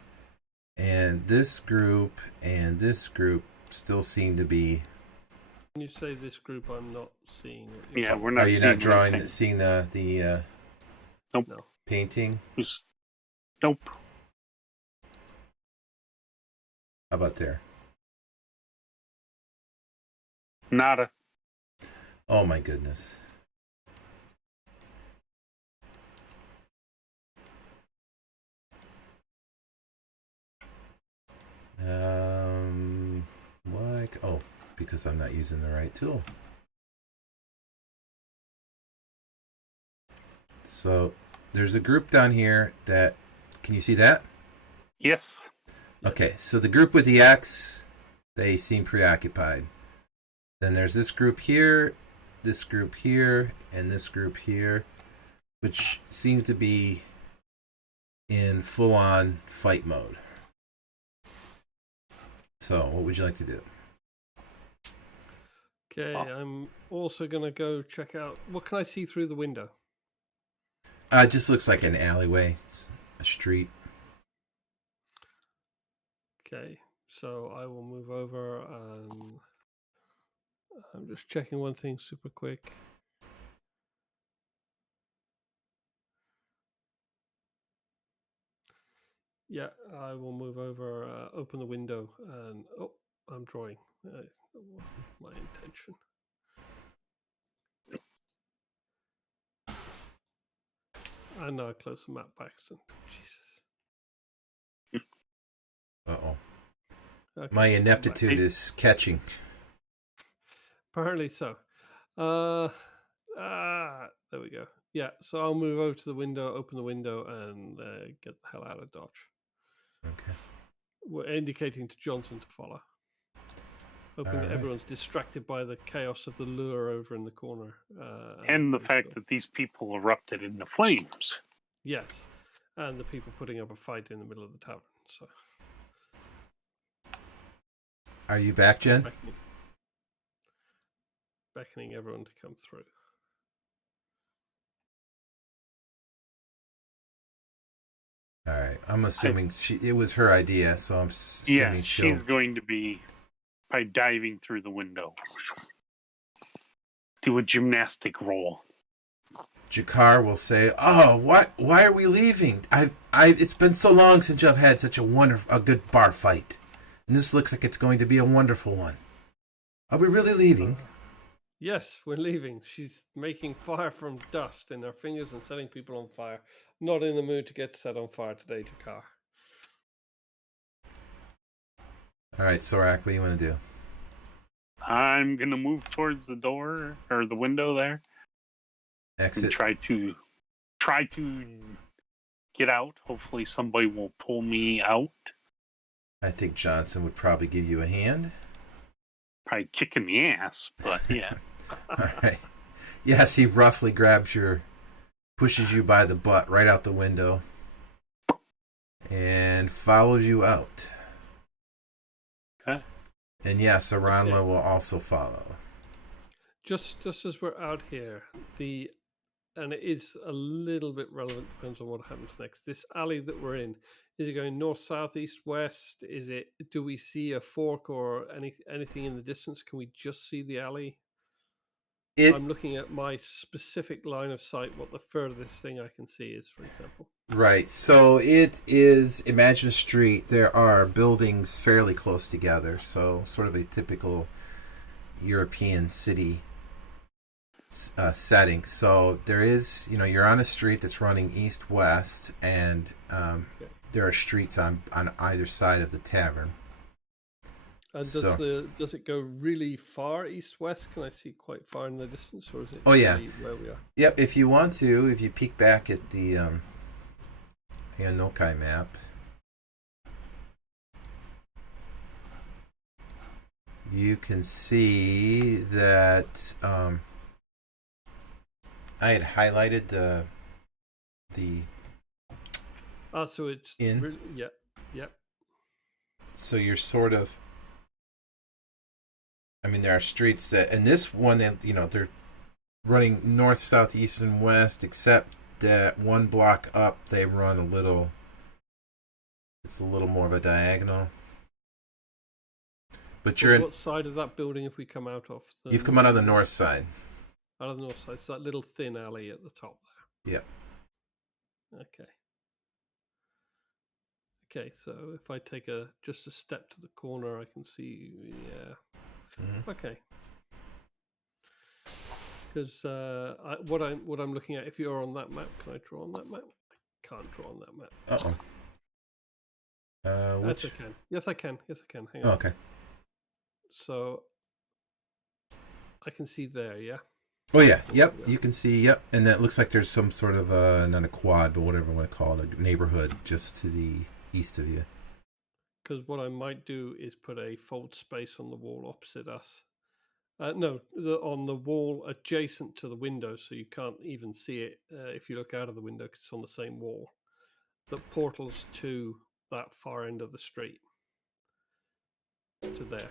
and this group still seem to be. When you say this group, I'm not seeing it. Yeah, we're not. Are you not seeing the Nope. No. painting? Nope. How about there? Nada. Oh my goodness. Oh, because I'm not using the right tool. So there's a group down here that, can you see that? Yes. Okay, so the group with the X, they seem preoccupied. Then there's this group here, and this group here, which seem to be in full-on fight mode. So, what would you like to do? Okay, I'm also going to go check out... What can I see through the window? It just looks like an alleyway, a street. Okay, so I will move over and... I'm just checking one thing super quick. Yeah, I will move over, open the window, and... Oh, I'm drawing. My intention. And now I close the map back. So, Jesus. Uh-oh. Okay, My ineptitude is catching. Apparently so. There we go. Yeah, so I'll move over to the window, open the window, and get the hell out of Dodge. Okay. We're indicating to Johnson to follow. Hoping that everyone's distracted by the chaos of the lure over in the corner. And the fact that these people erupted into flames. Yes, and the people putting up a fight in the middle of the tavern. So, Are you back, Jen? beckoning everyone to come through. All right. I'm assuming it was her idea, so I'm assuming she's going to be by diving through the window. Do a gymnastic roll. Jakar will say, "Oh, what? Why are we leaving? It's been so long since I've had such a good bar fight, and this looks like it's going to be a wonderful one. Are we really leaving?" Yes, we're leaving. She's making fire from dust in her fingers and setting people on fire. Not in the mood to get set on fire today, Jakar. All right, Sorak, what do you want to do? I'm gonna move towards the door or the window there. Exit. And try to get out. Hopefully, somebody will pull me out. I think Johnson would probably give you a hand. Probably kicking the ass, but yeah. All right. Yes, he roughly pushes you by the butt right out the window, and follows you out. Okay. And yes, Aranla will also follow. Just as we're out here, and it is a little bit relevant, depends on what happens next. This alley that we're in, is it going north, south, east, west? Do we see a fork or anything in the distance? Can we just see the alley? I'm looking at my specific line of sight, what the furthest thing I can see is, for example. Right. So it is, imagine a street. There are buildings fairly close together. So sort of a typical European city setting. So there is, you're on a street that's running east-west, and there are streets on either side of the tavern. And does it go really far east-west? Can I see quite far in the distance, or is it where we are? Yep, if you want to, if you peek back at the Anokai map. you can see that I had highlighted the So it's in. really, yeah. So you're sort of. I mean, there are streets that, and this one, they're running north, south, east, and west, except that one block up, they run a little. It's a little more of a diagonal. But you're in. What side of that building have we come out of? You've come out of the north side. Out of the north side. It's that little thin alley at the top there. Yep. Okay. Okay, so if I take just a step to the corner, I can see. Yeah. Mm-hmm. Okay. Because what I'm looking at, if you're on that map, can I draw on that map? I can't draw on that map. Yes, I can. Yes, I can. Hang on. Oh, okay. So I can see there, yeah? Oh, yeah. Yep. You can see, yep. And that looks like there's some sort of, not a quad, but whatever you want to call it, a neighborhood just to the east of you. Because what I might do is put a fold space on the wall opposite us. No, on the wall adjacent to the window, so you can't even see it if you look out of the window because it's on the same wall. That portals to that far end of the street. To there.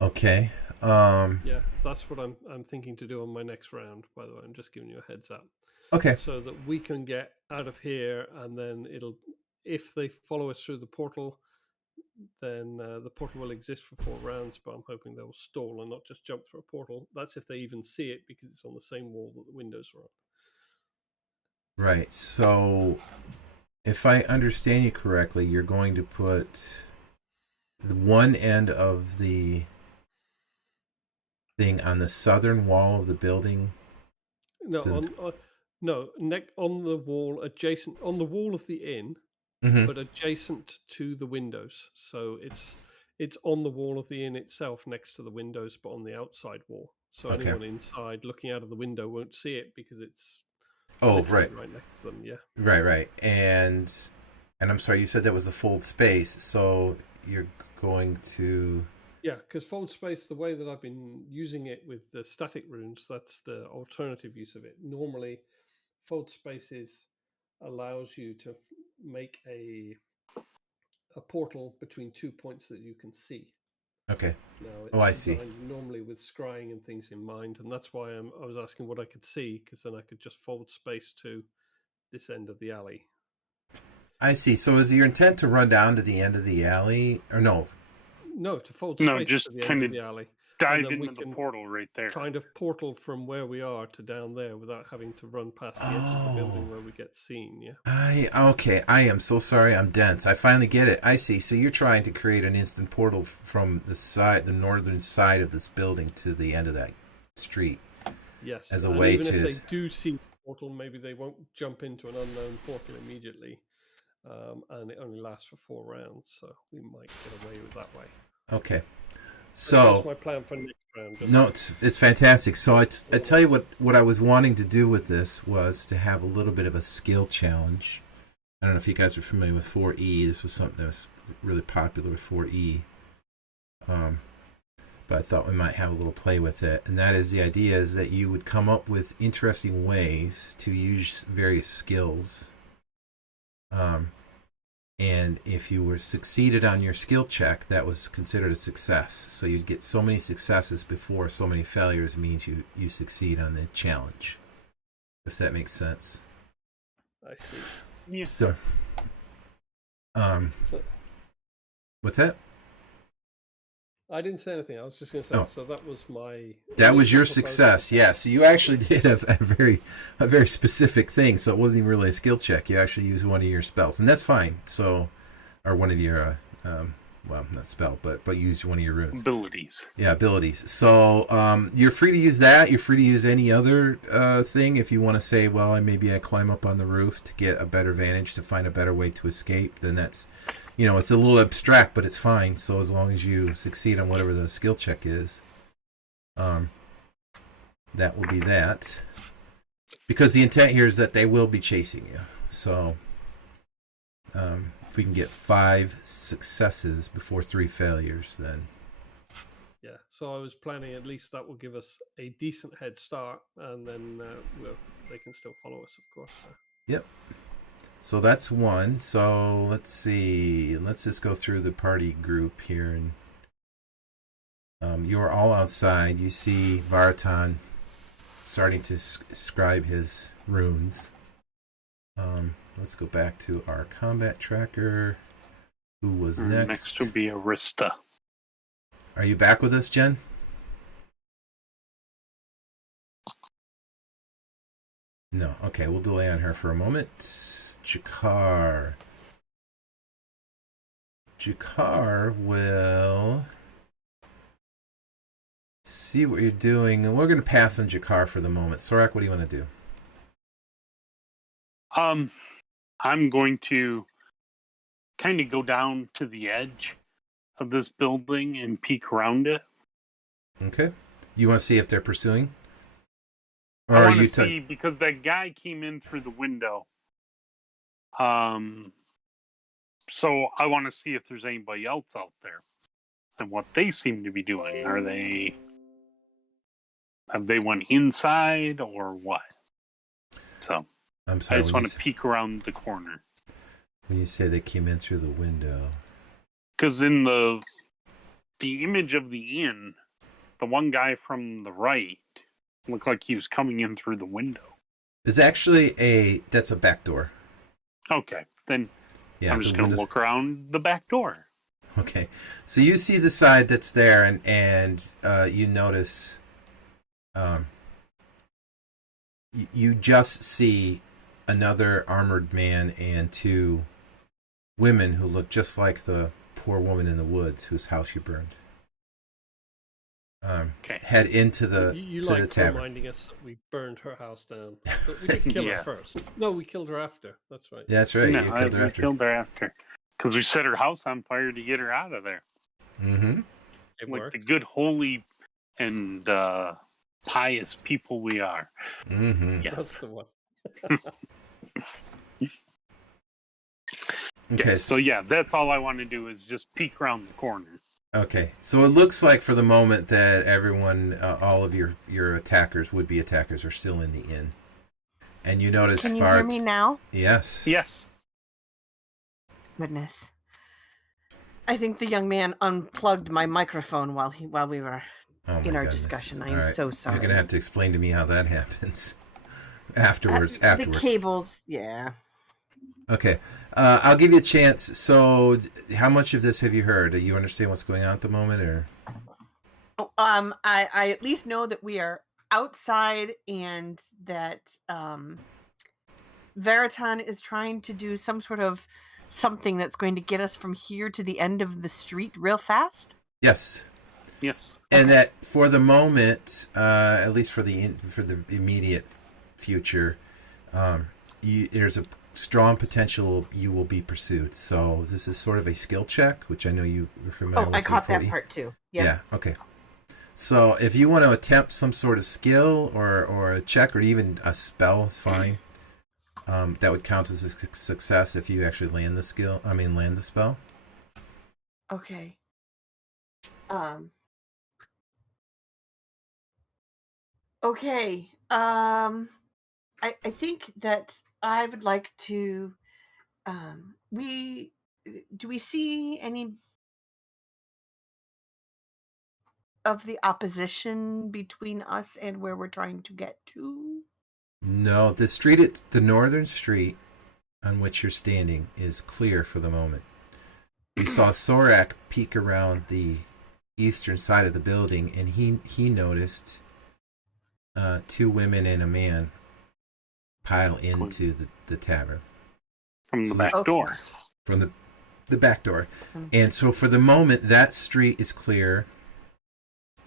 Okay. Yeah, that's what I'm thinking to do on my next round, by the way. I'm just giving you a heads up. Okay. So that we can get out of here, and then if they follow us through the portal, then the portal will exist for 4 rounds, but I'm hoping they'll stall and not just jump through a portal. That's if they even see it, because it's on the same wall that the windows are on. Right. So, if I understand you correctly, you're going to put the one end of the thing on the southern wall of the building. No, on the wall adjacent, on the wall of the inn, Mm-hmm. but adjacent to the windows. So it's on the wall of the inn itself, next to the windows, but on the outside wall. So Okay. anyone inside looking out of the window won't see it because it's right next to them. Yeah. Right. And I'm sorry, you said that was a fold space, so you're going to. Yeah, because fold space, the way that I've been using it with the static runes, that's the alternative use of it. Normally, fold spaces allows you to make a portal between 2 points that you can see. Okay. Now, I see. Normally with scrying and things in mind, and that's why I was asking what I could see, because then I could just fold space to this end of the alley. I see. So is your intent to run down to the end of the alley, or no? No, to fold space just to the kind end of of the alley. dive into the portal right there. Kind of portal from where we are to down there without having to run past the edge of the building where we get seen. Yeah. I am so sorry. I'm dense. I finally get it. I see. So you're trying to create an instant portal from the northern side of this building to the end of that street. Yes. As a way even to. if they do see the portal, maybe they won't jump into an unknown portal immediately, and it only lasts for 4 rounds, so we might get away with that way. Okay. So that's my plan for next round. No, it's fantastic. So I tell you what I was wanting to do with this was to have a little bit of a skill challenge. I don't know if you guys are familiar with 4E. This was something that was really popular with 4E. But I thought we might have a little play with it. And that is, the idea is that you would come up with interesting ways to use various skills. And if you were succeeded on your skill check, that was considered a success. So you'd get so many successes before so many failures means you succeed on the challenge. If that makes sense. I see. Yeah. So, what's that? I didn't say anything. I was just going to say. Oh. So that was my. That was your success. Yeah. So you actually did a very specific thing. So it wasn't even really a skill check. You actually used one of your spells, and that's fine. So, or one of your well, not spell, but you used one of your runes. Abilities. Yeah, abilities. So you're free to use that. You're free to use any other thing if you want to say, well, maybe I climb up on the roof to get a better vantage, to find a better way to escape. Then that's. It's a little abstract, but it's fine. So as long as you succeed on whatever the skill check is, that will be that. Because the intent here is that they will be chasing you. So if we can get 5 successes before 3 failures, then So I was planning at least that will give us a decent head start, and then they can still follow us, of course. Yep. So that's one. So let's see. Let's just go through the party group here. And you're all outside. You see Vartan starting to scribe his runes. Let's go back to our combat tracker. Who was next? Next would be Arista. Are you back with us, Jen? No. Okay, we'll delay on her for a moment. Jakar. Jakar will see what you're doing, and we're going to pass on Jakar for the moment. Sorak, what do you want to do? I'm going to kind of go down to the edge of this building and peek around it. Okay. You want to see if they're pursuing? Or I are want you to see, because that guy came in through the window. So I want to see if there's anybody else out there and what they seem to be doing. Have they went inside or what? So I'm sorry, I just want to peek around the corner. When you say they came in through the window, because in the image of the inn, the one guy from the right looked like he was coming in through the window. there's actually that's a back door. Okay, then Yeah, I'm just going to look around the back door. Okay, so you see the side that's there, and you notice, you just see another armored man and two women who look just like the poor woman in the woods whose house you burned. Okay. Head into the You to like the tavern. reminding us that we burned her house down, but we didn't kill her Yes. first. No, we killed her after. That's right. That's right. No, you killed her we after. killed her after. Because we set her house on fire to get her out of there. Mm-hmm. It Like worked. the good, holy, and pious people we are. Mm-hmm. Yes. That's the one. Okay. So yeah, that's all I want to do is just peek around the corner. Okay, so it looks like for the moment that everyone, all of your attackers, would-be attackers, are still in the inn. And you notice Can you hear me now? Yes. Yes. Goodness. I think the young man unplugged my microphone while we were Oh my in our goodness. discussion. I All am right. so sorry. You're going to have to explain to me how that happens. Afterwards. The cables, yeah. Okay. I'll give you a chance. So, how much of this have you heard? Do you understand what's going on at the moment, or? Oh, I at least know that we are outside and that Veritan is trying to do some sort of something that's going to get us from here to the end of the street real fast. Yes. Yes. And that for the moment, at least for the immediate future, there's a strong potential you will be pursued. So this is sort of a skill check, which I know you were familiar with. I caught that before. part too. Yep. Yeah. Okay. So if you want to attempt some sort of skill or a check or even a spell is fine. That would count as a success if you actually land the skill. Land the spell. Okay. Okay. I think that I would like to. Do we see any of the opposition between us and where we're trying to get to? No, the northern street on which you're standing is clear for the moment. We saw Sorak peek around the eastern side of the building, and he noticed two women and a man pile into the tavern From the So back Okay. door. from the back door. And so for the moment, that street is clear.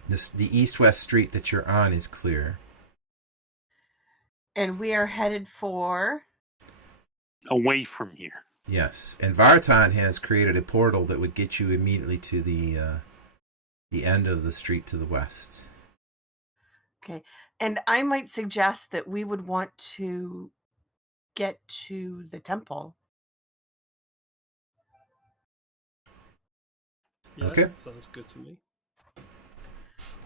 The east-west street that you're on is clear. And we are headed for. Away from here. Yes, and Vartan has created a portal that would get you immediately to the end of the street to the west. Okay. And I might suggest that we would want to get to the temple. Yeah, Okay. sounds good to me.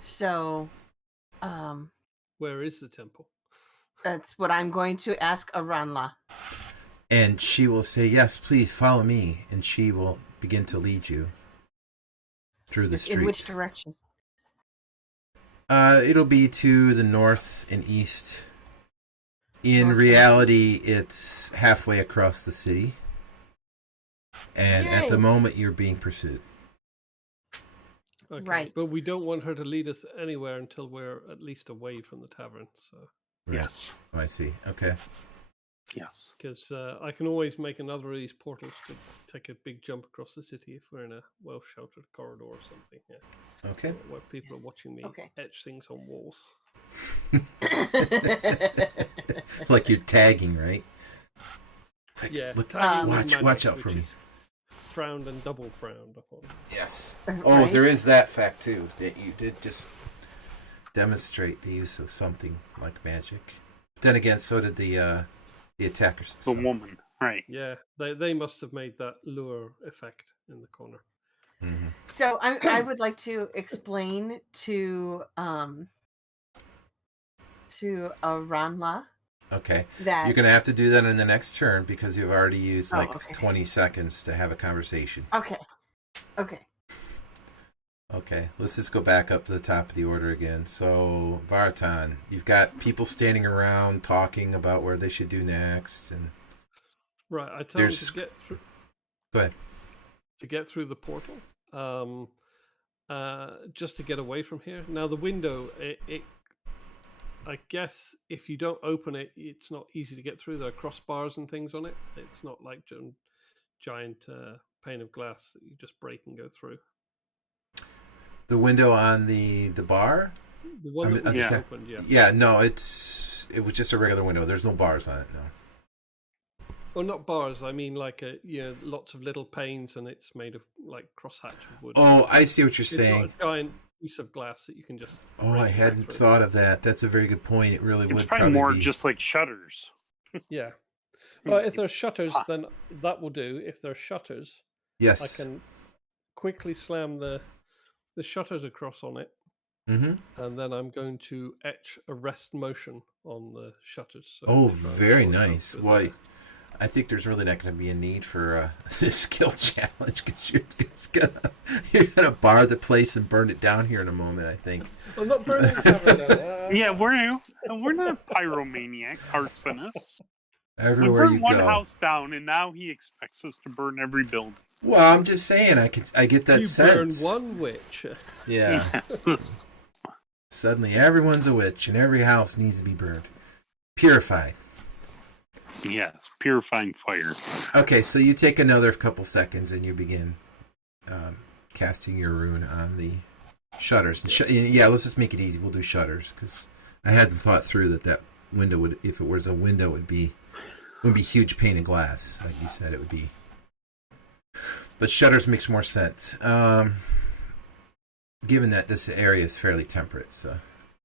So, Where is the temple? that's what I'm going to ask Aranla. And she will say, yes, please follow me. And she will begin to lead you through the street. In which direction? It'll be to the north and east. In North reality, it's halfway across the city. And at the Yay. moment, you're being pursued. Okay. Right. But we don't want her to lead us anywhere until we're at least away from the tavern. So, Right. Yes. Oh, I see. Okay. Yes. because I can always make another of these portals to take a big jump across the city if we're in a well-sheltered corridor or something. Yeah. Okay. Where people are watching me Okay. etch things on walls. Like you're tagging, right? Like, Yeah. Look, tagging with magic, watch out for which me. is Frowned and double frowned upon. Yes. Right. Oh, there is that fact too, that you did just demonstrate the use of something like magic. Then again, so did the attackers. The woman. Right. Yeah, they must have made that lure effect in the corner. Mm-hmm. So I would like to explain to Aranla Okay. that You're going to have to do that in the next turn because you've already used like okay. 20 seconds to have a conversation. Okay. Okay, let's just go back up to the top of the order again. So, Vartan, you've got people standing around talking about where they should do next. And Right, I tell them to get through. Go ahead. To get through the portal, just to get away from here. Now the window, I guess if you don't open it, it's not easy to get through. There are crossbars and things on it. It's not like giant pane of glass that you just break and go through. The window on the bar? The one that we yeah. opened, yeah. Yeah, no, it was just a regular window. There's no bars on it, no. Well, not bars. I mean, like lots of little panes, and it's made of like crosshatch of wood. Oh, I see what you're It's saying. not a giant piece of glass that you can just. Oh, break I and go hadn't through. thought of that. That's a very good point. It really It's would probably more be. just like shutters. Yeah. Well, if there's shutters, then that will do. If there's shutters, Yes. I can quickly slam the shutters across on it, Mm-hmm. and then I'm going to etch a rest motion on the shutters. So Oh, they try and very close up nice. with Why? the- I think there's really not going to be a need for this skill challenge because you're gonna bar the place and burn it down here in a moment. I think. I'm not burning the tavern down. Yeah, we're not pyromaniacs, arsonists. We Everywhere burned you one go. house down, and now he expects us to burn every building. Well, I'm just saying. I get that You sense. burn one witch. Yeah. Suddenly, everyone's a witch, and every house needs to be burned, purified. Yes, purifying fire. Okay, so you take another couple seconds and you begin casting your rune on the shutters. And yeah, let's just make it easy. We'll do shutters because I hadn't thought through that window would, if it was a window, wouldn't be huge pane of glass, like you said it would be. But shutters makes more sense, given that this area is fairly temperate. So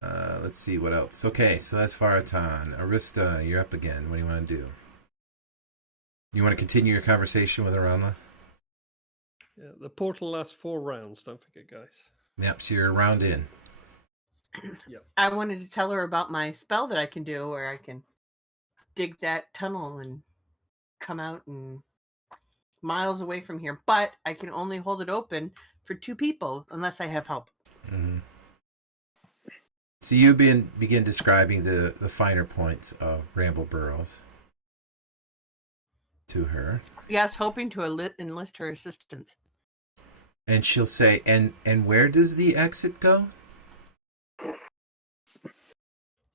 let's see what else. Okay, so that's Faratan. Arista, you're up again. What do you want to do? You want to continue your conversation with Aranla? Yeah, the portal lasts 4 rounds. Don't forget, guys. Yep, so you're a round in. I wanted to tell her about my spell that I can do where I can dig that tunnel and come out and miles away from here, but I can only hold it open for 2 people unless I have help. Mm-hmm. So you begin describing the finer points of Bramble Burrows to her. Yes, hoping to enlist her assistance. And she'll say, and where does the exit go?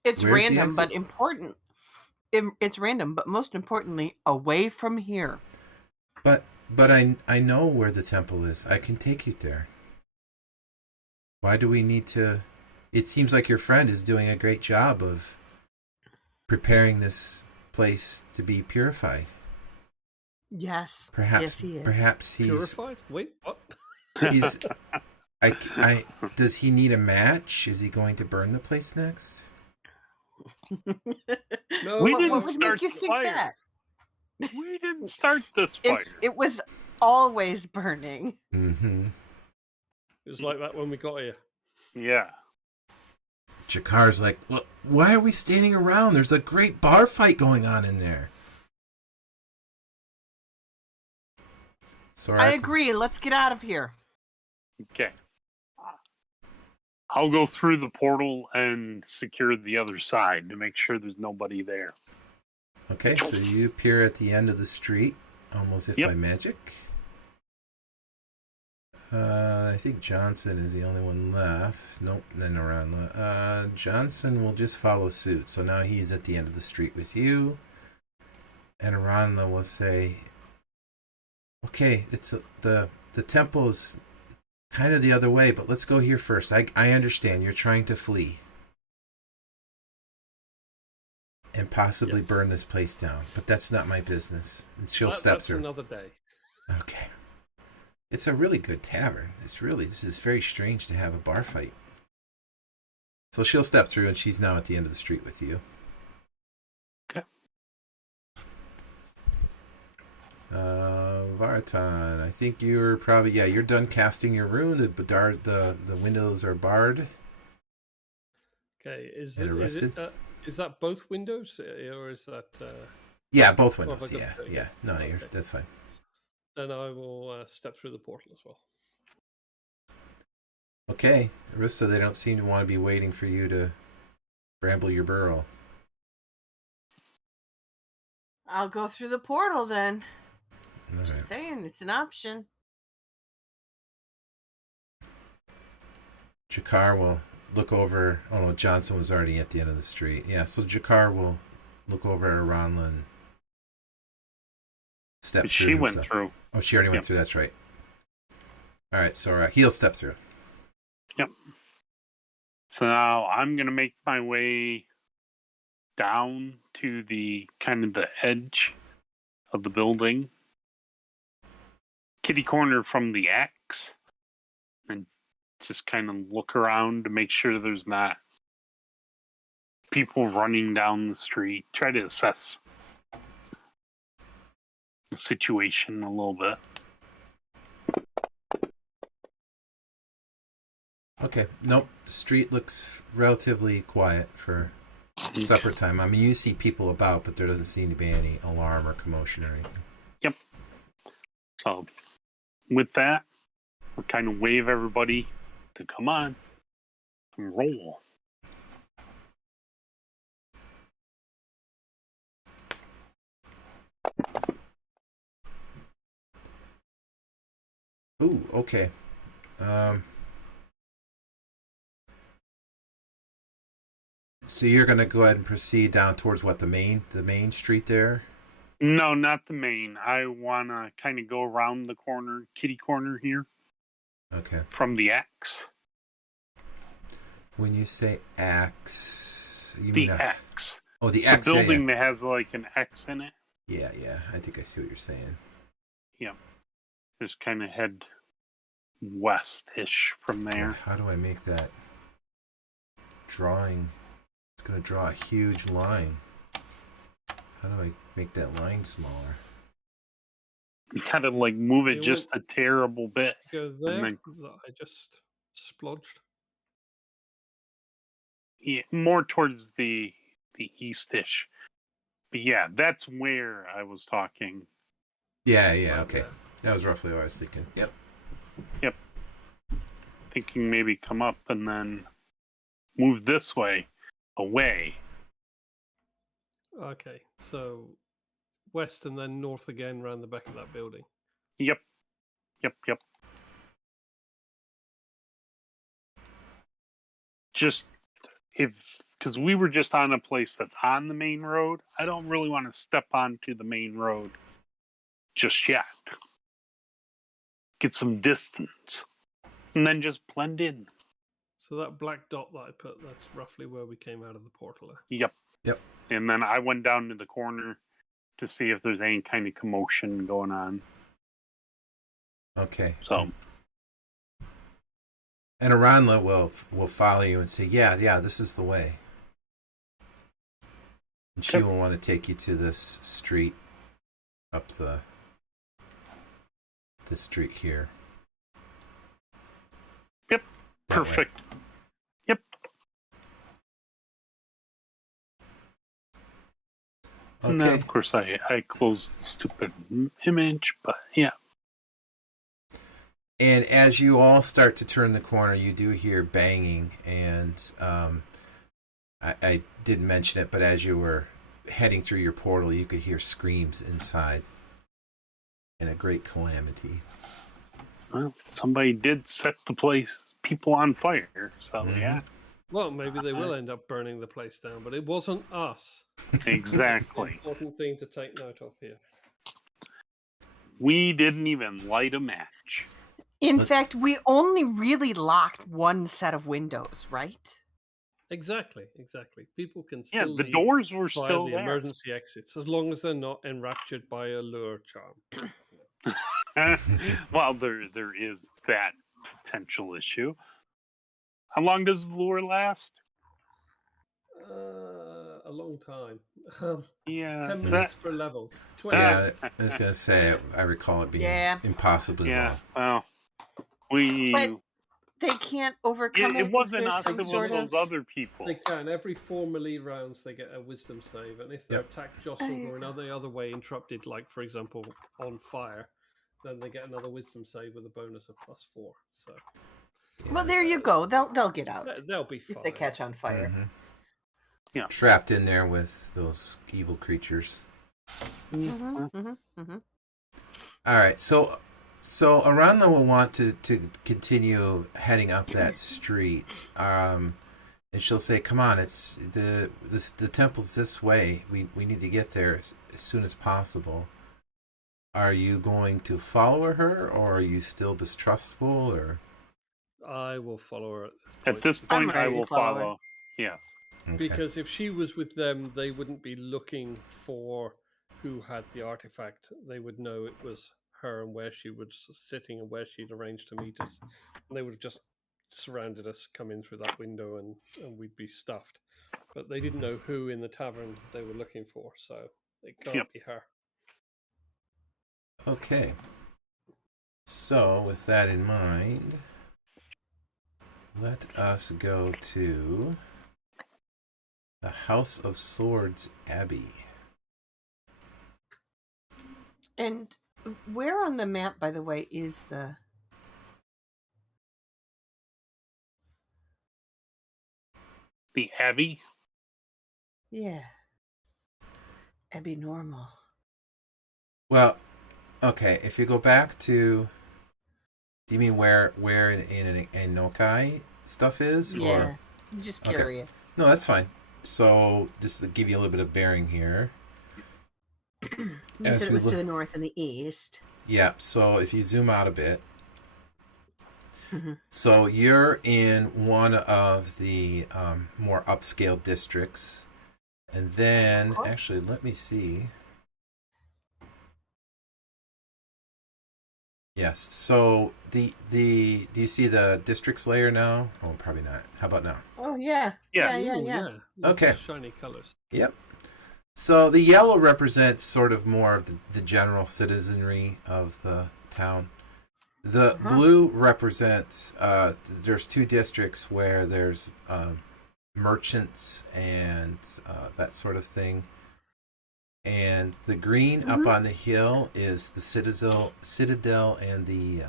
It's Where's the random, but exit? important. It's random, but most importantly, away from here. But I know where the temple is. I can take you there. Why do we need to? It seems like your friend is doing a great job of preparing this place to be purified. Yes. Perhaps Yes, he is. perhaps he's Purified? Wait, what? he's I does he need a match? Is he going to burn the place next? No, We What didn't would start make you the think fire. that? We didn't start this fire. It was always burning. Mm-hmm. it was like that when we got here. Yeah. Jakar's like, well, why are we standing around? There's a great bar fight going on in there. Sorry. I agree. Let's get out of here. Okay. I'll go through the portal and secure the other side to make sure there's nobody there. Okay, so you appear at the end of the street, almost if by magic. I think Johnson is the only one left. Nope, then around. Johnson will just follow suit. So now he's at the end of the street with you. And Aranla will say, okay, it's the temple is kind of the other way, but let's go here first. I understand you're trying to flee. And possibly burn this place down. But that's not my business. And she'll step through. Another day. Okay. It's a really good tavern. This is very strange to have a bar fight. So she'll step through and she's now at the end of the street with you. Okay. Vartan, I think you're probably, you're done casting your rune. The windows are barred. Okay, is that both windows, or is that... Yeah, both windows, yeah. No, okay. That's fine. Then I will step through the portal as well. Okay, Arista, they don't seem to want to be waiting for you to bramble your burrow. I'll go through the portal then. All Just saying, it's an option. Jakar will look over. Oh no, Johnson was already at the end of the street. Yeah, so Jakar will look over at Aranla and step through. She went through. Oh, she already went through. That's right. All right, so he'll step through. Yep. So now I'm gonna make my way down to the kind of the edge of the building, kitty corner from the axe, and just kind of look around to make sure there's not people running down the street. Try to assess the situation a little bit. Okay. Nope. The street looks relatively quiet for supper time. I mean, you see people about, but there doesn't seem to be any alarm or commotion or anything. Yep. So, with that, we'll kind of wave everybody to come on and roll. Ooh, okay. So you're going to go ahead and proceed down towards what, the main street there? No, not the main. I want to kind of go around the corner, kitty corner here. Okay. From the axe. When you say axe, you the mean axe. Oh, the axe. The building that has like an X in it. Yeah. I think I see what you're saying. Yeah. Just kind of head west-ish from there. How do I make that drawing? It's going to draw a huge line. How do I make that line smaller? You gotta like move it just a terrible bit. Go there. I just splodged. Yeah, more towards the east-ish. But yeah, that's where I was talking. Yeah, okay. That was roughly what I was thinking. Yep. Thinking maybe come up and then move this way, away. Okay, so west and then north again around the back of that building. Yep. Just because we were just on a place that's on the main road, I don't really want to step onto the main road just yet. Get some distance. And then just blend in. So that black dot that I put, that's roughly where we came out of the portal. Yep. And then I went down to the corner to see if there's any kind of commotion going on. Okay. So. And Aranla will follow you and say, yeah, this is the way. And she will want to take you to this street up the street here. Yep. Perfect. Yep. Okay. No, of course I closed the stupid image, but yeah. And as you all start to turn the corner, you do hear banging, and I didn't mention it, but as you were heading through your portal, you could hear screams inside, and a great calamity. Well, somebody did set the people on fire, so yeah. Well, maybe they will end up burning the place down, but it wasn't us. Exactly. Important thing to take note of here. We didn't even light a match. In fact, we only really locked one set of windows, right? Exactly. People can Yeah, still the leave doors were via still the there. emergency exits, as long as they're not enraptured by a lure charm. Well, there is that potential issue. How long does the lure last? A long time. Yeah, 10 minutes per level. 20 Yeah, minutes. I was gonna say I recall it being Yeah. impossibly yeah. long. Well, But they can't overcome it if wasn't there's us. some It was sort those of... other people. They can. Every 4 melee rounds, they get a wisdom save. And if their Yep. attack jostled or in any other way interrupted, like, for example, on fire, then they get another wisdom save with a bonus of +4. So Well, there you go. They'll get out they'll be fine. if they catch on fire. Mhm. Yeah. Trapped in there with those evil creatures. All right, so Aranda will want to continue heading up that street, and she'll say, "Come on, it's the temple's this way. We need to get there as soon as possible." Are you going to follow her, or are you still distrustful, or? I will follow her At this I'm point, I ready to will follow her. follow. Yes. Okay. Because if she was with them, they wouldn't be looking for who had the artifact. They would know it was her and where she was sitting and where she'd arranged to meet us. And they would have just surrounded us, come in through that window, and we'd be stuffed. But they didn't know who in the tavern they were looking for, so it can't be her. Okay. So, with that in mind, let us go to the House of Swords Abbey. And where on the map, by the way, is the... The Abbey? Yeah. Abbey Normal. Well, okay, if you go back to... Do you mean where in Inokai stuff is? Yeah. Or? I'm just Okay. curious. No, that's fine. So, just to give you a little bit of bearing here. You As said it we was look- to the north and the east. Yeah, so if you zoom out a bit. Mhm. So you're in one of the more upscale districts. And then, Oh. actually, let me see. Yes, so do you see the districts layer now? Oh, probably not. How about now? Oh, yeah. Yeah. Ooh, Okay. Shiny colors. Yep. So the yellow represents sort of more of the general citizenry of the town. The blue represents, there's two districts where there's merchants and that sort of thing. And the green up on the hill is the citadel and the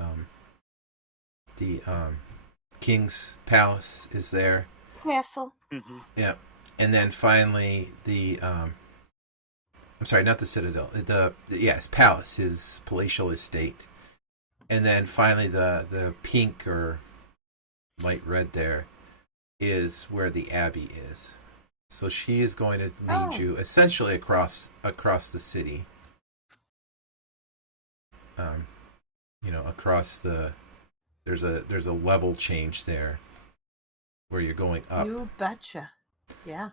king's palace is there. Castle. Mm-hmm. Yeah. And then finally the I'm sorry, not the citadel. It's palace, his palatial estate. And then finally the pink or light red there is where the abbey is. So she is going to lead you essentially across the city. Across there's a level change there where you're going up. You betcha. Yeah.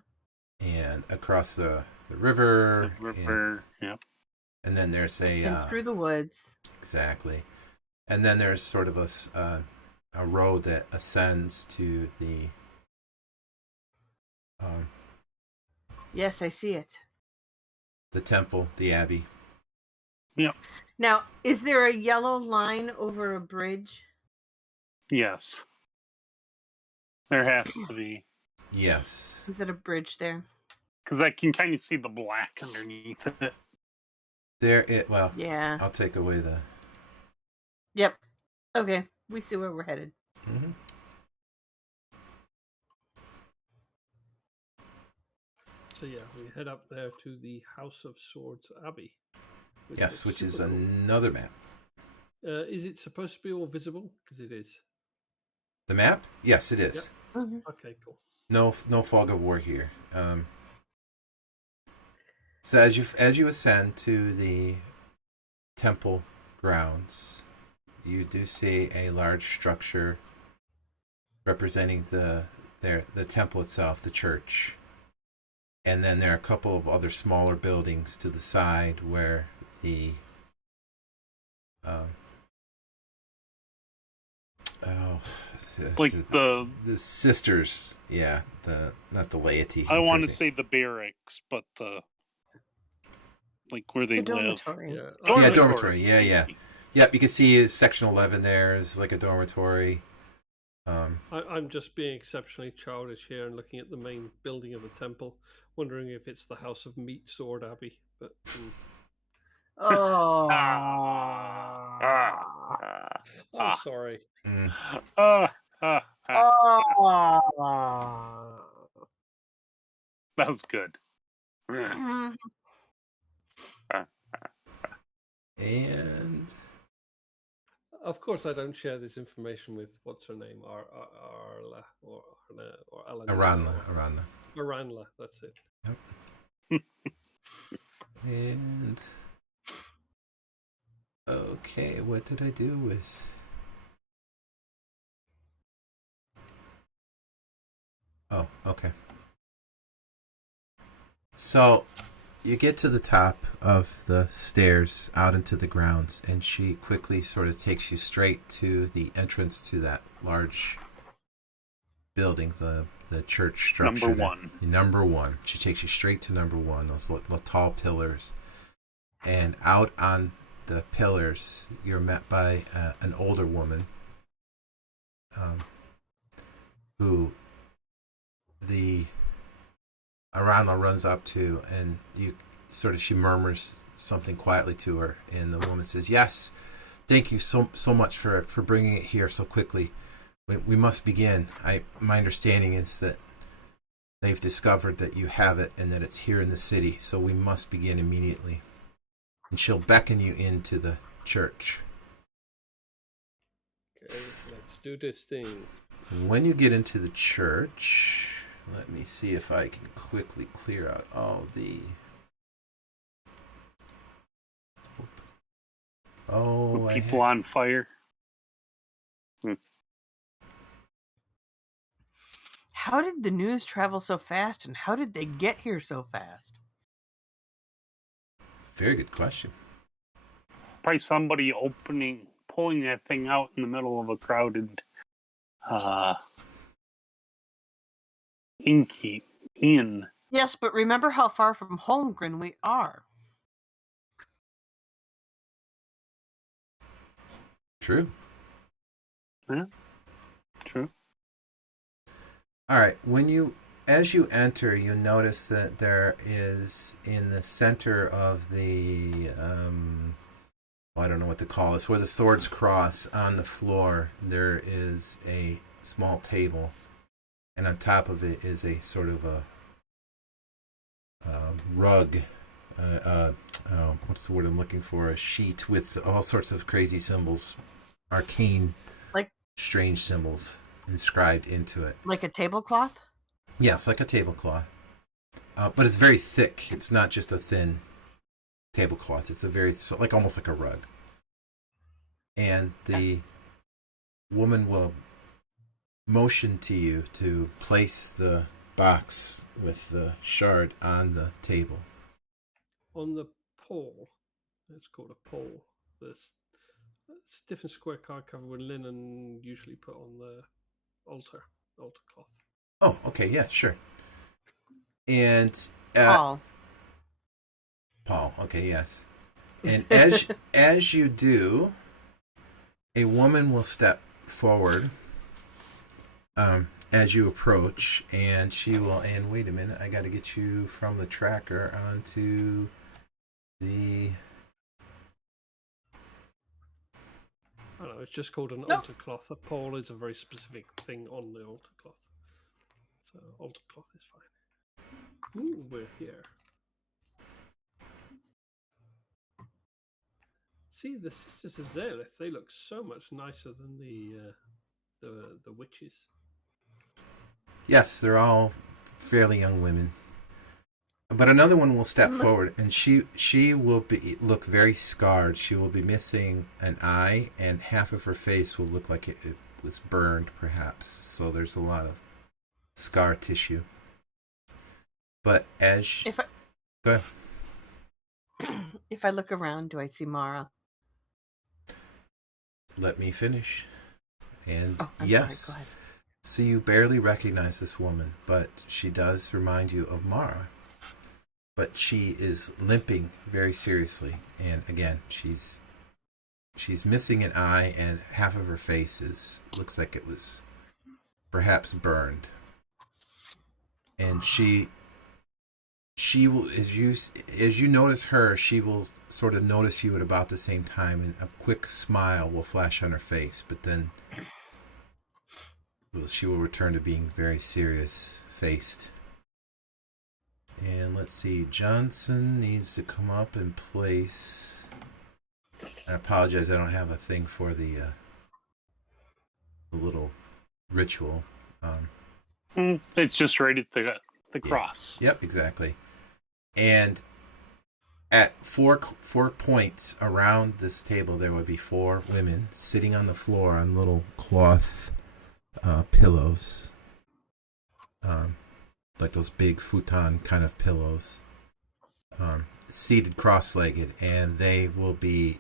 And across the river. The river, And then there's And through the woods. Exactly. And then there's sort of a road that ascends to the Yes, I see it. the temple, the abbey. Yep. Now, is there a yellow line over a bridge? Yes. There has to be. Yes. Is it a bridge there? Because I can kind of see the black underneath it. Well, Yeah. I'll take away the... Yep. Okay. We see where we're headed. Mm-hmm. So yeah, we head up there to the House of Swords Abbey. Yes, which is super cool. another map. Is it supposed to be all visible? Because it is. The map? Yes, it is. Yep. Mm-hmm. Okay, cool. No fog of war here. So as you ascend to the temple grounds, you do see a large structure representing the temple itself, the church. And then there are a couple of other smaller buildings to the side where the Like the sisters, yeah, not the laity. I want to say the barracks, but where they The live. dormitory. Yeah. Dormitory. Yeah. Yep, you can see is section 11 there is like a dormitory. I'm just being exceptionally childish here and looking at the main building of the temple, wondering if it's the House of Meat Sword Abbey. But Oh. I'm sorry. Mm. That was good. And Of course, I don't share this information with what's her name, Arla or Alana. Aranla. That's it. Yep. And okay, what did I do with? Oh, okay. So you get to the top of the stairs out into the grounds, and she quickly sort of takes you straight to the entrance to that large building, the church structure. Number one. She takes you straight to number one, those tall pillars. And out on the pillars, you're met by an older woman who the Arana runs up to, and she murmurs something quietly to her, and the woman says, "Yes, thank you so much for bringing it here so quickly. We must begin. My understanding is that they've discovered that you have it and that it's here in the city, so we must begin immediately." And she'll beckon you into the church. Okay, let's do this thing. When you get into the church, let me see if I can quickly clear out all the... People on fire. How did the news travel so fast, and how did they get here so fast? Very good question. Probably somebody pulling that thing out in the middle of a crowded inn. Yes, but remember how far from Holmgren we are. True. Yeah, true. All right. As you enter, you notice that there is in the center of the I don't know what to call this, where the swords cross on the floor. There is a small table, and on top of it is a sort of a rug. What's the word I'm looking for? A sheet with all sorts of crazy symbols, arcane, strange symbols inscribed into it. Like a tablecloth? Yes, like a tablecloth. But it's very thick. It's not just a thin tablecloth. It's almost like a rug. And the woman will motion to you to place the box with the shard on the table. On the pole, it's called a pole. This stiff and square card covered with linen, usually put on the altar cloth. Oh, okay, yeah, sure. And Paul, okay, yes. And as you do, a woman will step forward, as you approach, and she will. And wait a minute, I got to get you from the tracker onto the. I don't know, it's just called an No. altar cloth. A pole is a very specific thing on the altar cloth. So altar cloth is fine. Ooh, we're here. See, the Sisters of Zalith, they look so much nicer than the witches. Yes, they're all fairly young women. But another one will step forward, and she will look very scarred. She will be missing an eye, and half of her face will look like it was burned, perhaps. So there's a lot of scar tissue. But as she... Go ahead. If I look around, do I see Mara? Let me finish. And I'm yes, sorry, go ahead. so you barely recognize this woman, but she does remind you of Mara. But she is limping very seriously, and again, she's missing an eye, and half of her face looks like it was perhaps burned. And she will, as you notice her, she will sort of notice you at about the same time, and a quick smile will flash on her face, but then she will return to being very serious faced. And let's see, Johnson needs to come up and place. I apologize, I don't have a thing for the little ritual. It's just right at the cross. Yep, exactly. And at four points around this table, there would be 4 women sitting on the floor on little cloth pillows. Like those big futon kind of pillows, seated cross-legged, and they will be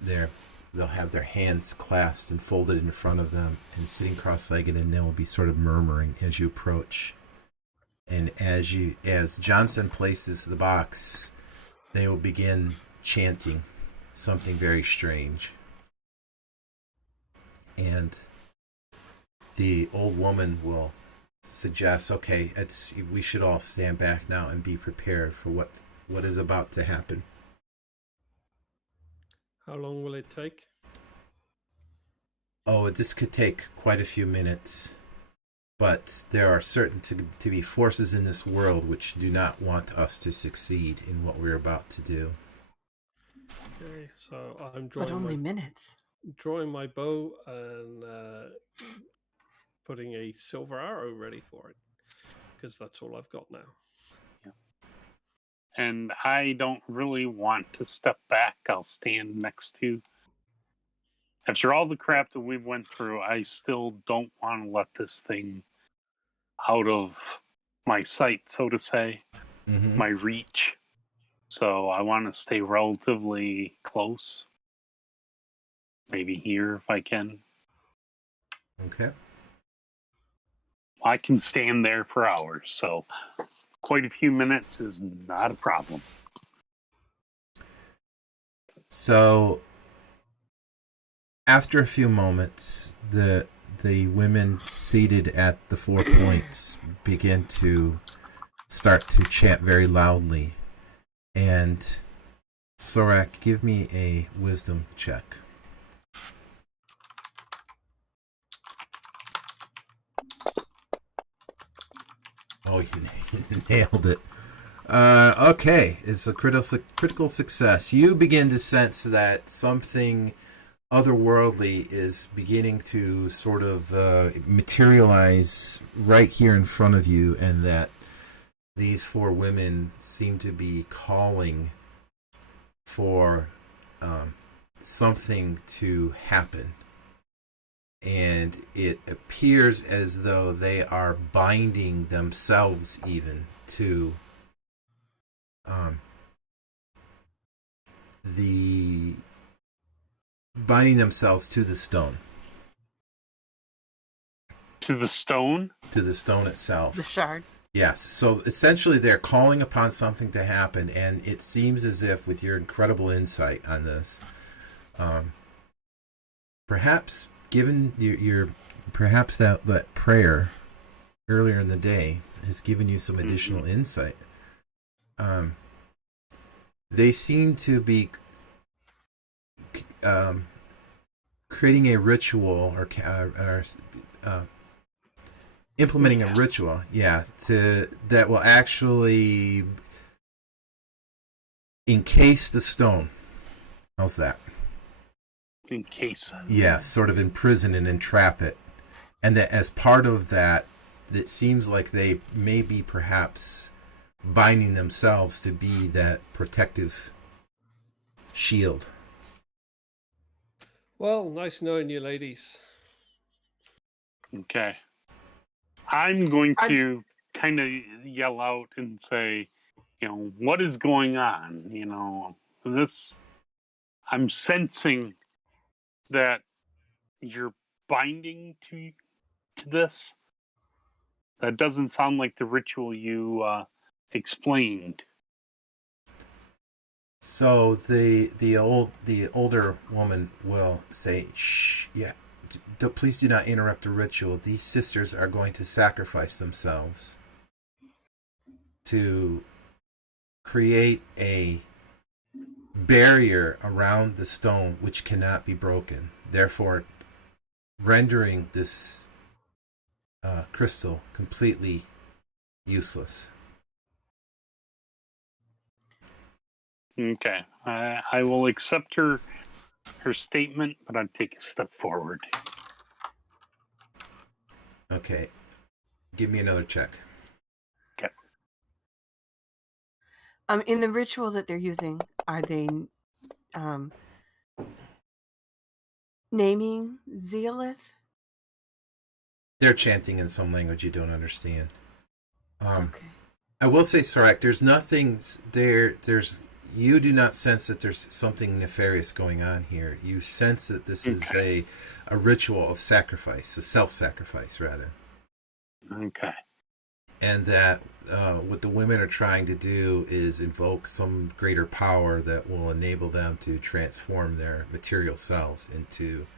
there. They'll have their hands clasped and folded in front of them, and sitting cross-legged, and they will be sort of murmuring as you approach. And as Johnson places the box, they will begin chanting something very strange. And the old woman will suggest, okay, we should all stand back now and be prepared for what is about to happen. How long will it take? Oh, this could take quite a few minutes, but there are certain to be forces in this world which do not want us to succeed in what we're about to do. Okay, so I'm But only minutes. drawing my bow and putting a silver arrow ready for it, because that's all I've got now. And I don't really want to step back. I'll stand next to. After all the crap that we've went through, I still don't want to let this thing out of my sight, so to say, my reach. So I want to stay relatively close. Maybe here if I can. Okay. I can stand there for hours, so quite a few minutes is not a problem. So after a few moments, the women seated at the 4 points begin to start to chant very loudly. And Sorak, give me a wisdom check. Oh, you nailed it. Okay, it's a critical success. You begin to sense that something otherworldly is beginning to sort of materialize right here in front of you, and that these 4 women seem to be calling for something to happen. And it appears as though they are binding themselves even to binding themselves to the stone. To the stone? To the stone itself. The shard. Yes. So essentially they're calling upon something to happen, and it seems as if, with your incredible insight on this, perhaps given your perhaps that prayer earlier in the day has given you some additional insight. They seem to be creating a ritual or implementing a ritual, that will actually encase the stone. How's that? Encase. Yeah, sort of imprison and entrap it. And that as part of that, it seems like they may be perhaps binding themselves to be that protective shield. Well, nice knowing you, ladies. Okay. I'm going to kind of yell out and say, what is going on? I'm sensing that you're binding to this. That doesn't sound like the ritual you explained. So the older woman will say, "Shh, yeah, please do not interrupt the ritual. These sisters are going to sacrifice themselves to create a barrier around the stone which cannot be broken, therefore rendering this crystal completely useless." Okay. I will accept her statement, but I'd take a step forward. Okay. Give me another check. Okay. In the ritual that they're using, are they naming Zeolith? They're chanting in some language you don't understand. Okay. I will say, Sarak, there's nothing there. You do not sense that there's something nefarious going on here. You sense that this is a ritual of sacrifice, a self-sacrifice, rather. Okay. And that what the women are trying to do is invoke some greater power that will enable them to transform their material selves into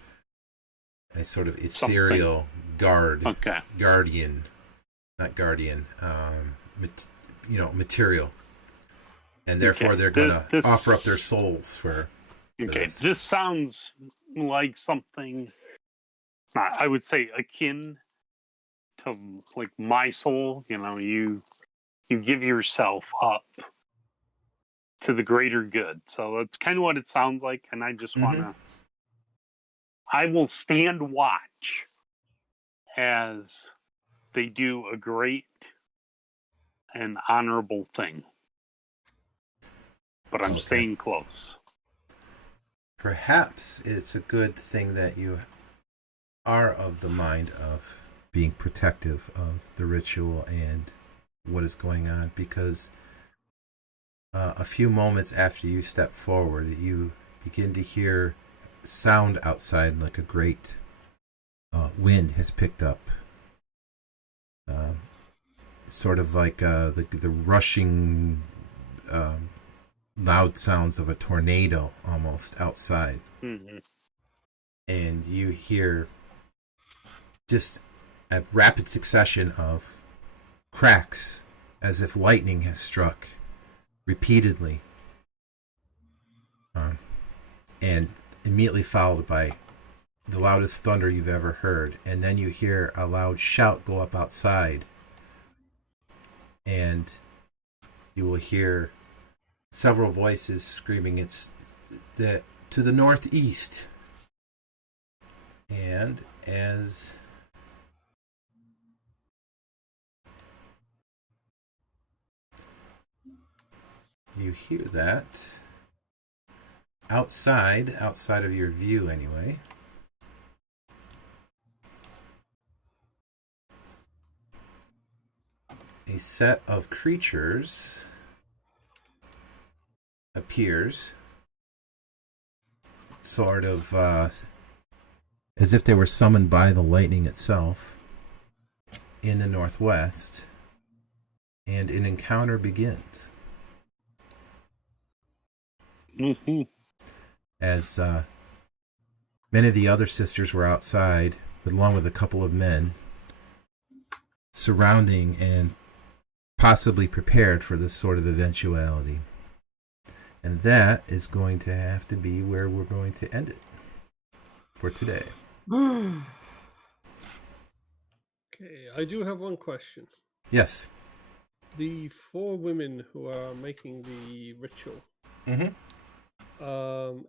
a sort of ethereal guardian, material. And therefore they're going to offer up their souls for this. This sounds like something, I would say, akin to like my soul. You give yourself up to the greater good. So that's kind of what it sounds like. And I just want to, I will stand watch as they do a great and honorable thing. But I'm staying close. Perhaps it's a good thing that you are of the mind of being protective of the ritual and what is going on, because a few moments after you step forward, you begin to hear sound outside, like a great wind has picked up. Sort of like the rushing loud sounds of a tornado almost outside. And you hear just a rapid succession of cracks as if lightning has struck repeatedly, and immediately followed by the loudest thunder you've ever heard. And then you hear a loud shout go up outside, and you will hear several voices screaming, "It's to the northeast." And as you hear that, outside of your view anyway, a set of creatures appears, sort of as if they were summoned by the lightning itself, in the northwest, and an encounter begins. As many of the other sisters were outside along with a couple of men, surrounding and possibly prepared for this sort of eventuality. And that is going to have to be where we're going to end it for today. Okay, I do have one question. Yes. The 4 women who are making the ritual,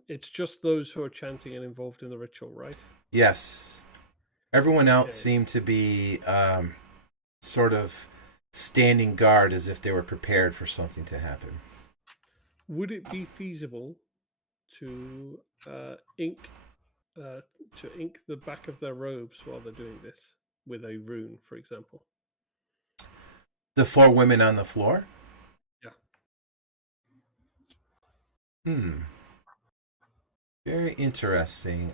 it's just those who are chanting and involved in the ritual, right? Yes. Everyone else Okay. seemed to be sort of standing guard as if they were prepared for something to happen. Would it be feasible to ink the back of their robes while they're doing this with a rune, for example? The 4 women on the floor? Yeah. Very interesting.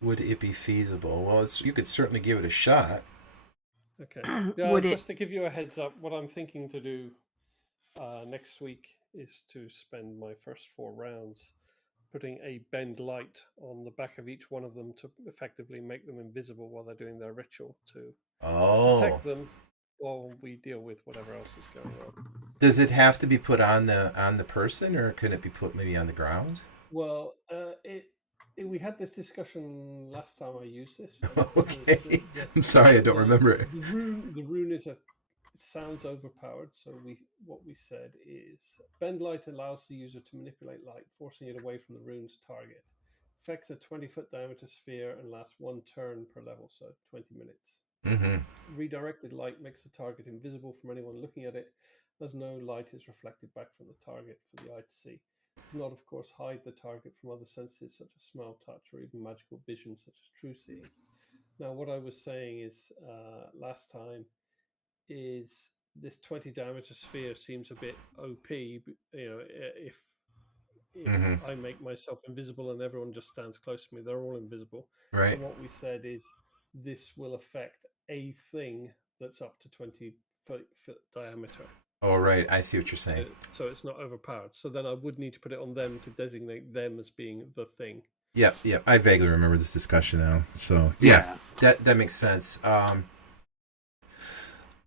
Would it be feasible? Well, you could certainly give it a shot. Okay. Would it- Just to give you a heads up, what I'm thinking to do next week is to spend my first 4 rounds putting a bend light on the back of each one of them to effectively make them invisible while they're doing their ritual to protect them while we deal with whatever else is going on. Does it have to be put on the person, or can it be put maybe on the ground? Well, we had this discussion last time I used this. Okay. I'm sorry, I don't remember it. The rune it sounds overpowered. So what we said is bend light allows the user to manipulate light, forcing it away from the rune's target. Affects a 20-foot diameter sphere and lasts 1 turn per level, so 20 minutes. Redirected light makes the target invisible from anyone looking at it, as no light is reflected back from the target for the eye to see. It does not, of course, hide the target from other senses such as smell, touch, or even magical vision such as true seeing. Now, what I was saying is last time is this 20 diameter sphere seems a bit OP. You know, if I make myself invisible and everyone just stands close to me, they're all invisible. Right. And what we said is this will affect a thing that's up to 20 foot diameter. Oh, right. I see what you're saying. So it's not overpowered. So then I would need to put it on them to designate them as being the thing. Yep. I vaguely remember this discussion now. So yeah. That makes sense.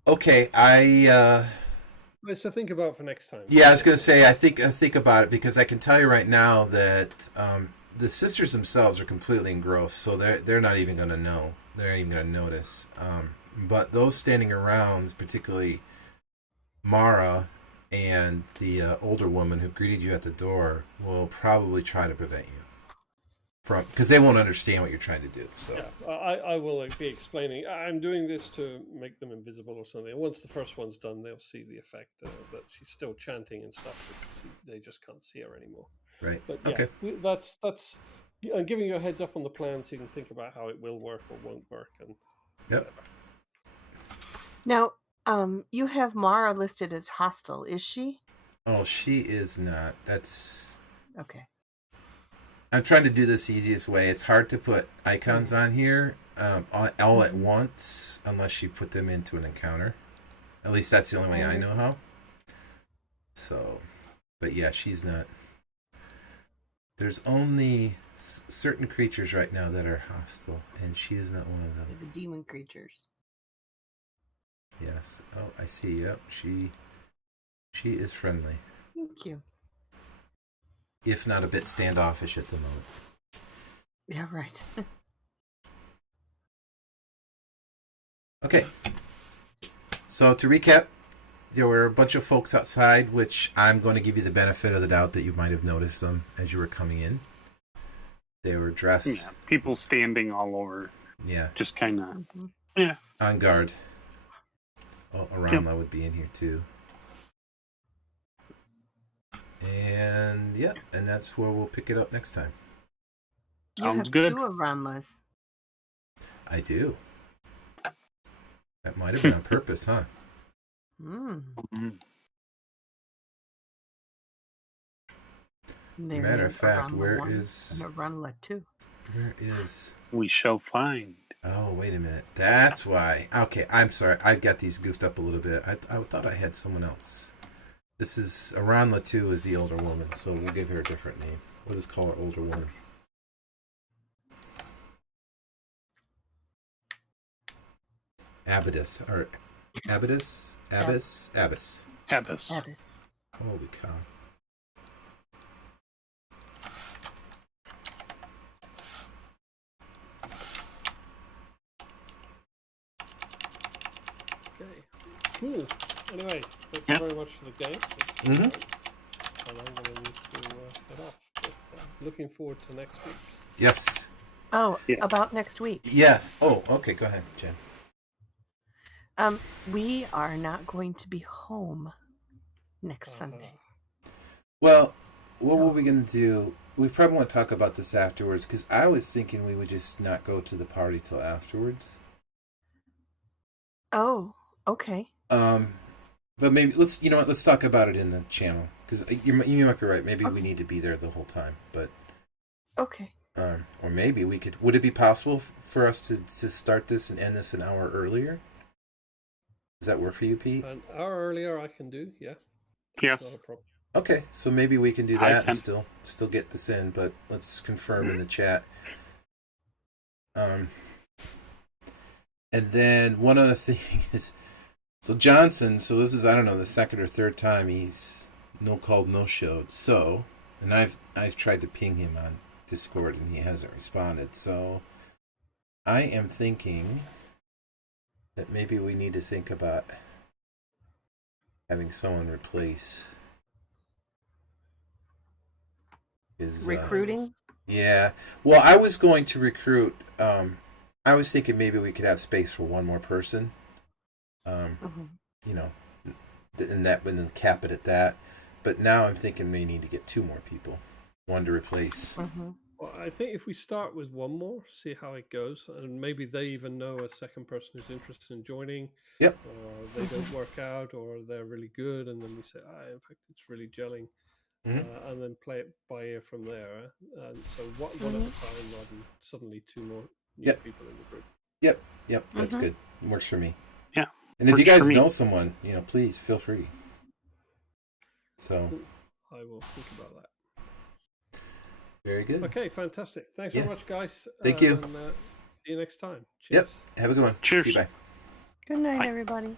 Okay, So think about for next time. Yeah, I was going to say I think about it because I can tell you right now that the sisters themselves are completely engrossed, so they're not even going to know. They're not even going to notice. But those standing around, particularly Mara and the older woman who greeted you at the door, will probably try to prevent you from, because they won't understand what you're trying to do. So yeah, I will be explaining. I'm doing this to make them invisible or something. Once the first one's done, they'll see the effect that she's still chanting and stuff. But they just can't see her anymore. Right. But yeah, okay. That's. I'm giving you a heads up on the plan so you can think about how it will work or won't work and Yep. Now, you have Mara listed as hostile. Is she? Oh, she is not. That's okay. I'm trying to do this the easiest way. It's hard to put icons on here all at once unless you put them into an encounter. At least that's the only way I know how. So, but yeah, she's not. There's only certain creatures right now that are hostile, and she is not one of them. The demon creatures. Yes. Oh, I see. Yep. She is friendly. Thank you. If not a bit standoffish at the moment. Yeah, right. Okay. So to recap, there were a bunch of folks outside, which I'm going to give you the benefit of the doubt that you might have noticed them as you were coming in. They were dressed. Yeah, people standing all over. Yeah. Just kind of. Mm-hmm. Yeah. On guard. Oh, Aramla would be in here too. And yeah, and that's where we'll pick it up next time. You Sounds have good. 2 Aranlas. I do. That might have been on purpose, huh? Mhm. Matter of fact, where is Aranla 2? Where is? We shall find. Oh, wait a minute. That's why. Okay, I'm sorry. I got these goofed up a little bit. I thought I had someone else. This is Aranla 2 is the older woman, so we'll give her a different name. We'll just call her older woman. Abyss or Abyss. Abyss. Abyss. Holy cow! Okay. Cool. Anyway, thank Yeah. you very much for the game. It's Mhm. fun. And I'm going to need to head off. But looking forward to next week. Yes. Oh, Yeah. about next week. Yes. Oh, okay. Go ahead, Jen. We are not going to be home next Sunday. Well, what So- were we gonna do? We probably want to talk about this afterwards because I was thinking we would just not go to the party till afterwards. Oh, okay. But maybe let's talk about it in the channel because you might be right. Maybe we Okay. need to be there the whole time, but Okay. or maybe we could. Would it be possible for us to start this and end this an hour earlier? Does that work for you, Pete? An hour earlier I can do, yeah. Yes. Not a problem. Okay, so maybe we can do I that and can. still get this in, but let's confirm in the chat. And then one other thing is, so Johnson. So this is, I don't know, the second or third time he's no called, no showed. So, and I've tried to ping him on Discord and he hasn't responded. So I am thinking that maybe we need to think about having someone replace his Recruiting? Yeah. Well, I was going to recruit. I was thinking maybe we could have space for one more person. Mhm. You know, and then cap it at that. But now I'm thinking we need to get two more people, one to replace. Mhm. Well, I think if we start with one more, see how it goes, and maybe they even know a second person who's interested in joining, Yep. or they don't work out, or they're really good, and then we say, in fact, it's really gelling, and then play it by ear from there. And so one at a time, rather than suddenly two more new Yep. people in the group. Yep. That's good. Works for me. Yeah. And if you Works for guys me. know someone, please feel free. So Cool. I will think about that. very good. Okay, fantastic. Thanks Yeah. very much, guys. Thank you. And, see you next time. Yep. Cheers. Have a good one. Cheers. See you, bye. Good night, Bye. everybody.